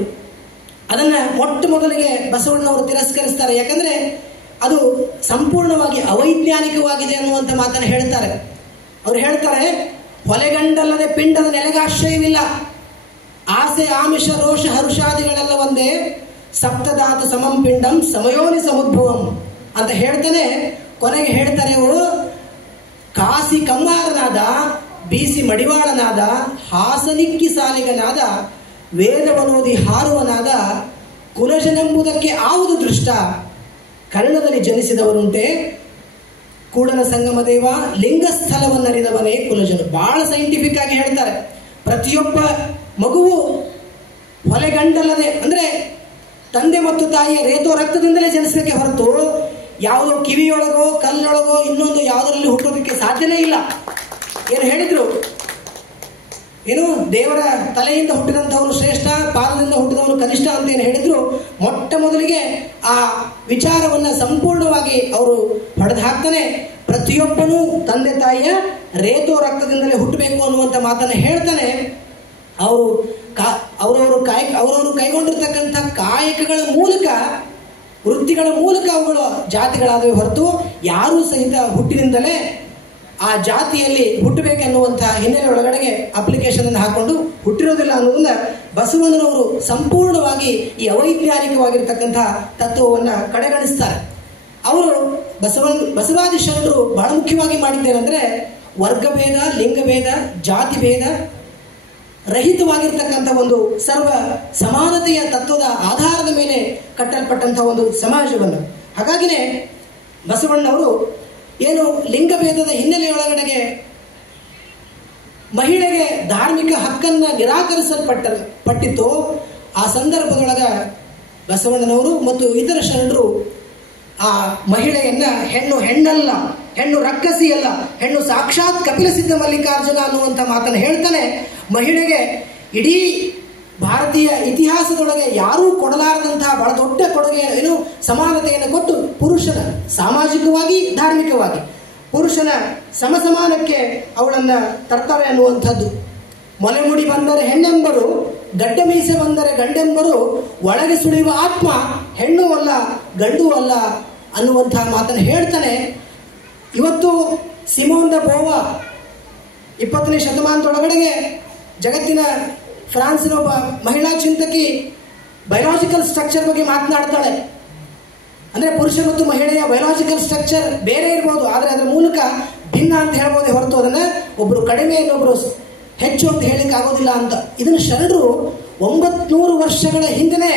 ಅದನ್ನ ಮೊಟ್ಟ ಮೊದಲಿಗೆ ಬಸವಣ್ಣವರು ತಿರಸ್ಕರಿಸ್ತಾರೆ. ಯಾಕಂದ್ರೆ ಅದು ಸಂಪೂರ್ಣವಾಗಿ ಅವೈಜ್ಞಾನಿಕವಾಗಿದೆ ಅನ್ನುವಂಥ ಮಾತನ್ನು ಹೇಳ್ತಾರೆ. ಅವ್ರು ಹೇಳ್ತಾರೆ, ಹೊಲೆಗಂಡಲ್ಲದೆ ಪಿಂಡದ ನೆಲೆಗಾಶ್ರಯವಿಲ್ಲ, ಆಸೆ ಆಮಿಷ ರೋಷ ಹರುಷಾದಿಗಳೆಲ್ಲ ಒಂದೇ, ಸಪ್ತಧಾತು ಸಮಂ ಪಿಂಡಂ ಸಮಯೋನಿ ಸಮುದ್ಭವಂ ಅಂತ ಹೇಳ್ತಾನೆ. ಕೊನೆಗೆ ಹೇಳ್ತಾರೆ ಅವರು, ಕಾಸಿ ಕಮ್ಮಾರನಾದ, ಬೀಸಿ ಮಡಿವಾಳನಾದ, ಹಾಸನಿಕ್ಕಿ ಸಾಲಿಗನಾದ, ವೇದವನೋದಿ ಹಾರುವನಾದ, ಕುಲಜನೆಂಬುದಕ್ಕೆ ಆವುದು ದೃಷ್ಟ, ಕರ್ಣದಲ್ಲಿ ಜನಿಸಿದವರುಂಟೆ, ಕೂಡಲ ಸಂಗಮ ದೇವ ಲಿಂಗಸ್ಥಳವನ್ನರಿದವನೇ ಕುಲಜನು. ಬಹಳ ಸೈಂಟಿಫಿಕ್ ಆಗಿ ಹೇಳ್ತಾರೆ. ಪ್ರತಿಯೊಬ್ಬ ಮಗುವು ಹೊಲೆಗಂಡಲ್ಲದೆ ಅಂದ್ರೆ ತಂದೆ ಮತ್ತು ತಾಯಿಯ ರೇತೋ ರಕ್ತದಿಂದಲೇ ಜನಿಸಲಿಕ್ಕೆ ಹೊರತು ಯಾವುದೋ ಕಿವಿಯೊಳಗೋ ಕಲ್ಲೊಳಗೋ ಇನ್ನೊಂದು ಯಾವುದರಲ್ಲಿ ಹುಟ್ಟೋದಕ್ಕೆ ಸಾಧ್ಯನೇ ಇಲ್ಲ. ಏನು ಹೇಳಿದ್ರು, ಏನು ದೇವರ ತಲೆಯಿಂದ ಹುಟ್ಟಿದಂಥವನು ಶ್ರೇಷ್ಠ, ಪಾದದಿಂದ ಹುಟ್ಟಿದವನು ಕನಿಷ್ಠ ಅಂತ ಏನು ಹೇಳಿದ್ರು. ಮೊಟ್ಟ ಮೊದಲಿಗೆ ಆ ವಿಚಾರವನ್ನ ಸಂಪೂರ್ಣವಾಗಿ ಅವರು ಹೊಡೆದು ಹಾಕ್ತಾನೆ. ಪ್ರತಿಯೊಬ್ಬನೂ ತಂದೆ ತಾಯಿಯ ರೇತೋ ರಕ್ತದಿಂದಲೇ ಹುಟ್ಟಬೇಕು ಅನ್ನುವಂಥ ಮಾತನ್ನು ಹೇಳ್ತಾನೆ. ಅವರವರು ಕೈಗೊಂಡಿರ್ತಕ್ಕಂಥ ಕಾಯಕಗಳ ಮೂಲಕ, ವೃತ್ತಿಗಳ ಮೂಲಕ ಅವುಗಳು ಜಾತಿಗಳಾದವೆ ಹೊರತು ಯಾರೂ ಸಹಿತ ಹುಟ್ಟಿನಿಂದಲೇ ಆ ಜಾತಿಯಲ್ಲಿ ಹುಟ್ಟಬೇಕೆನ್ನುವಂತಹ ಹಿನ್ನೆಲೆ ಒಳಗಡೆಗೆ ಅಪ್ಲಿಕೇಶನ್ ಅನ್ನು ಹಾಕೊಂಡು ಹುಟ್ಟಿರೋದಿಲ್ಲ ಅನ್ನೋದನ್ನ ಬಸವಣ್ಣನವರು ಸಂಪೂರ್ಣವಾಗಿ ಈ ಅವೈಜ್ಞಾನಿಕವಾಗಿರ್ತಕ್ಕಂತಹ ತತ್ವವನ್ನು ಕಡೆಗಣಿಸ್ತಾರೆ. ಅವರು ಬಸವಾದಿ ಶರಣರು ಬಹಳ ಮುಖ್ಯವಾಗಿ ಮಾಡಿದ್ದೇನೆಂದ್ರೆ ವರ್ಗಭೇದ, ಲಿಂಗಭೇದ, ಜಾತಿ ಭೇದ ರಹಿತವಾಗಿರ್ತಕ್ಕಂಥ ಒಂದು ಸರ್ವ ಸಮಾನತೆಯ ತತ್ವದ ಆಧಾರದ ಮೇಲೆ ಕಟ್ಟಲ್ಪಟ್ಟಂತಹ ಒಂದು ಸಮಾಜವನ್ನು. ಹಾಗಾಗಿನೇ ಬಸವಣ್ಣವರು ಏನು ಲಿಂಗಭೇದದ ಹಿನ್ನೆಲೆಯೊಳಗಡೆಗೆ ಮಹಿಳೆಗೆ ಧಾರ್ಮಿಕ ಹಕ್ಕನ್ನ ನಿರಾಕರಿಸಲ್ಪಟ್ಟಿತ್ತು, ಆ ಸಂದರ್ಭದೊಳಗ ಬಸವಣ್ಣನವರು ಮತ್ತು ಇತರ ಶರಣರು ಆ ಮಹಿಳೆಯನ್ನ ಹೆಣ್ಣಲ್ಲ, ಹೆಣ್ಣು ರಕ್ಕಸಿ ಅಲ್ಲ, ಹೆಣ್ಣು ಸಾಕ್ಷಾತ್ ಕಪಿಲ ಸಿದ್ಧ ಮಲ್ಲಿಕಾರ್ಜುನ ಅನ್ನುವಂಥ ಮಾತನ್ನು ಹೇಳ್ತಾನೆ. ಮಹಿಳೆಗೆ ಇಡೀ ಭಾರತೀಯ ಇತಿಹಾಸದೊಳಗೆ ಯಾರೂ ಕೊಡಲಾರದಂತಹ ಬಹಳ ದೊಡ್ಡ ಕೊಡುಗೆ ಏನು ಸಮಾನತೆಯನ್ನು ಕೊಟ್ಟು ಪುರುಷನ ಸಾಮಾಜಿಕವಾಗಿ ಧಾರ್ಮಿಕವಾಗಿ ಪುರುಷನ ಸಮಸಮಾನಕ್ಕೆ ಅವಳನ್ನ ತರ್ತಾರೆ ಅನ್ನುವಂಥದ್ದು. ಮೊಲೆಮುಡಿ ಬಂದರೆ ಹೆಣ್ಣೆಂಬರು, ಗಡ್ಡ ಮೀಸೆ ಬಂದರೆ ಗಂಡೆಂಬರು, ಒಳಗೆ ಸುಳಿಯುವ ಆತ್ಮ ಹೆಣ್ಣು ಅಲ್ಲ ಗಂಡು ಅಲ್ಲ ಅನ್ನುವಂತಹ ಮಾತನ್ನು ಹೇಳ್ತಾನೆ. ಇವತ್ತು ಸಿಮೋನ್ ದ ಬೋವಾ 20ನೇ ಶತಮಾನದೊಳಗಡೆಗೆ ಜಗತ್ತಿನ ಫ್ರಾನ್ಸಿನ ಒಬ್ಬ ಮಹಿಳಾ ಚಿಂತಕಿ ಬಯೋಲಾಜಿಕಲ್ ಸ್ಟ್ರಕ್ಚರ್ ಬಗ್ಗೆ ಮಾತನಾಡ್ತಾಳೆ. ಅಂದ್ರೆ ಪುರುಷ ಮತ್ತು ಮಹಿಳೆಯ ಬಯೋಲಾಜಿಕಲ್ ಸ್ಟ್ರಕ್ಚರ್ ಬೇರೆ ಇರ್ಬೋದು, ಆದರೆ ಅದರ ಮೂಲಕ ಭಿನ್ನ ಅಂತ ಹೇಳ್ಬೋದೇ ಹೊರತು ಅದನ್ನ ಒಬ್ರು ಕಡಿಮೆ ಇನ್ನೊಬ್ರು ಹೆಚ್ಚು ಅಂತ ಹೇಳಿಕ್ಕೆ ಆಗೋದಿಲ್ಲ ಅಂತ. ಇದನ್ನು ಶರಣರು 900 ವರ್ಷಗಳ ಹಿಂದೆ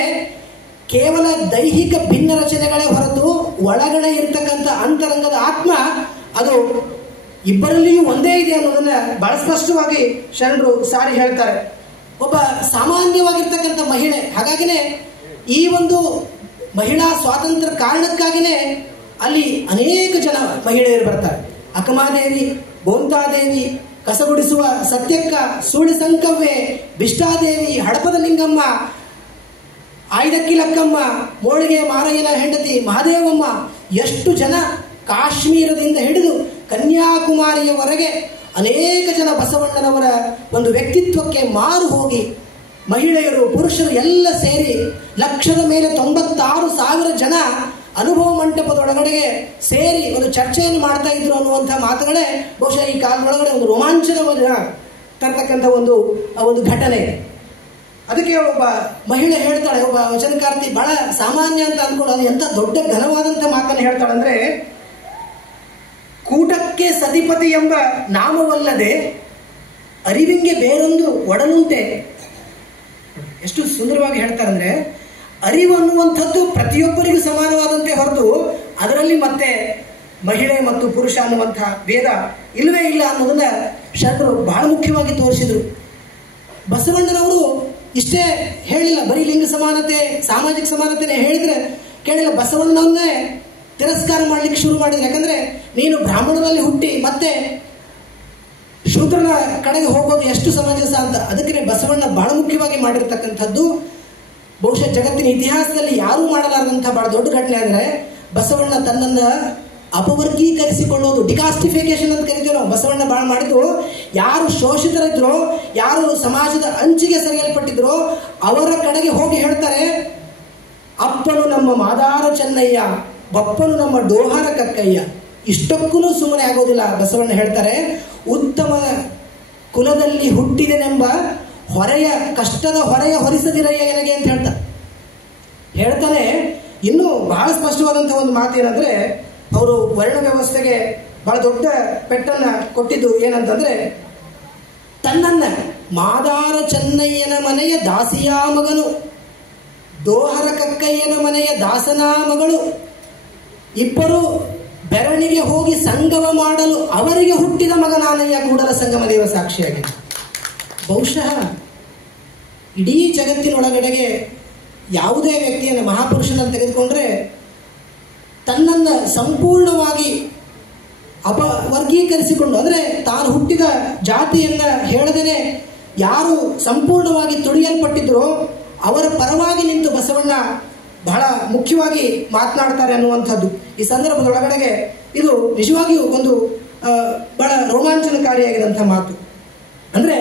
ಕೇವಲ ದೈಹಿಕ ಭಿನ್ನ ರಚನೆಗಳೇ ಹೊರತು ಒಳಗಡೆ ಇರತಕ್ಕಂಥ ಅಂತರಂಗದ ಆತ್ಮ ಅದು ಇಬ್ಬರಲ್ಲಿಯೂ ಒಂದೇ ಇದೆ ಅನ್ನೋದನ್ನ ಬಹಳ ಸ್ಪಷ್ಟವಾಗಿ ಶರಣರು ಸಾರಿ ಹೇಳ್ತಾರೆ. ಒಬ್ಬ ಸಾಮಾನ್ಯವಾಗಿರ್ತಕ್ಕಂಥ ಮಹಿಳೆ. ಹಾಗಾಗಿನೇ ಈ ಒಂದು ಮಹಿಳಾ ಸ್ವಾತಂತ್ರ್ಯ ಕಾರಣಕ್ಕಾಗಿನೇ ಅಲ್ಲಿ ಅನೇಕ ಜನ ಮಹಿಳೆಯರು ಬರ್ತಾರೆ. ಅಕಮಾದೇವಿ, ಬೋಂತಾದೇವಿ, ಕಸಗುಡಿಸುವ ಸತ್ಯಕ್ಕ, ಸೂಳಿ ಸಂಕವ್ವೆ, ಬಿಷ್ಟಾದೇವಿ, ಹಡಪದ ಲಿಂಗಮ್ಮ, ಆಯ್ದಕ್ಕಿ ಲಕ್ಕಮ್ಮ, ಮೋಳಿಗೆ ಮಾರಯ್ಯನ ಹೆಂಡತಿ ಮಹಾದೇವಮ್ಮ, ಎಷ್ಟು ಜನ ಕಾಶ್ಮೀರದಿಂದ ಹಿಡಿದು ಕನ್ಯಾಕುಮಾರಿಯವರೆಗೆ ಅನೇಕ ಜನ ಬಸವಣ್ಣನವರ ಒಂದು ವ್ಯಕ್ತಿತ್ವಕ್ಕೆ ಮಾರು ಹೋಗಿ ಮಹಿಳೆಯರು ಪುರುಷರು ಎಲ್ಲ ಸೇರಿ ಲಕ್ಷದ ಮೇಲೆ 96,000 ಜನ ಅನುಭವ ಮಂಟಪದೊಳಗಡೆಗೆ ಸೇರಿ ಒಂದು ಚರ್ಚೆಯನ್ನು ಮಾಡ್ತಾ ಇದ್ರು ಅನ್ನುವಂಥ ಮಾತುಗಳೇ ಬಹುಶಃ ಈ ಕಾಲದೊಳಗಡೆ ಒಂದು ರೋಮಾಂಚನವನ್ನು ತರ್ತಕ್ಕಂಥ ಒಂದು ಘಟನೆ. ಅದಕ್ಕೆ ಒಬ್ಬ ಮಹಿಳೆ ಹೇಳ್ತಾಳೆ, ಒಬ್ಬ ವಚನಕಾರ್ತಿ ಬಹಳ ಸಾಮಾನ್ಯ ಅಂತ ಅಂದ್ಕೊಂಡು ಅದು ಎಂತ ದೊಡ್ಡ ಘನವಾದಂಥ ಮಾತನ್ನು ಹೇಳ್ತಾಳೆ ಅಂದ್ರೆ, ಕೂಟಕ್ಕೆ ಸತಿಪತಿ ಎಂಬ ನಾಮವಲ್ಲದೆ ಅರಿವಿಂಗೆ ಬೇರೊಂದು ಒಡನುಂಟೆ. ಎಷ್ಟು ಸುಂದರವಾಗಿ ಹೇಳ್ತಾರಂದ್ರೆ, ಅರಿವು ಅನ್ನುವಂಥದ್ದು ಪ್ರತಿಯೊಬ್ಬರಿಗೂ ಸಮಾನವಾದಂತೆ ಹೊರತು ಅದರಲ್ಲಿ ಮತ್ತೆ ಮಹಿಳೆ ಮತ್ತು ಪುರುಷ ಅನ್ನುವಂತಹ ಭೇದ ಇಲ್ಲವೇ ಇಲ್ಲ ಅನ್ನೋದನ್ನ ಶರಣರು ಬಹಳ ಮುಖ್ಯವಾಗಿ ತೋರಿಸಿದ್ರು. ಬಸವಣ್ಣನವರು ಇಷ್ಟೇ ಹೇಳಿಲ್ಲ, ಬರೀ ಲಿಂಗ ಸಮಾನತೆ ಸಾಮಾಜಿಕ ಸಮಾನತೆನೇ ಹೇಳಿದ್ರೆ ಕೇಳಿಲ್ಲ, ಬಸವಣ್ಣನವನ್ನೇ ತಿರಸ್ಕಾರ ಮಾಡ್ಲಿಕ್ಕೆ ಶುರು ಮಾಡಿದ್ರು. ಯಾಕಂದ್ರೆ ನೀನು ಬ್ರಾಹ್ಮಣನಲ್ಲಿ ಹುಟ್ಟಿ ಮತ್ತೆ ಶೂದ್ರನ ಕಡೆಗೆ ಹೋಗೋದು ಎಷ್ಟು ಸಮಂಜಸ ಅಂತ. ಅದಕ್ಕೆ ಬಸವಣ್ಣ ಬಹಳ ಮುಖ್ಯವಾಗಿ ಮಾಡಿರ್ತಕ್ಕಂಥದ್ದು ಬಹುಶಃ ಜಗತ್ತಿನ ಇತಿಹಾಸದಲ್ಲಿ ಯಾರೂ ಮಾಡಲಾರದಂತಹ ಬಹಳ ದೊಡ್ಡ ಘಟನೆ ಅಂದ್ರೆ ಬಸವಣ್ಣ ತನ್ನನ್ನ ಅಪವರ್ಗೀಕರಿಸಿಕೊಳ್ಳೋದು, ಡಿಕಾಸ್ಟಿಫಿಕೇಶನ್ ಅಂತ ಕರಿತೀವಿ ನಾವು. ಬಸವಣ್ಣ ಬಹಳ ಮಾಡಿದ್ದು, ಯಾರು ಶೋಷಿತರಿದ್ರೋ, ಯಾರು ಸಮಾಜದ ಅಂಚಿಗೆ ಸರಿಯಲ್ಪಟ್ಟಿದ್ರೋ ಅವರ ಕಡೆಗೆ ಹೋಗಿ ಹೇಳ್ತಾರೆ, ಅಪ್ಪನು ನಮ್ಮ ಮಾದಾರ ಚೆನ್ನಯ್ಯ, ಬಪ್ಪನು ನಮ್ಮ ಡೋಹಾರ ಕಕ್ಕಯ್ಯ. ಇಷ್ಟಕ್ಕೂ ಸುಮ್ಮನೆ ಆಗೋದಿಲ್ಲ. ಬಸವಣ್ಣ ಹೇಳ್ತಾರೆ, ಉತ್ತಮ ಕುಲದಲ್ಲಿ ಹುಟ್ಟಿದೆನೆಂಬ ಕಷ್ಟದ ಹೊರೆಯ ಹೊರಿಸದಿರಯ್ಯ ನನಗೆ ಅಂತ ಹೇಳ್ತಾನೆ. ಇನ್ನು ಬಹಳ ಸ್ಪಷ್ಟವಾದಂತಹ ಒಂದು ಮಾತೇನಂದ್ರೆ, ಅವರು ವರ್ಣ ವ್ಯವಸ್ಥೆಗೆ ಬಹಳ ದೊಡ್ಡ ಪೆಟ್ಟನ್ನ ಕೊಟ್ಟಿದ್ದು ಏನಂತಂದ್ರೆ, ತನ್ನನ್ನ ಮಾದಾರ ಚೆನ್ನಯ್ಯನ ಮನೆಯ ದಾಸಿಯಾ ಮಗನು, ಡೋಹರ ಕಕ್ಕಯ್ಯನ ಮನೆಯ ದಾಸನಾ ಮಗಳು, ಇಬ್ಬರು ಬೆರಳಿಗೆ ಹೋಗಿ ಸಂಗಮ ಮಾಡಲು ಅವರಿಗೆ ಹುಟ್ಟಿದ ಮಗನಾನಯ್ಯ ಕೂಡಲ ಸಂಗಮ ದೇವ ಸಾಕ್ಷಿಯಾಗಿದೆ. ಬಹುಶಃ ಇಡೀ ಜಗತ್ತಿನೊಳಗಡೆಗೆ ಯಾವುದೇ ವ್ಯಕ್ತಿಯನ್ನು ಮಹಾಪುರುಷನನ್ನು ತೆಗೆದುಕೊಂಡ್ರೆ ತನ್ನನ್ನು ಸಂಪೂರ್ಣವಾಗಿ ವರ್ಗೀಕರಿಸಿಕೊಂಡು, ಅಂದರೆ ತಾನು ಹುಟ್ಟಿದ ಜಾತಿಯನ್ನ ಹೇಳದೇನೆ ಯಾರು ಸಂಪೂರ್ಣವಾಗಿ ತುಳಿಯಲ್ಪಟ್ಟಿದ್ರೋ ಅವರ ಪರವಾಗಿ ನಿಂತು ಬಸವಣ್ಣ ಬಹಳ ಮುಖ್ಯವಾಗಿ ಮಾತನಾಡ್ತಾರೆ ಅನ್ನುವಂಥದ್ದು. ಈ ಸಂದರ್ಭದೊಳಗಡೆಗೆ ಇದು ನಿಜವಾಗಿಯೂ ಒಂದು ಬಹಳ ರೋಮಾಂಚನಕಾರಿಯಾಗಿರುವಂತಹ ಮಾತು. ಅಂದ್ರೆ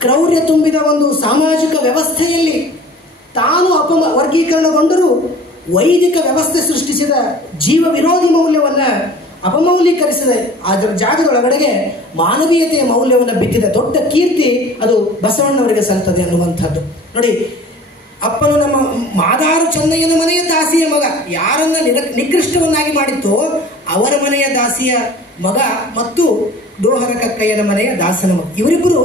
ಕ್ರೌರ್ಯ ತುಂಬಿದ ಒಂದು ಸಾಮಾಜಿಕ ವ್ಯವಸ್ಥೆಯಲ್ಲಿ ತಾನು ವರ್ಗೀಕರಣಗೊಂಡರೂ ವೈದಿಕ ವ್ಯವಸ್ಥೆ ಸೃಷ್ಟಿಸಿದ ಜೀವ ವಿರೋಧಿ ಮೌಲ್ಯವನ್ನ ಅಪಮೌಲ್ಯೀಕರಿಸಿದ ಅದರ ಜಾಗದೊಳಗಡೆಗೆ ಮಾನವೀಯತೆಯ ಮೌಲ್ಯವನ್ನು ಬಿತ್ತಿದ ದೊಡ್ಡ ಕೀರ್ತಿ ಅದು ಬಸವಣ್ಣವರಿಗೆ ಸಲ್ತದೆ ಅನ್ನುವಂಥದ್ದು. ನೋಡಿ, ಅಪ್ಪನು ನಮ್ಮ ಮಾದಾರು ಚೆನ್ನಯ್ಯನ ಮನೆಯ ದಾಸಿಯ ಮಗ, ಯಾರನ್ನ ನಿಕೃಷ್ಟವನ್ನಾಗಿ ಮಾಡಿತ್ತೋ ಅವರ ಮನೆಯ ದಾಸಿಯ ಮಗ ಮತ್ತು ಡೋಹರ ಕಕ್ಕಯ್ಯನ ಮನೆಯ ದಾಸನ ಮಗ. ಇವರಿಬ್ಬರು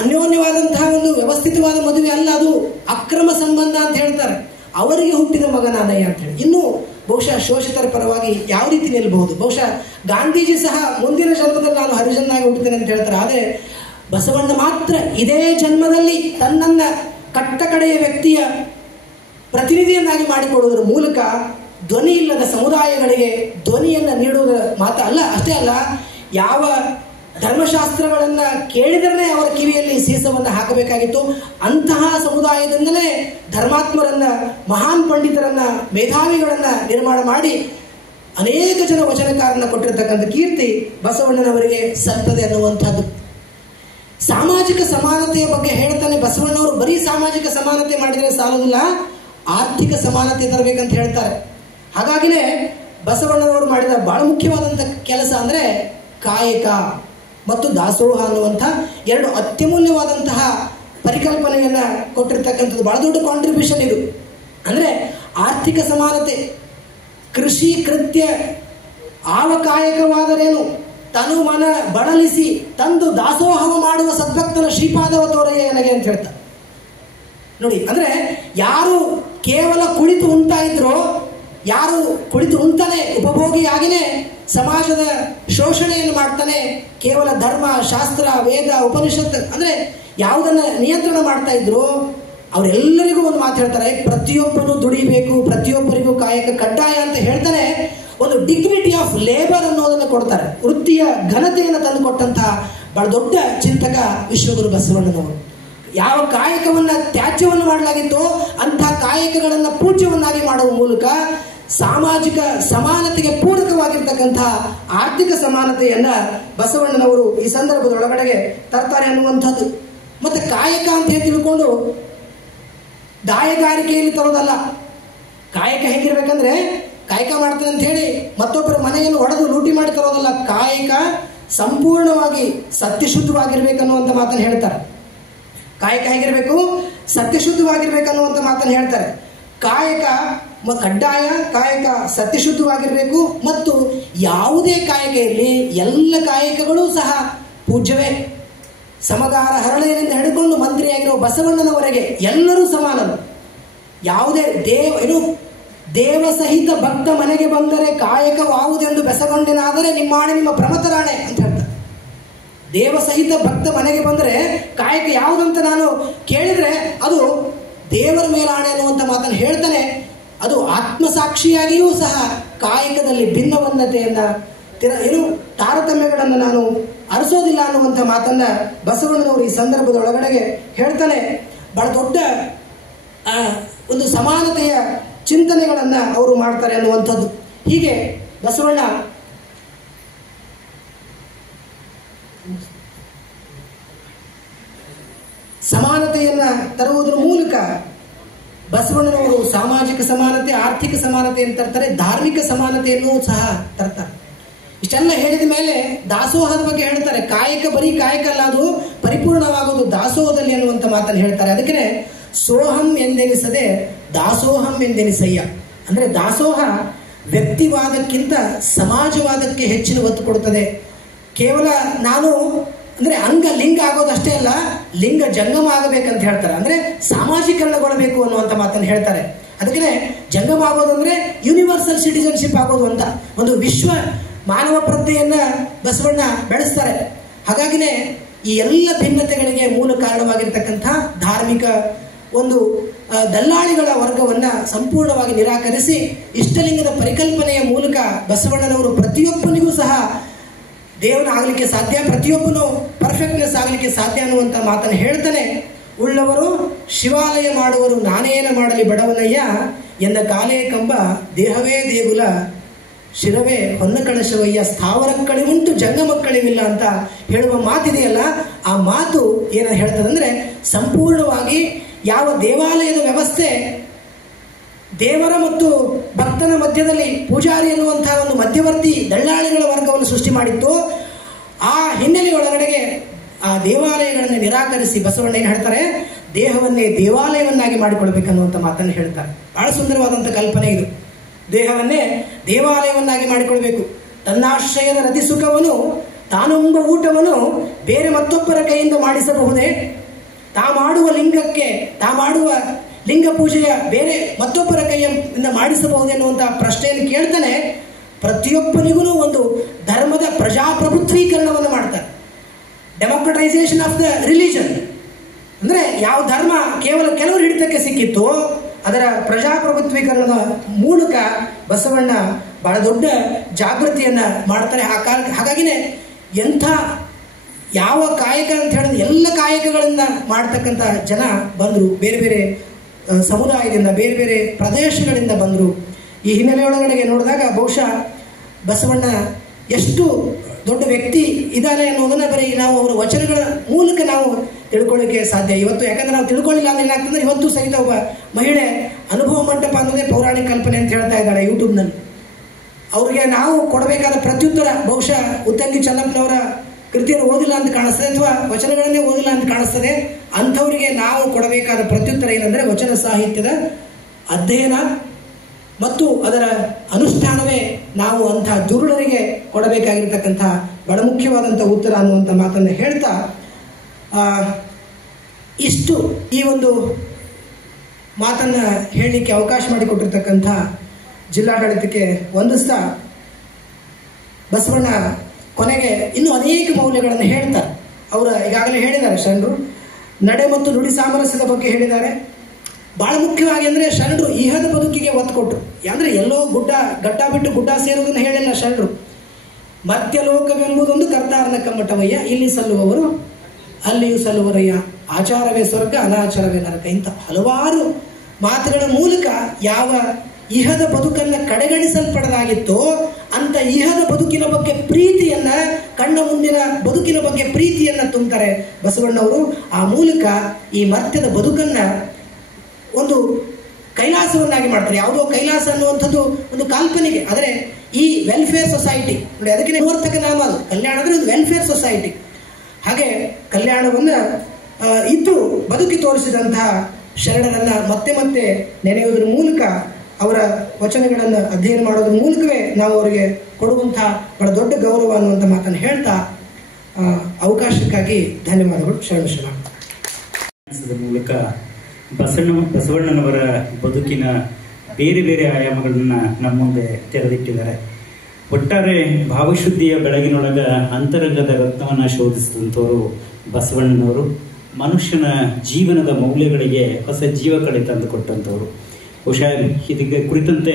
ಅನ್ಯೋನ್ಯವಾದಂತಹ ಒಂದು ವ್ಯವಸ್ಥಿತವಾದ ಮದುವೆ ಅಲ್ಲ, ಅದು ಅಕ್ರಮ ಸಂಬಂಧ ಅಂತ ಹೇಳ್ತಾರೆ. ಅವರಿಗೆ ಹುಟ್ಟಿದ ಮಗ ನಾನಯ್ಯ ಅಂತ ಹೇಳಿ. ಇನ್ನು ಬಹುಶಃ ಶೋಷಿತರ ಪರವಾಗಿ ಯಾವ ರೀತಿ ನಿಲ್ಲಬಹುದು? ಬಹುಶಃ ಗಾಂಧೀಜಿ ಸಹ ಮುಂದಿನ ಜನ್ಮದಲ್ಲಿ ನಾನು ಹರಿಜನಾಗಿ ಹುಟ್ಟುತ್ತೇನೆ ಅಂತ ಹೇಳ್ತಾರೆ. ಆದರೆ ಬಸವಣ್ಣ ಮಾತ್ರ ಇದೇ ಜನ್ಮದಲ್ಲಿ ತನ್ನನ್ನ ಕಟ್ಟ ಕಡೆಯ ವ್ಯಕ್ತಿಯ ಪ್ರತಿನಿಧಿಯನ್ನಾಗಿ ಮಾಡಿಕೊಳ್ಳುವುದರ ಮೂಲಕ ಧ್ವನಿ ಇಲ್ಲದ ಸಮುದಾಯಗಳಿಗೆ ಧ್ವನಿಯನ್ನು ನೀಡುವುದರ ಮಾತ್ರ ಅಲ್ಲ, ಅಷ್ಟೇ ಅಲ್ಲ, ಯಾವ ಧರ್ಮಶಾಸ್ತ್ರಗಳನ್ನ ಕೇಳಿದರೆ ಅವರ ಕಿವಿಯಲ್ಲಿ ಸೀಸವನ್ನು ಹಾಕಬೇಕಾಗಿತ್ತು ಅಂತಹ ಸಮುದಾಯದಿಂದಲೇ ಧರ್ಮಾತ್ಮರನ್ನ, ಮಹಾನ್ ಪಂಡಿತರನ್ನ, ಮೇಧಾವಿಗಳನ್ನ ನಿರ್ಮಾಣ ಮಾಡಿ ಅನೇಕ ಜನ ವಚನಕಾರನ್ನ ಕೊಟ್ಟಿರ್ತಕ್ಕಂಥ ಕೀರ್ತಿ ಬಸವಣ್ಣನವರಿಗೆ ಸಲ್ತದೆ ಅನ್ನುವಂಥದ್ದು. ಸಾಮಾಜಿಕ ಸಮಾನತೆಯ ಬಗ್ಗೆ ಹೇಳ್ತಾನೆ ಬಸವಣ್ಣವರು. ಬರೀ ಸಾಮಾಜಿಕ ಸಮಾನತೆ ಮಾಡಿದರೆ ಸಾಲೋದಿಲ್ಲ, ಆರ್ಥಿಕ ಸಮಾನತೆ ತರಬೇಕಂತ ಹೇಳ್ತಾರೆ. ಹಾಗಾಗಿನೇ ಬಸವಣ್ಣನವರು ಮಾಡಿದ ಬಹಳ ಮುಖ್ಯವಾದಂಥ ಕೆಲಸ ಅಂದ್ರೆ ಕಾಯಕ ಮತ್ತು ದಾಸೋಹ ಅನ್ನುವಂಥ ಎರಡು ಅತ್ಯಮೂಲ್ಯವಾದಂತಹ ಪರಿಕಲ್ಪನೆಯನ್ನ ಕೊಟ್ಟಿರ್ತಕ್ಕಂಥದ್ದು ಬಹಳ ದೊಡ್ಡ ಕಾಂಟ್ರಿಬ್ಯೂಷನ್ ಇದು. ಅಂದ್ರೆ ಆರ್ಥಿಕ ಸಮಾನತೆ, ಕೃಷಿ ಕೃತ್ಯ ಆವ ಕಾಯಕವಾದರೇನು, ತನು ಮನ ಬಳಲಿಸಿ ತಂದು ದಾಸೋಹವ ಮಾಡುವ ಸದ್ಭಕ್ತನ ಶ್ರೀಪಾದವ ತೋರೆಯೇ ನನಗೆ ಅಂತ ಹೇಳ್ತಾರೆ. ನೋಡಿ, ಅಂದ್ರೆ ಯಾರು ಕೇವಲ ಕುಳಿತು ಉಣ್ತಾ ಇದ್ರೋ, ಯಾರು ಕುಳಿತು ಉಣ್ತಾನೆ ಉಪಭೋಗಿಯಾಗಿನೇ ಸಮಾಜದ ಶೋಷಣೆಯನ್ನು ಮಾಡ್ತಾನೆ, ಕೇವಲ ಧರ್ಮ ಶಾಸ್ತ್ರ ವೇದ ಉಪನಿಷತ್ ಅಂದ್ರೆ ಯಾವುದನ್ನ ನಿಯಂತ್ರಣ ಮಾಡ್ತಾ ಇದ್ರು, ಅವರೆಲ್ಲರಿಗೂ ಒಂದು ಮಾತು ಹೇಳ್ತಾರೆ, ಪ್ರತಿಯೊಬ್ಬನು ದುಡಿಬೇಕು, ಪ್ರತಿಯೊಬ್ಬರಿಗೂ ಕಾಯಕ ಕಡ್ಡಾಯ ಅಂತ ಹೇಳ್ತಾನೆ. ಒಂದು ಡಿಗ್ನಿಟಿ ಆಫ್ ಲೇಬರ್ ಅನ್ನೋದನ್ನು ಕೊಡ್ತಾರೆ. ವೃತ್ತಿಯ ಘನತೆಯನ್ನು ತಂದು ಕೊಟ್ಟಂತಹ ಬಹಳ ದೊಡ್ಡ ಚಿಂತಕ ವಿಶ್ವಗುರು ಬಸವಣ್ಣನವರು. ಯಾವ ಕಾಯಕವನ್ನ ತ್ಯಾಜ್ಯವನ್ನು ಮಾಡಲಾಗಿತ್ತೋ ಅಂತಹ ಕಾಯಕಗಳನ್ನ ಪೂಜ್ಯವನ್ನಾಗಿ ಮಾಡುವ ಮೂಲಕ ಸಾಮಾಜಿಕ ಸಮಾನತೆಗೆ ಪೂರಕವಾಗಿರ್ತಕ್ಕಂತಹ ಆರ್ಥಿಕ ಸಮಾನತೆಯನ್ನ ಬಸವಣ್ಣನವರು ಈ ಸಂದರ್ಭದೊಳಗಡೆಗೆ ತರ್ತಾರೆ ಅನ್ನುವಂಥದ್ದು. ಮತ್ತೆ ಕಾಯಕ ಅಂತ ಹೇಳಿ ತಿಳ್ಕೊಂಡು ದಾಯಗಾರಿಕೆಯಲ್ಲಿ ತರೋದಲ್ಲ. ಕಾಯಕ ಹೇಗಿರ್ಬೇಕಂದ್ರೆ, ಕಾಯಕ ಮಾಡ್ತೇನೆ ಅಂತ ಹೇಳಿ ಮತ್ತೊಬ್ಬರ ಮನೆಯನ್ನು ಒಡೆದು ಲೂಟಿ ಮಾಡಿ ತರೋದಲ್ಲ. ಕಾಯಕ ಸಂಪೂರ್ಣವಾಗಿ ಸತ್ಯಶುದ್ಧವಾಗಿರ್ಬೇಕನ್ನುವಂತ ಮಾತನ್ನು ಹೇಳ್ತಾರೆ. ಕಾಯಕ ಹೇಗಿರ್ಬೇಕು? ಸತ್ಯಶುದ್ಧವಾಗಿರ್ಬೇಕನ್ನುವಂತ ಮಾತನ್ನು ಹೇಳ್ತಾರೆ. ಕಾಯಕ ಕಡ್ಡಾಯ, ಕಾಯಕ ಸತ್ಯಶುದ್ಧವಾಗಿರ್ಬೇಕು. ಮತ್ತು ಯಾವುದೇ ಕಾಯಕ ಇರಲಿ, ಎಲ್ಲ ಕಾಯಕಗಳು ಸಹ ಪೂಜ್ಯವೇ. ಸಮಗಾರ ಹರಳೆಯರಿಂದ ಹಿಡ್ಕೊಂಡು ಮಂತ್ರಿಯಾಗಿರೋ ಬಸವಣ್ಣನವರೆಗೆ ಎಲ್ಲರೂ ಸಮಾನರು. ಯಾವುದೇ ದೇವ ಸಹಿತ ಭಕ್ತ ಮನೆಗೆ ಬಂದರೆ ಕಾಯಕವಾವುದೆಂದು ಬೆಸಗೊಂಡಿನಾದರೆ ನಿಮ್ಮಾಣೆ ನಿಮ್ಮ ಪ್ರಮತರಾಣೆ ಅಂತ ಹೇಳ್ತಾರೆ. ದೇವ ಸಹಿತ ಭಕ್ತ ಮನೆಗೆ ಬಂದರೆ ಕಾಯಕ ಯಾವುದಂತ ನಾನು ಕೇಳಿದ್ರೆ ಅದು ದೇವರ ಮೇಲಾಣೆ ಅನ್ನುವಂಥ ಮಾತನ್ನು ಹೇಳ್ತಾನೆ. ಅದು ಆತ್ಮಸಾಕ್ಷಿಯಾಗಿಯೂ ಸಹ ಕಾಯಕದಲ್ಲಿ ಭಿನ್ನವನ್ನತೆಯನ್ನ ತಾರತಮ್ಯಗಳನ್ನು ನಾನು ಅರಸೋದಿಲ್ಲ ಅನ್ನುವಂಥ ಮಾತನ್ನ ಬಸವಣ್ಣನವರು ಈ ಸಂದರ್ಭದೊಳಗಡೆಗೆ ಹೇಳ್ತಾನೆ. ಬಹಳ ದೊಡ್ಡ ಒಂದು ಸಮಾನತೆಯ ಚಿಂತನೆಗಳನ್ನ ಅವರು ಮಾಡ್ತಾರೆ ಅನ್ನುವಂಥದ್ದು. ಹೀಗೆ ಬಸವಣ್ಣ ಸಮಾನತೆಯನ್ನ ತರುವುದರ ಮೂಲಕ ಬಸವಣ್ಣನವರು ಸಾಮಾಜಿಕ ಸಮಾನತೆ, ಆರ್ಥಿಕ ಸಮಾನತೆಯನ್ನು ತರ್ತಾರೆ, ಧಾರ್ಮಿಕ ಸಮಾನತೆಯನ್ನು ಸಹ ತರ್ತಾರೆ. ಇಷ್ಟೆಲ್ಲ ಹೇಳಿದ ಮೇಲೆ ದಾಸೋಹದ ಬಗ್ಗೆ ಹೇಳ್ತಾರೆ. ಕಾಯಕ ಬರೀ ಕಾಯಕ ಅಲ್ಲ, ಅದು ಪರಿಪೂರ್ಣವಾಗುವುದು ದಾಸೋಹದಲ್ಲಿ ಅನ್ನುವಂಥ ಮಾತನ್ನು ಹೇಳ್ತಾರೆ. ಅದಕ್ಕೆ ಸೋಹಂ ಎಂದೆನಿಸದೆ ದಾಸೋಹಂ ಎಂದೆನಿಸಯ್ಯ. ಅಂದ್ರೆ ದಾಸೋಹ ವ್ಯಕ್ತಿವಾದಕ್ಕಿಂತ ಸಮಾಜವಾದಕ್ಕೆ ಹೆಚ್ಚಿನ ಒತ್ತು ಕೊಡುತ್ತದೆ. ಕೇವಲ ನಾನು ಅಂದ್ರೆ ಅಂಗ ಲಿಂಗ ಆಗೋದಷ್ಟೇ ಅಲ್ಲ, ಲಿಂಗ ಜಂಗಮ ಆಗಬೇಕಂತ ಹೇಳ್ತಾರೆ. ಅಂದ್ರೆ ಸಾಮಾಜೀಕರಣಗೊಳ್ಳಬೇಕು ಅನ್ನುವಂಥ ಮಾತನ್ನು ಹೇಳ್ತಾರೆ. ಅದಕ್ಕೆ ಜಂಗಮ ಆಗೋದು ಅಂದ್ರೆ ಯೂನಿವರ್ಸಲ್ ಸಿಟಿಜನ್ಶಿಪ್ ಆಗೋದು ಅಂತ ಒಂದು ವಿಶ್ವ ಮಾನವ ಪ್ರಜ್ಞೆಯನ್ನ ಬಸವಣ್ಣ ಬೆಳೆಸ್ತಾರೆ. ಹಾಗಾಗಿನೇ ಈ ಎಲ್ಲ ಭಿನ್ನತೆಗಳಿಗೆ ಮೂಲ ಕಾರಣವಾಗಿರ್ತಕ್ಕಂಥ ಧಾರ್ಮಿಕ ಒಂದು ದಲ್ಲಾಳಿಗಳ ವರ್ಗವನ್ನ ಸಂಪೂರ್ಣವಾಗಿ ನಿರಾಕರಿಸಿ ಇಷ್ಟಲಿಂಗದ ಪರಿಕಲ್ಪನೆಯ ಮೂಲಕ ಬಸವಣ್ಣನವರು ಪ್ರತಿಯೊಬ್ಬನಿಗೂ ಸಹ ದೇವನಾಗಲಿಕ್ಕೆ ಸಾಧ್ಯ, ಪ್ರತಿಯೊಬ್ಬನು ಪರ್ಫೆಕ್ಟ್ನೆಸ್ ಆಗಲಿಕ್ಕೆ ಸಾಧ್ಯ ಅನ್ನುವಂಥ ಮಾತನ್ನು ಹೇಳ್ತಾನೆ. ಉಳ್ಳವರು ಶಿವಾಲಯ ಮಾಡುವರು ನಾನೇನ ಮಾಡಲಿ ಬಡವನಯ್ಯ ಎನ್ನ ಕಾಲೇ ಕಂಬ ದೇಹವೇ ದೇಗುಲ ಶಿರವೇ ಹೊನ್ನ ಕಳಶವಯ್ಯ ಸ್ಥಾವರಕ್ಕಳಿ ಉಂಟು ಜಂಗಮಕ್ಕಳಿವಿಲ್ಲ ಅಂತ ಹೇಳುವ ಮಾತಿದೆಯಲ್ಲ, ಆ ಮಾತು ಏನ ಹೇಳ್ತದಂದ್ರೆ, ಸಂಪೂರ್ಣವಾಗಿ ಯಾವ ದೇವಾಲಯದ ವ್ಯವಸ್ಥೆ ದೇವರ ಮತ್ತು ಭಕ್ತನ ಮಧ್ಯದಲ್ಲಿ ಪೂಜಾರಿ ಎನ್ನುವಂತಹ ಒಂದು ಮಧ್ಯವರ್ತಿ ದಳ್ಳಾಳಿಗಳ ವರ್ಗವನ್ನು ಸೃಷ್ಟಿ ಮಾಡಿತ್ತು. ಆ ಹಿನ್ನೆಲೆಯೊಳಗಡೆಗೆ ಆ ದೇವಾಲಯಗಳನ್ನು ನಿರಾಕರಿಸಿ ಬಸವಣ್ಣ ಏನು ಹೇಳ್ತಾರೆ, ದೇಹವನ್ನೇ ದೇವಾಲಯವನ್ನಾಗಿ ಮಾಡಿಕೊಳ್ಬೇಕನ್ನುವಂಥ ಮಾತನ್ನು ಹೇಳ್ತಾರೆ. ಬಹಳ ಸುಂದರವಾದಂಥ ಕಲ್ಪನೆ ಇದು. ದೇಹವನ್ನೇ ದೇವಾಲಯವನ್ನಾಗಿ ಮಾಡಿಕೊಳ್ಬೇಕು. ತನ್ನಾಶ್ರಯದ ರತಿ ಸುಖವನ್ನು, ತಾನುಂಬ ಊಟವನ್ನು ಬೇರೆ ಮತ್ತೊಬ್ಬರ ಕೈಯಿಂದ ಮಾಡಿಸಬಹುದೇ? ತಾ ಮಾಡುವ ಲಿಂಗ ಪೂಜೆಯ ಬೇರೆ ಮತ್ತೊಬ್ಬರ ಕೈಯಿಂದ ಮಾಡಿಸಬಹುದೆನ್ನುವಂತಹ ಪ್ರಶ್ನೆಯನ್ನು ಕೇಳ್ತಾನೆ. ಪ್ರತಿಯೊಬ್ಬನಿಗೂ ಒಂದು ಧರ್ಮದ ಪ್ರಜಾಪ್ರಭುತ್ವೀಕರಣವನ್ನು ಮಾಡ್ತಾರೆ. ಡೆಮೋಕ್ರಟೈಸೇಷನ್ ಆಫ್ ದ ರಿಲಿಜನ್ ಅಂದ್ರೆ ಯಾವ ಧರ್ಮ ಕೇವಲ ಕೆಲವರು ಹಿಡಿತಕ್ಕೆ ಸಿಕ್ಕಿತ್ತು, ಅದರ ಪ್ರಜಾಪ್ರಭುತ್ವೀಕರಣದ ಮೂಲಕ ಬಸವಣ್ಣ ಬಹಳ ದೊಡ್ಡ ಜಾಗೃತಿಯನ್ನ ಮಾಡ್ತಾರೆ. ಹಾಗಾಗಿನೇ ಎಂಥ ಯಾವ ಕಾಯಕ ಅಂತ ಹೇಳಿದ್ರೆ ಎಲ್ಲ ಕಾಯಕಗಳಿಂದ ಮಾಡ್ತಕ್ಕಂಥ ಜನ ಬಂದರು, ಬೇರೆ ಬೇರೆ ಸಮುದಾಯದಿಂದ ಬೇರೆ ಬೇರೆ ಪ್ರದೇಶಗಳಿಂದ ಬಂದರು. ಈ ಹಿನ್ನೆಲೆಯೊಳಗಡೆಗೆ ನೋಡಿದಾಗ ಬಹುಶಃ ಬಸವಣ್ಣ ಎಷ್ಟು ದೊಡ್ಡ ವ್ಯಕ್ತಿ ಇದ್ದಾನೆ ಅನ್ನೋದನ್ನ ಬರೀ ನಾವು ಅವರ ವಚನಗಳ ಮೂಲಕ ನಾವು ತಿಳ್ಕೊಳ್ಳಿಕ್ಕೆ ಸಾಧ್ಯ. ಇವತ್ತು ಯಾಕಂದ್ರೆ ನಾವು ತಿಳ್ಕೊಳ್ಳಿಲ್ಲ ಅಂದ್ರೆ ಏನಾಗ್ತಂದ್ರೆ, ಇವತ್ತು ಸಹಿತ ಒಬ್ಬ ಮಹಿಳೆ ಅನುಭವ ಮಂಟಪ ಅನ್ನೋದೇ ಪೌರಾಣಿಕ ಕಲ್ಪನೆ ಅಂತ ಹೇಳ್ತಾ ಇದ್ದಾಳೆ ಯೂಟ್ಯೂಬ್ನಲ್ಲಿ. ಅವ್ರಿಗೆ ನಾವು ಕೊಡಬೇಕಾದ ಪ್ರತ್ಯುತ್ತರ ಬಹುಶಃ ಉತ್ತಂಗಿ ಚೆನ್ನಪ್ಪನವರ ಕೃತಿಯನ್ನು ಓದಿಲ್ಲ ಅಂತ ಕಾಣಿಸ್ತದೆ, ಅಥವಾ ವಚನಗಳನ್ನೇ ಓದಿಲ್ಲ ಅಂತ ಕಾಣಿಸ್ತದೆ. ಅಂಥವರಿಗೆ ನಾವು ಕೊಡಬೇಕಾದ ಪ್ರತ್ಯುತ್ತರ ಏನಂದ್ರೆ, ವಚನ ಸಾಹಿತ್ಯದ ಅಧ್ಯಯನ ಮತ್ತು ಅದರ ಅನುಷ್ಠಾನವೇ ನಾವು ಅಂತಹ ದುರುಳರಿಗೆ ಕೊಡಬೇಕಾಗಿರ್ತಕ್ಕಂಥ ಬಹಳ ಮುಖ್ಯವಾದಂಥ ಉತ್ತರ ಅನ್ನುವಂಥ ಮಾತನ್ನು ಹೇಳ್ತಾ, ಇಷ್ಟು ಈ ಒಂದು ಮಾತನ್ನು ಹೇಳಲಿಕ್ಕೆ ಅವಕಾಶ ಮಾಡಿಕೊಟ್ಟಿರ್ತಕ್ಕಂಥ ಜಿಲ್ಲಾಡಳಿತಕ್ಕೆ ವಂದಿಸ್ತಾ, ಬಸವಣ್ಣ ಕೊನೆಗೆ ಇನ್ನೂ ಅನೇಕ ಮೌಲ್ಯಗಳನ್ನು ಹೇಳ್ತಾರೆ. ಅವರು ಈಗಾಗಲೇ ಹೇಳಿದ್ದಾರೆ, ಶರಣರು ನಡೆ ಮತ್ತು ನುಡಿ ಸಾಮರಸ್ಯದ ಬಗ್ಗೆ ಹೇಳಿದ್ದಾರೆ. ಬಹಳ ಮುಖ್ಯವಾಗಿ ಅಂದರೆ ಶರಣರು ಇಹದ ಬದುಕಿಗೆ ಒತ್ತು ಕೊಟ್ಟರು. ಅಂದರೆ ಎಲ್ಲೋ ಗಡ್ಡ ಬಿಟ್ಟು ಗುಡ್ಡ ಸೇರುವುದನ್ನು ಹೇಳಿಲ್ಲ ಶರಣರು. ಮರ್ತ್ಯಲೋಕವೆಂಬುದೊಂದು ಕರ್ತಾರನ ಕಮ್ಮಟವಯ್ಯ, ಇಲ್ಲಿ ಸಲ್ಲುವವರು ಅಲ್ಲಿಯೂ ಸಲ್ಲುವರಯ್ಯ, ಆಚಾರವೇ ಸ್ವರ್ಗ ಅನಾಚಾರವೇ ನರಕ, ಇಂಥ ಹಲವಾರು ಮಾತುಗಳ ಮೂಲಕ ಯಾವ ಇಹದ ಬದುಕನ್ನ ಕಡೆಗಣಿಸಲ್ಪಡಲಾಗಿತ್ತೋ ಅಂತ ಇಹದ ಬದುಕಿನ ಬಗ್ಗೆ ಪ್ರೀತಿಯನ್ನ, ಕಣ್ಣ ಮುಂದಿನ ಬದುಕಿನ ಬಗ್ಗೆ ಪ್ರೀತಿಯನ್ನ ತುಂಬ್ತಾರೆ ಬಸವಣ್ಣವರು. ಆ ಮೂಲಕ ಈ ಮರ್ತ್ಯದ ಬದುಕನ್ನ ಒಂದು ಕೈಲಾಸವನ್ನಾಗಿ ಮಾಡ್ತಾರೆ. ಯಾವುದೋ ಕೈಲಾಸ ಅನ್ನುವಂಥದ್ದು ಒಂದು ಕಾಲ್ಪನಿಕೆ, ಆದರೆ ಈ ವೆಲ್ಫೇರ್ ಸೊಸೈಟಿ ನೋಡಿ, ಅದಕ್ಕೆ ನಿವರ್ತಕ ನಾಮ ಅದು. ಕಲ್ಯಾಣ ಅಂದ್ರೆ ಒಂದು ವೆಲ್ಫೇರ್ ಸೊಸೈಟಿ. ಹಾಗೆ ಕಲ್ಯಾಣವನ್ನ ಇದ್ದು ಬದುಕಿ ತೋರಿಸಿದಂತಹ ಶರಣರನ್ನ ಮತ್ತೆ ಮತ್ತೆ ನೆನೆಯುವುದರ ಮೂಲಕ, ಅವರ ವಚನಗಳನ್ನು ಅಧ್ಯಯನ ಮಾಡೋದ್ರ ಮೂಲಕವೇ ನಾವು ಅವರಿಗೆ ಕೊಡುವಂತಹ ಬಹಳ ದೊಡ್ಡ ಗೌರವ ಅನ್ನುವಂಥ ಮಾತನ್ನು ಹೇಳ್ತಾ, ಅವಕಾಶಕ್ಕಾಗಿ ಧನ್ಯವಾದಗಳು. ಶರಣ ಮೂಲಕ ಬಸವಣ್ಣನವರ ಬದುಕಿನ ಬೇರೆ ಬೇರೆ ಆಯಾಮಗಳನ್ನ ನಮ್ಮ ಮುಂದೆ ತೆರೆದಿಟ್ಟಿದ್ದಾರೆ. ಒಟ್ಟಾರೆ ಭಾವಶುದ್ಧಿಯ ಬೆಳಗಿನೊಳಗ ಅಂತರಂಗದ ರತ್ನವನ್ನು ಶೋಧಿಸಿದಂಥವರು ಬಸವಣ್ಣನವರು. ಮನುಷ್ಯನ ಜೀವನದ ಮೌಲ್ಯಗಳಿಗೆ ಹೊಸ ಜೀವ ಕಳೆ ತಂದುಕೊಟ್ಟಂಥವ್ರು. ಬಹುಶಃ ಇದಕ್ಕೆ ಕುರಿತಂತೆ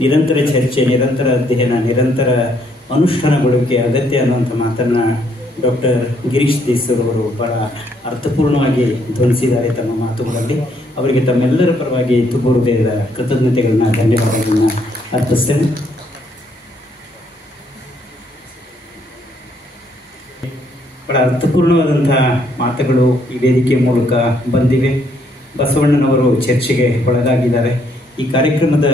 ನಿರಂತರ ಚರ್ಚೆ, ನಿರಂತರ ಅಧ್ಯಯನ, ನಿರಂತರ ಅನುಷ್ಠಾನಗೊಳಿಕೆ ಅಗತ್ಯ ಅನ್ನುವಂಥ ಮಾತನ್ನು ಡಾಕ್ಟರ್ ಗಿರೀಶ್ ದೇಸೂರವರು ಬಹಳ ಅರ್ಥಪೂರ್ಣವಾಗಿ ಧ್ವನಿಸಿದ್ದಾರೆ ತಮ್ಮ ಮಾತುಗಳಲ್ಲಿ. ಅವರಿಗೆ ತಮ್ಮೆಲ್ಲರ ಪರವಾಗಿ ತುಂಬ ಹೃದಯದ ಕೃತಜ್ಞತೆಗಳನ್ನ, ಧನ್ಯವಾದಗಳನ್ನ ಅರ್ಪಿಸ್ತೇನೆ. ಬಹಳ ಅರ್ಥಪೂರ್ಣವಾದಂಥ ಮಾತುಗಳು ಈ ವೇದಿಕೆ ಮೂಲಕ ಬಂದಿವೆ. ಬಸವಣ್ಣನವರು ಚರ್ಚೆಗೆ ಒಳಗಾಗಿದ್ದಾರೆ. ಈ ಕಾರ್ಯಕ್ರಮದ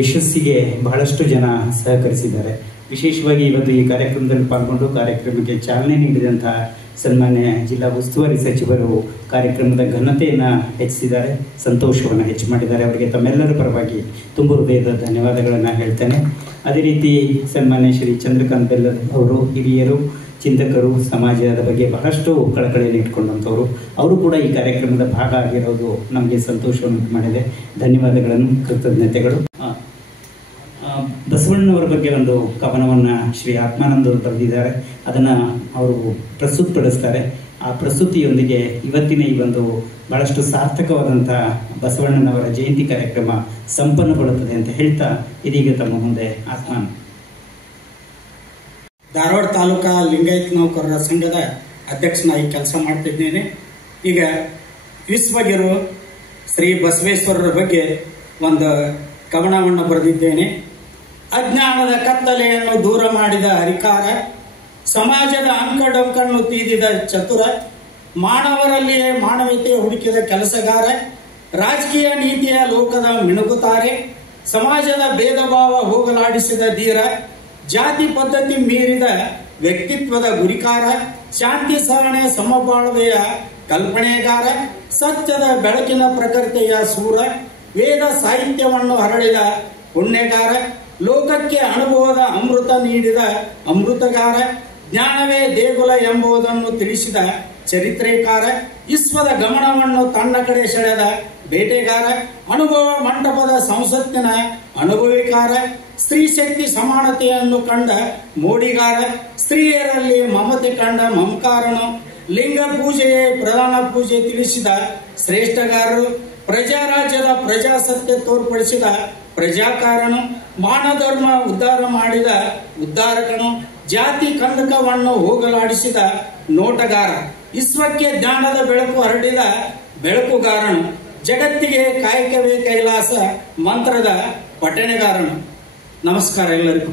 ಯಶಸ್ಸಿಗೆ ಬಹಳಷ್ಟು ಜನ ಸಹಕರಿಸಿದ್ದಾರೆ. ವಿಶೇಷವಾಗಿ ಇವತ್ತು ಈ ಕಾರ್ಯಕ್ರಮದಲ್ಲಿ ಪಾಲ್ಗೊಂಡು ಕಾರ್ಯಕ್ರಮಕ್ಕೆ ಚಾಲನೆ ನೀಡಿದಂತಹ ಸನ್ಮಾನ್ಯ ಜಿಲ್ಲಾ ಉಸ್ತುವಾರಿ ಸಚಿವರು ಕಾರ್ಯಕ್ರಮದ ಘನತೆಯನ್ನು ಹೆಚ್ಚಿಸಿದ್ದಾರೆ, ಸಂತೋಷವನ್ನು ಹೆಚ್ಚು ಮಾಡಿದ್ದಾರೆ. ಅವರಿಗೆ ತಮ್ಮೆಲ್ಲರ ಪರವಾಗಿ ತುಂಬ ಹೃದಯದ ಧನ್ಯವಾದಗಳನ್ನು ಹೇಳ್ತೇನೆ. ಅದೇ ರೀತಿ ಸನ್ಮಾನ್ಯ ಶ್ರೀ ಚಂದ್ರಕಾಂತ್ ಬೆಲ್ಲದ್ ಅವರು ಹಿರಿಯರು, ಚಿಂತಕರು, ಸಮಾಜದ ಬಗ್ಗೆ ಬಹಳಷ್ಟು ಕಳಕಳಿಯನ್ನು ಇಟ್ಕೊಂಡಂಥವರು. ಅವರು ಕೂಡ ಈ ಕಾರ್ಯಕ್ರಮದ ಭಾಗ ಆಗಿರೋದು ನಮಗೆ ಸಂತೋಷವನ್ನು ಮಾಡಿದೆ. ಧನ್ಯವಾದಗಳನ್ನು, ಕೃತಜ್ಞತೆಗಳು. ಬಸವಣ್ಣನವರ ಬಗ್ಗೆ ಒಂದು ಕವನವನ್ನು ಶ್ರೀ ಆತ್ಮಾನಂದ ಬರೆದಿದ್ದಾರೆ. ಅದನ್ನು ಅವರು ಪ್ರಸ್ತುತಪಡಿಸ್ತಾರೆ. ಆ ಪ್ರಸ್ತುತಿಯೊಂದಿಗೆ ಇವತ್ತಿನ ಈ ಒಂದು ಬಹಳಷ್ಟು ಸಾರ್ಥಕವಾದಂಥ ಬಸವಣ್ಣನವರ ಜಯಂತಿ ಕಾರ್ಯಕ್ರಮ ಸಂಪನ್ನಗೊಳ್ಳುತ್ತದೆ ಅಂತ ಹೇಳ್ತಾ ಇದೀಗ ತಮ್ಮ ಮುಂದೆ ಆತ್ಮಾನಂದ. ಧಾರವಾಡ ತಾಲೂಕಾ ಲಿಂಗಾಯತ್ ನೌಕರರ ಸಂಘದ ಅಧ್ಯಕ್ಷನಾಗಿ ಕೆಲಸ ಮಾಡ್ತಿದ್ದೇನೆ. ಈಗ ವಿಶ್ವಗುರು ಶ್ರೀ ಬಸವೇಶ್ವರರ ಬಗ್ಗೆ ಒಂದು ಕವನವನ್ನು ಬರೆದಿದ್ದೇನೆ. ಅಜ್ಞಾನದ ಕತ್ತಲೆಯನ್ನು ದೂರ ಮಾಡಿದ ಹರಿಕಾರ, ಸಮಾಜದ ಅಂಕಡೊಂಕನ್ನು ತೀದಿದ ಚತುರ, ಮಾನವರಲ್ಲಿಯೇ ಮಾನವೀಯತೆ ಹುಡುಕಿದ ಕೆಲಸಗಾರ, ರಾಜಕೀಯ ನೀತಿಯ ಲೋಕದ ಮಿಣುಗುತ್ತಾರೆ, ಸಮಾಜದ ಭೇದ ಭಾವ ಹೋಗಲಾಡಿಸಿದ ಧೀರ, ಜಾತಿ ಪದ್ಧತಿ ಮೀರಿದ ವ್ಯಕ್ತಿತ್ವದ ಗುರಿಕಾರ, ಶಾಂತಿ ಸಹನೆ ಸಮಬಾಳ್ವೆಯ ಕಲ್ಪನೆಗಾರ, ಸತ್ಯದ ಬೆಳಕಿನ ಪ್ರಕೃತಿಯ ಸೂರ, ವೇದ ಸಾಹಿತ್ಯವನ್ನು ಹರಡಿದ ಪುಣ್ಯಗಾರ, ಲೋಕಕ್ಕೆ ಅನುಭವದ ಅಮೃತ ನೀಡಿದ ಅಮೃತಗಾರ, ಜ್ಞಾನವೇ ದೇಗುಲ ಎಂಬುದನ್ನು ತಿಳಿಸಿದ ಚರಿತ್ರೆಕಾರ, ವಿಶ್ವದ ಗಮನವನ್ನು ತನ್ನ ಕಡೆ ಸೆಳೆದ ಬೇಟೆಗಾರ, ಅನುಭವ ಮಂಟಪದ ಸಂಸತ್ತಿನ ಅನುಭವಿಕಾರ, ಸ್ತ್ರೀ ಶಕ್ತಿ ಸಮಾನತೆಯನ್ನು ಕಂಡ ಮೋಡಿಗಾರ, ಸ್ತ್ರೀಯರಲ್ಲಿ ಮಮತೆ ಕಂಡ ಮಮಕಾರನು, ಲಿಂಗ ಪೂಜೆಯೇ ಪ್ರಧಾನ ಪೂಜೆ ತಿಳಿಸಿದ ಶ್ರೇಷ್ಠಗಾರರು, ಪ್ರಜಾರಾಜ್ಯದ ಪ್ರಜಾಸತ್ಯ ತೋರ್ಪಡಿಸಿದ ಪ್ರಜಾಕಾರನು, ಮಾನಧರ್ಮ ಉದ್ಧಾರ ಮಾಡಿದ ಉದ್ಧಾರಕನು, ಜಾತಿ ಕಂದಕವನ್ನು ಹೋಗಲಾಡಿಸಿದ ನೋಟಗಾರ, ವಿಶ್ವಕ್ಕೆ ಜ್ಞಾನದ ಬೆಳಕು ಹರಡಿದ ಬೆಳಕುಗಾರನು, ಜಗತ್ತಿಗೆ ಕಾಯಕವೇ ಕೈಲಾಸ ಮಂತ್ರದ ಪಠಣೆಗಾರನು. ನಮಸ್ಕಾರ ಎಲ್ಲರಿಗೂ.